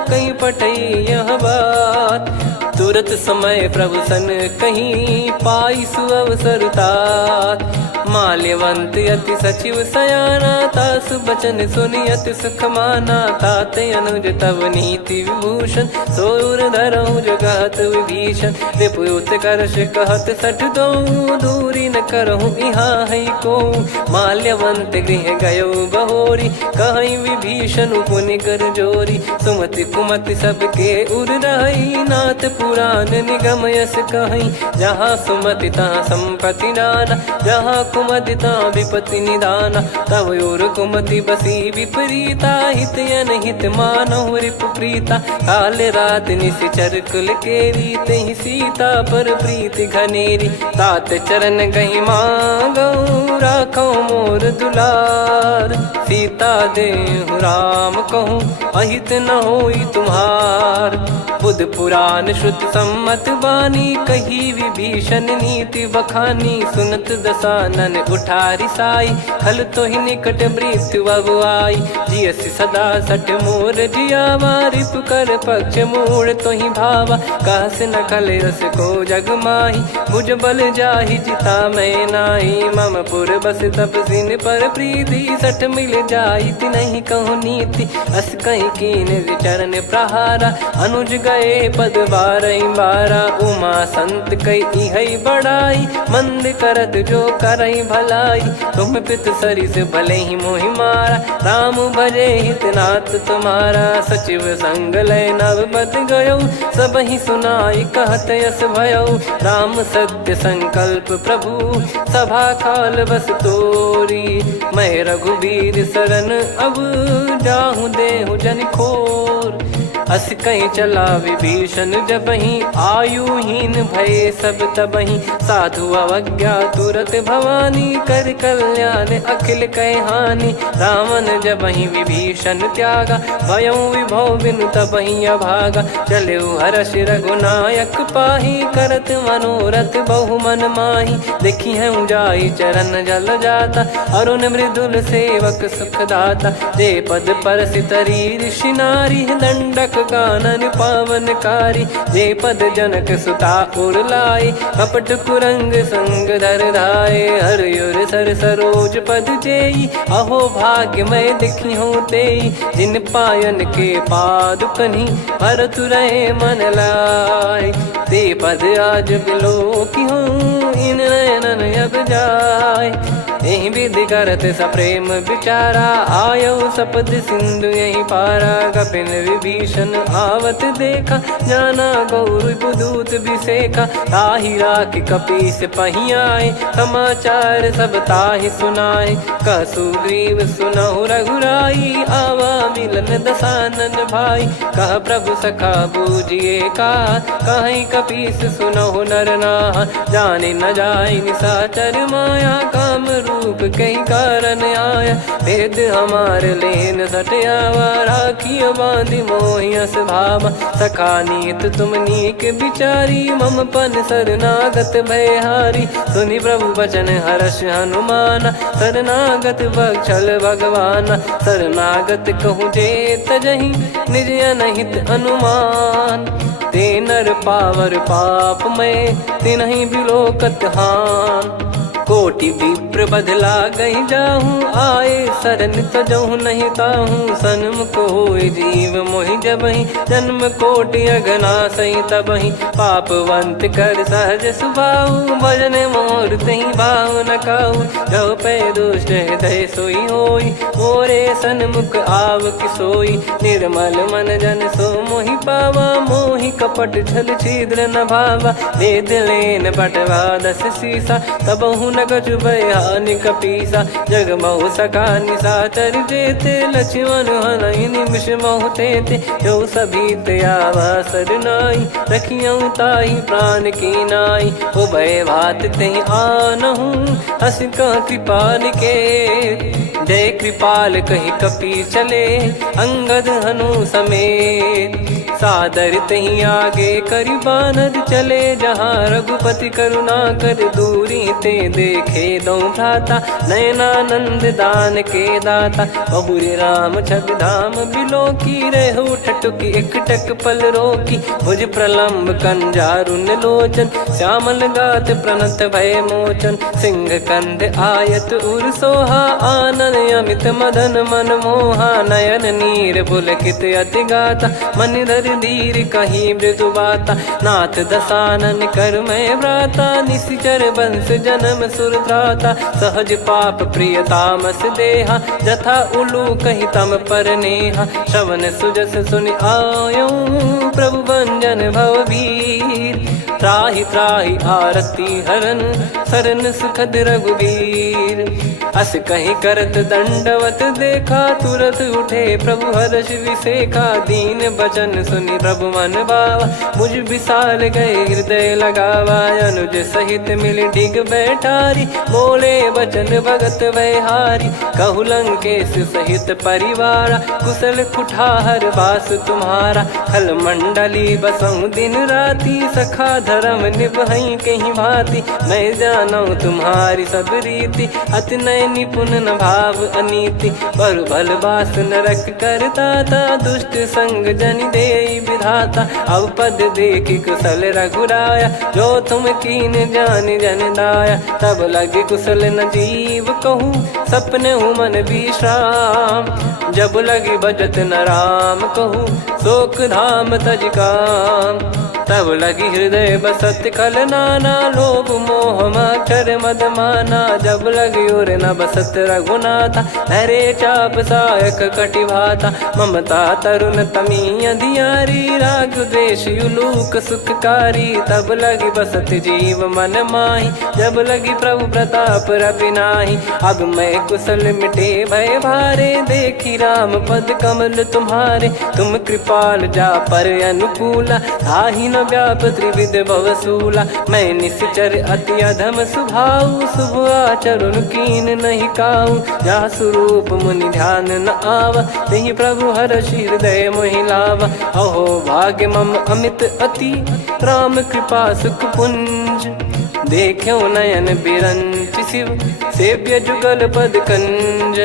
कहीं पटई यह बात। तुरत समय प्रभु सन कहीं, पाई सुअवसर तात। माल्यवंत अति सचिव सयाना, तासु बचन सुनि अति सुख माना। तात अनुज तव नीति विभूषण, सोर धरहु जगत विभीषण। रिपुत करश कहत सठ दो, दूरी न करहु इहाँ है को। माल्यवंत गृह गयो बहोरी, कहीं विभीषण पुनि कर जोरी। सुमति कुमति सबके उर रही, नाथ पुराण निगम यस कहीं। जहाँ सुमति तहाँ संपत्ति नाना, जहाँ कुमति तहाँ विपत्ति निदाना। तव और कुमति बसी विपरीता, हित अनहित मानहु रिपु प्रीता। काल रात निशिचर कुल केरी, तहि सीता पर प्रीति घनेरी। तात चरण गहि मांगऊ, राखौ मोर दुलार। सीता देहु राम कहूँ, अहित न होई तुम्हार। बुध पुराण श्रुत सम्मत वाणी, कही विभीषण नीति बखानी। सुनत दसानन उठारी साई, खल तो ही निकट मृत्यु अब आई। जियसि सदा सठ मोर जियावा, रिपु कर पक्ष मूड़ तो ही भावा। कहस न खल रस को जग माही, भुज बल जाहि जिता मैं नाही। मम पुर बस तपसिन पर प्रीति, सठ मिल जाई तिनहि कहु नीति। अस कहीं कीन चरण प्रहारा, अनुज गए पद बारहि बारा। उमा संत कई है बड़ाई, मंद करत जो करई भलाई। तुम पित सरिस भले ही मोहि मारा, राम भजे हितनाथ तुम्हारा। सचिव संग लय नवपद गयो, सब ही सुनाई कहत यस भयो। राम सत्य संकल्प प्रभु, सभा काल बस तोरी। मैं रघुबीर शरण अब, जाहु देहु जन खोर। अस कहीं चला विभीषण जबहि, आयुहीन भय सब तबहि। साधु अवज्ञा तुरत भवानी, कर कल्याण अखिल कह हानि। रावण जबहि विभीषण त्यागा, भयउ विभव बिनु तबहि अभागा। चलऊ हर्ष रघुनायक पाहि, करत मनोरथ बहु मन माहि। देखी हूँ जाई चरण जल जाता, अरुण मृदुल सेवक सुखदाता। जे पद पर सितरी ऋषि नारी, दंडक कानन पावनकारी। जे पद जनक सुता उर लाई, कपट कुरंग संग धर धाये। हरियुर सर सरोज पद जेई, अहो भाग्य मैं दिखी हूँ तेई। जिन पायन के पाद कन्ही, भरत रहे मन लाय। ते पद आज बिलो की हूँ, इन नयनन अब जाय। यही विधि करत सप्रेम विचारा, आयो सपद सिंधु यही पारा। कपिन विभीषण आवत देखा, जाना गौर बुदूत बिसेखा। ताहि राख कपीस पहियाए, समाचार सब ताहि सुनाए। कह सुग्रीव सुनहु रघुराई, आवा मिलन दसानन भाई। कह प्रभु सखा बूझिए का, कहीं कपीस सुनहु नर नाह। जाने न जाय निशाचर माया, काम रूप कई कारण आया। भेद हमार लेन सटयावा, राखियो बांधि मोहियस भावा। सखा नीत तुम नीक बिचारी, मम पन शरणागत भयहारी। सुनि प्रभु वचन हर्ष हनुमाना, शरणागत बक्षल भगवाना। शरणागत कहूँ जे तजहि, निज अनहित अनुमान। ते नर पावर पाप में, तिन्हि बिलोकत हान। कोटि विप्र बदला गई जाहूँ, आए शरण तजहु नहीं ताहूँ। सन्मुख होय जीव मोहि जबहि, जन्म कोटि अगना सही तबहि। पापवंत कर सहज सुभाऊ, भजन मोर तहि भाव न काऊ। जो पै दुष्ट हृदय सोई होई, मोरे सन्मुख आव किसोई। निर्मल मन जन सो मोहि पावा, मोहि कपट छल छिद्र न भावा। वेद लेन बटवा दस सीसा, तबहु न कछु भयानि कपीसा। जग महु सका निशाचर जेते, लक्ष्मण हनहि निमिष महु तेते। जो सभी त्यावा सरनाई, रखियऊ ताहि प्राण की नाई। उभय भात तेहि आनहु, हस कह कृपाल के। जय कृपाल कहि कपी चले, अंगद हनु समेत। सादर तही आगे करि बानर चले, जहाँ रघुपति करुणा कर दूरी ते देखे दो भ्राता। नयनानंद दान के दाता, बहुरी राम छवि धाम बिलो की। रेहु ठटुकी एकटक पल रोकी, भुज प्रलम्ब कंजारुन लोचन। श्यामल गात प्रणत भय मोचन, सिंह कंध आयत उर सोहा। आनन अमित मदन मन मोहा, नयन नीर पुलकित अति गाता। मन धर धीर कहीं मृदु बाता, नाथ दसानन कर मैं भ्राता। निशिचर वंश जन्म सुर त्राता, सहज पाप प्रिय तामस देहा। जथा उलू कही तम पर नेहा, श्रवण सुजस सुनि आयो। प्रभु भंजन भव वीर, त्राहि त्राहि आरती हरन। शरण सुखद रघुवीर, अस कहीं करत दंडवत देखा। तुरत उठे प्रभु हर्ष विसेखा, दीन बचन सुनि प्रभु मन भावा। मुझ विशाल गए हृदय लगावा, अनुज सहित मिल डिग बैठारी। बोले बचन भगत भयहारी, कहु लंकेश सहित परिवारा। कुशल कुठार बास तुम्हारा, खल मंडली बसऊं दिन राती। सखा धर्म निभई कहीं भांति, मैं जानू तुम्हारी सब रीति। अति नय निपुण न भाव अनीति, पर भल बास नरक करता था। दुष्ट संग जन दे विधाता, अब पद देखी कुशल रघुराया। जो तुम कीन जान जन दाया, तब लगे कुशल न जीव कहूँ। सपने हूँ मन विश्राम, जब लगी बजत न राम कहूँ। शोक धाम तज काम, तब लगी हृदय बसत खल नाना। लोभ मोह मच्छर मद माना, जब लगी उर न बसत रघुनाथा। धरे चाप सायक कटि भाता, ममता तरुण तमी अधियारी। राग द्वेष युलूक सुखकारी, तब लगी बसत जीव मन माही। जब लगी प्रभु प्रताप रवि नाही, अब मैं कुशल मिटे भय भारे। देखी राम पद कमल तुम्हारे, तुम कृपाल जा पर अनुकूला। आही न व्याप त्रिविध भवसूला, मैं निश्चर अति अधम सुभाऊ। शुभ आचरण कीन नहीं काऊ, जा स्वरूप मुनि ध्यान न आवा। तेहि प्रभु हर्ष हृदय मोहि लावा। अहो भाग्य मम अमित अति, राम कृपा सुख पुंज। देखो नयन बिरंच शिव, सेव्य जुगल पद कंज।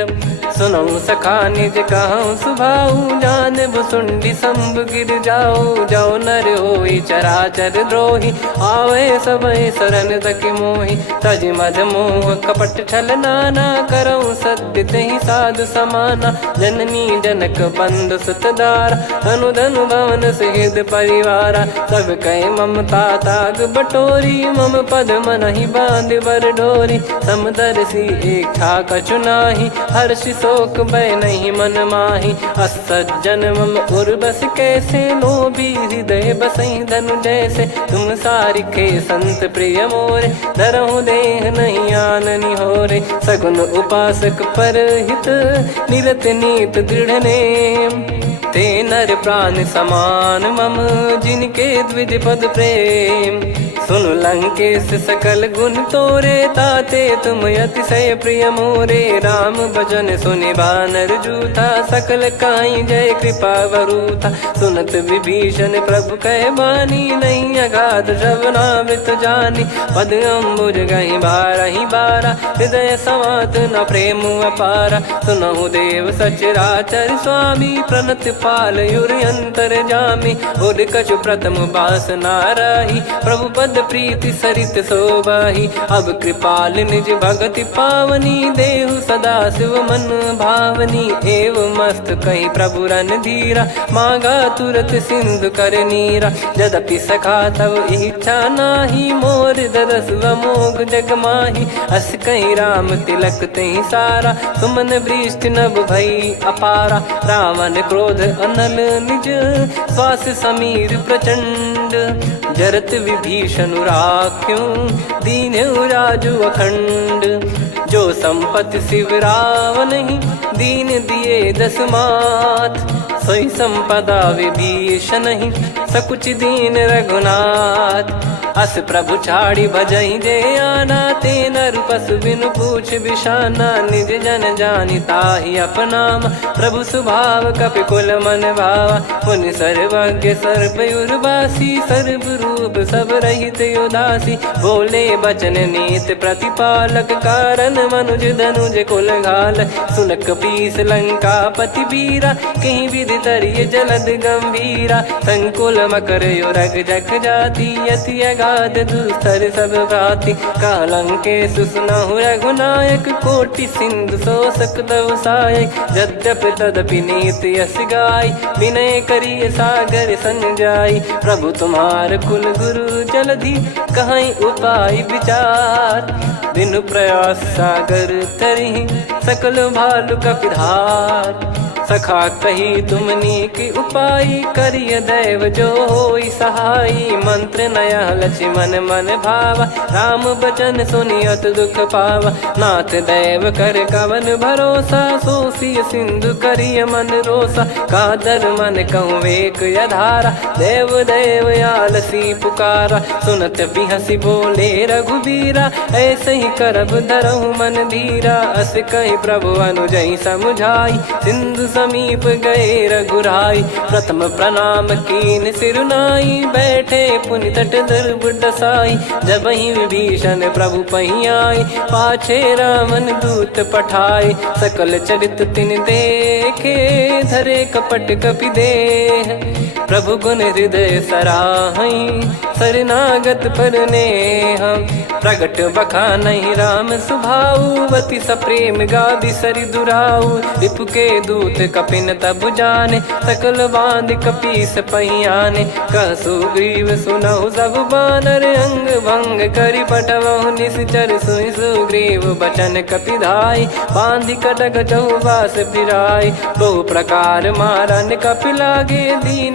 सुनऊ सखा निज कहूँ सुभाऊ, जान भुसुंडी संभ गिर जाओ। जाओ नर होई चराचर द्रोही, आवे सबय शरण तक मोहि। तज मद मोह कपट छल नाना, करऊँ सत्य तेहि साधु समाना। जननी जनक बंधु सुतदारा, धनु धनु भवन सहित परिवारा। सब कहे ममता ताग बटोरी, मम पद मनहि बांध बर डोरी। समदर्शी इच्छा कछु नाही, हर्ष शोक भय नहीं मन माही। असज्जन मम उर्वश कैसे, लोभी हृदय बसई धनु जैसे। तुम सारिखे संत प्रिय मोरे, धरहु देह नहीं आननि होरे। सगुन उपासक परहित, निरत नीत दृढ़ नेम। ते नर प्राण समान मम, जिनके द्विज पद प्रेम। सुन लंकेश सकल गुण तोरे, ताते तुम अतिशय प्रिय मोरे। राम भजन सुनि बानर जूथा, सकल काई जय कृपा वरूथा। सुनत विभीषण प्रभु कह बानी, नहीं अगाध श्रवणामृत जानी। पद अम्बुज गहि बारहि बारा, हृदय समात न प्रेम अपारा। सुनहु देव सचराचर स्वामी, प्रणत पाल युर अंतर जामी। उर कछु प्रथम बास नाराही, प्रभु पद प्रीति सरित शोभाही। अब कृपाल निज भगति पावनी, देहु सदा शिव मन भावनी। एव मस्त कही प्रभु रन धीरा, मांगा तुरत सिंधु कर नीरा। यद्यपि सखा तब इच्छा नाही, मोर दरस मोग जग माही। अस कहीं राम तिलक तहि सारा, सुमन वृष्टि नभ भई अपारा। रावण क्रोध अनल निज, श्वास समीर प्रचंड। जरत विभीषण राख्यों, दीन्हु राजु अखंड। जो संपत्ति शिव रावण ही, दीन दिए दस मात। सोई संपदा विभीषण ही, सकुच दीन रघुनाथ। अस प्रभु छाड़ी भजई जे आना, ते नर पशु बिनु पूछ बिशाना। निज जन जानि ताहि अपनाम, प्रभु स्वभाव कपि कुल मन भावा। मुनि सर्वज्ञ सर्वयुर्वासी, सर्व रूप सब रहित उदासी। बोले बचन नीत प्रतिपालक, कारण मनुज धनुज कुल घाल। सुन कपीस लंका पति वीरा, कहीं विधि तरिय जलद गंभीरा। संकुल मकर युरग जख जाति, यति अगाध दुस्तर सब भाति। कालंकेश सुनहु रघुनायक, कोटि सिंधु शोषक तव सहायक। यद्यपि तदपि नीति यस गाय, विनय करिय सागर सन जाई। प्रभु तुम्हार कुल गुरु जलधि, कहीं उपाय विचार। बिनु प्रयास सागर तरहि, सकल भालु कपिधार। सखा कही तुमनी की उपाय, करिय दैव जो होई सहाई। मंत्र नया लक्ष्मण मन भावा, राम बचन सुनियत दुख पावा। नाथ दैव कर कवन भरोसा, सोसिय सिंधु करिय मन रोसा। कादर मन कहूँ वेक यधारा, देव देव आलसी पुकारा। सुनत बिहसी बोले रघुबीरा, ऐसे ही करब धरहु मन धीरा। अस कही प्रभु अनुजई समुझाई, सिंधु समीप गए रघुराई। प्रथम प्रणाम कीन सिरुनाई, बैठे पुनि तट दर्भ डसाई। जब ही विभीषण प्रभु पही आए, पाछे रामन दूत पठाए। सकल चरित तिन देखे, धरे कपट कपि देह। प्रभु गुण हृदय सराहई, शरणागत पर नेह। प्रगट बखानहि राम सुभाऊ, अति सप्रेम गादि सरि दुराऊ। रिपु के दूत कपिन तब जाने, सकल बांध कपीस पही आने। कह सुग्रीव सुनहु सब बानर, अंग भंग करि पठवहु निश्चर। सुनि सुग्रीव बचन कपिधाई, बांधि कटक चहुबास फिराई। बहु प्रकार मारन कपि लागे, दीन